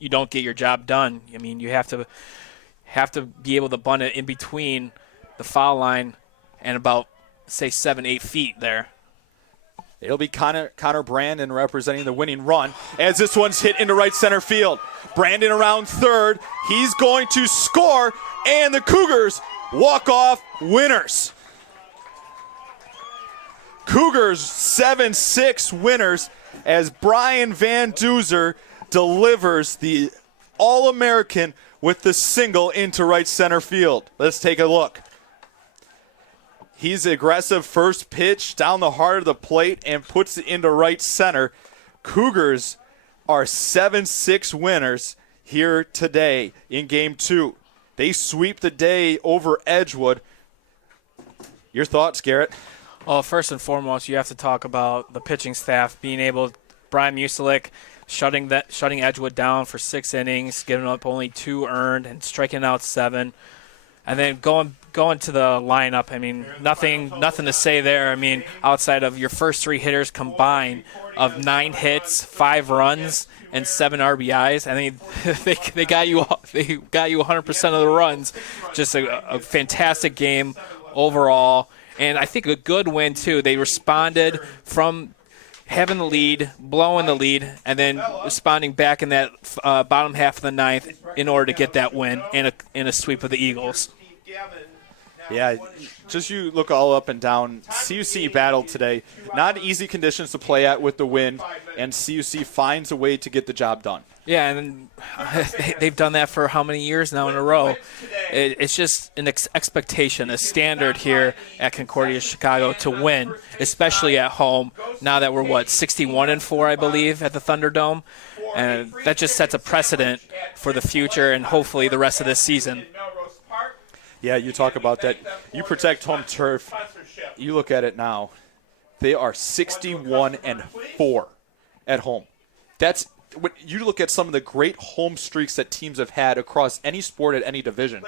don't get your job done. I mean, you have to be able to bunt it in between the foul line and about, say, 7-8 feet there. It'll be Connor Brandon representing the winning run as this one's hit into right center field. Brandon around third. He's going to score, and the Cougars walk off winners. Cougars 7-6 winners as Brian Van Duzer delivers the All-American with the single into right center field. Let's take a look. He's aggressive first pitch down the heart of the plate and puts it into right center. Cougars are 7-6 winners here today in Game 2. They sweep the day over Edgewood. Your thoughts, Garrett? Well, first and foremost, you have to talk about the pitching staff being able. Brian Muselik shutting Edgewood down for 6 innings, giving up only 2 earned and striking out 7, and then going to the lineup. I mean, nothing to say there. I mean, outside of your first 3 hitters combined of 9 hits, 5 runs, and 7 RBIs. I mean, they got you 100% of the runs. Just a fantastic game overall, and I think a good win too. They responded from having the lead, blowing the lead, and then responding back in that bottom half of the 9th in order to get that win and a sweep of the Eagles. Yeah, just you look all up and down. CUC battled today. Not easy conditions to play at with the wind, and CUC finds a way to get the job done. Yeah, and they've done that for how many years now in a row? It's just an expectation, a standard here at Concordia Chicago to win, especially at home. Now that we're 61-4, I believe, at the Thunderdome, and that just sets a precedent for the future and hopefully the rest of this season. Yeah, you talk about that. You protect home turf. You look at it now. They are 61-4 at home. That's when you look at some of the great home streaks that teams have had across any sport at any division.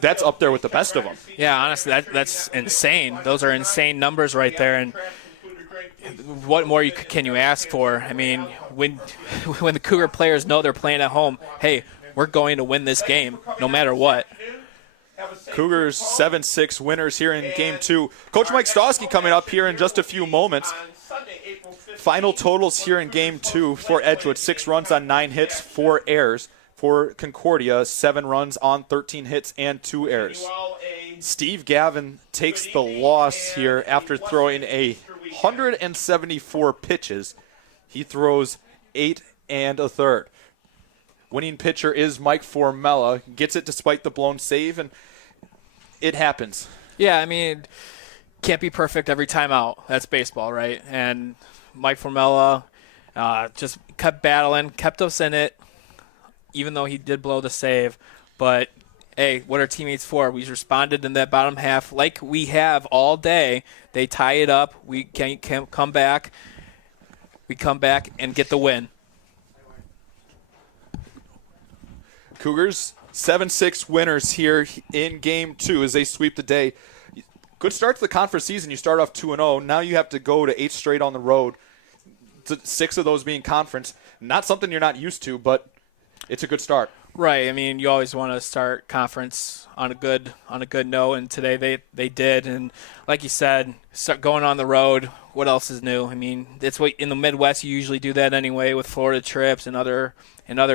That's up there with the best of them. Yeah, honestly, that's insane. Those are insane numbers right there. And what more can you ask for? I mean, when the Cougar players know they're playing at home, hey, we're going to win this game no matter what. Cougars 7-6 winners here in Game 2. Coach Mike Stosky coming up here in just a few moments. Final totals here in Game 2 for Edgewood: 6 runs on 9 hits, 4 errors. For Concordia, 7 runs on 13 hits and 2 errors. Steve Gavin takes the loss here after throwing 174 pitches. He throws 8 1/3. Winning pitcher is Mike Formella. Gets it despite the blown save, and it happens. Yeah, I mean, can't be perfect every time out. That's baseball, right? And Mike Formella just kept battling, kept us in it, even though he did blow the save. But, hey, what are teammates for? We responded in that bottom half like we have all day. They tie it up. We can come back. We come back and get the win. Cougars 7-6 winners here in Game 2 as they sweep the day. Good start to the conference season. You start off 2-0. Now you have to go to 8 straight on the road, 6 of those being conference. Not something you're not used to, but it's a good start. Right. I mean, you always want to start conference on a good note, and today they did. And like you said, start going on the road. What else is new? I mean, it's what in the Midwest you usually do that anyway with Florida trips and other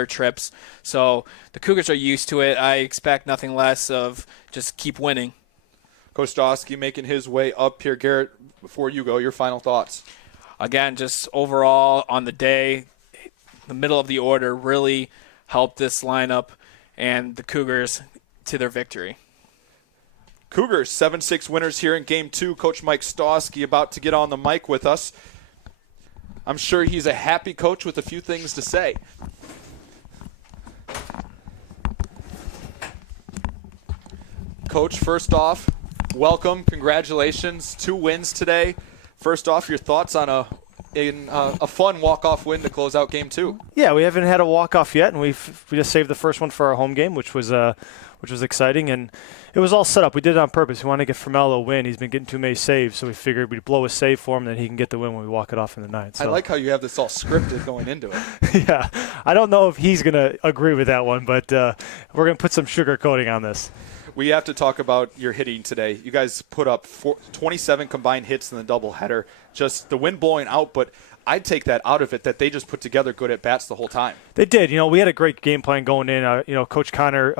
trips. So the Cougars are used to it. I expect nothing less of just keep winning. Coach Stosky making his way up here. Garrett, before you go, your final thoughts. Again, just overall on the day, the middle of the order really helped this lineup and the Cougars to their victory. Cougars 7-6 winners here in Game 2. Coach Mike Stosky about to get on the mic with us. I'm sure he's a happy coach with a few things to say. Coach, first off, welcome. Congratulations. 2 wins today. First off, your thoughts on a fun walk-off win to close out Game 2. Yeah, we haven't had a walk-off yet, and we just saved the first one for our home game, which was exciting, and it was all set up. We did it on purpose. We wanted to get Formello a win. He's been getting too many saves, so we figured we'd blow a save for him, and then he can get the win when we walk it off in the 9th. So. I like how you have this all scripted going into it. Yeah, I don't know if he's going to agree with that one, but we're going to put some sugar coating on this. We have to talk about your hitting today. You guys put up 27 combined hits in the doubleheader. Just the wind blowing out, but I'd take that out of it, that they just put together good at-bats the whole time. They did. We had a great game plan going in. Coach Connor,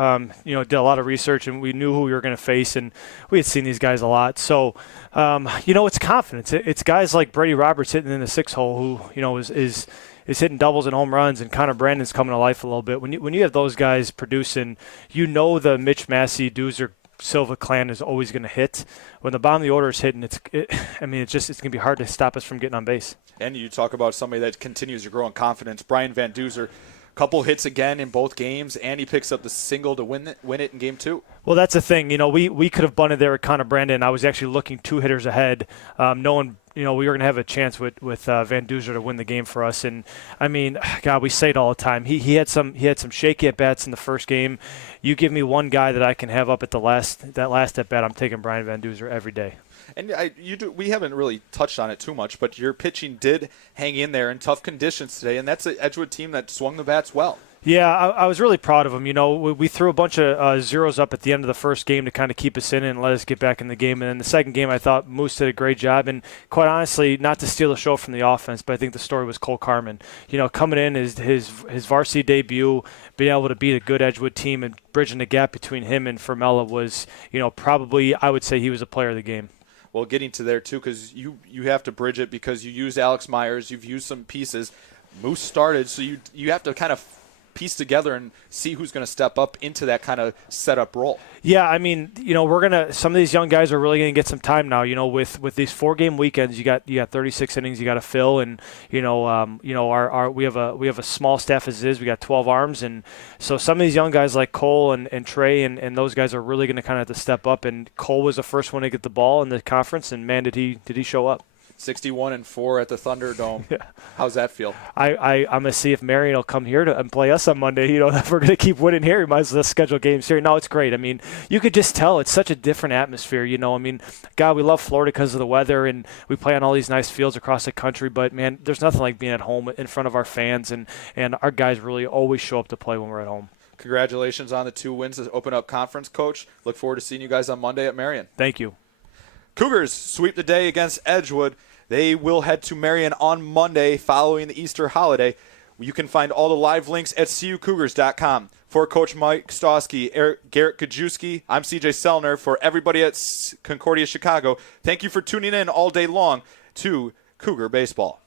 did a lot of research, and we knew who we were going to face, and we had seen these guys a lot. So, it's confidence. It's guys like Brady Roberts hitting in the 6 hole who, is is hitting doubles and home runs, and Connor Brandon's coming to life a little bit. When you have those guys producing, the Mitch Massey, Doozer, Silva clan is always going to hit. When the bottom of the order is hitting, it's going to be hard to stop us from getting on base. And you talk about somebody that continues to grow in confidence. Brian Van Duzer, couple hits again in both games, and he picks up the single to win it in game 2. Well, that's the thing. We could have bunted there with Connor Brandon. I was actually looking 2 hitters ahead, knowing we were going to have a chance with Van Duzer to win the game for us. And God, we say it all the time. He had some shaky at bats in the first game. You give me one guy that I can have up at that last at bat, I'm taking Brian Van Duzer every day. And we haven't really touched on it too much, but your pitching did hang in there in tough conditions today, and that's an Edgewood team that swung the bats well. Yeah, I was really proud of them. We threw a bunch of zeros up at the end of the first game to kind of keep us in and let us get back in the game. And then the second game, I thought Moose did a great job. And quite honestly, not to steal the show from the offense, but I think the story was Cole Carmen. Coming in his varsity debut, being able to beat a good Edgewood team and bridging the gap between him and Fermella was, probably I would say he was a player of the game. Well, getting to there, too, because you have to bridge it because you used Alex Myers, you've used some pieces. Moose started, so you have to kind of piece together and see who's going to step up into that kind of setup role. Yeah, some of these young guys are really going to get some time now. With these 4-game weekends, you got 36 innings you got to fill, and we have a small staff as is. We got 12 arms, and so some of these young guys like Cole and Trey and those guys are really going to kind of have to step up. And Cole was the first one to get the ball in the conference, and man, did he show up. 61-4 at the Thunderdome. Yeah. How's that feel? I'm going to see if Marion will come here and play us on Monday. If we're going to keep winning here, we might as well schedule games here. No, it's great. You could just tell it's such a different atmosphere. God, we love Florida because of the weather, and we play on all these nice fields across the country. But, man, there's nothing like being at home in front of our fans, and our guys really always show up to play when we're at home. Congratulations on the 2 wins to open up conference, Coach. Look forward to seeing you guys on Monday at Marion. Thank you. Cougars sweep the day against Edgewood. They will head to Marion on Monday following the Easter holiday. You can find all the live links at cucougars.com. For Coach Mike Stosky, Garrett Kajewski, I'm CJ Selner. For everybody at Concordia Chicago, thank you for tuning in all day long to Cougar Baseball.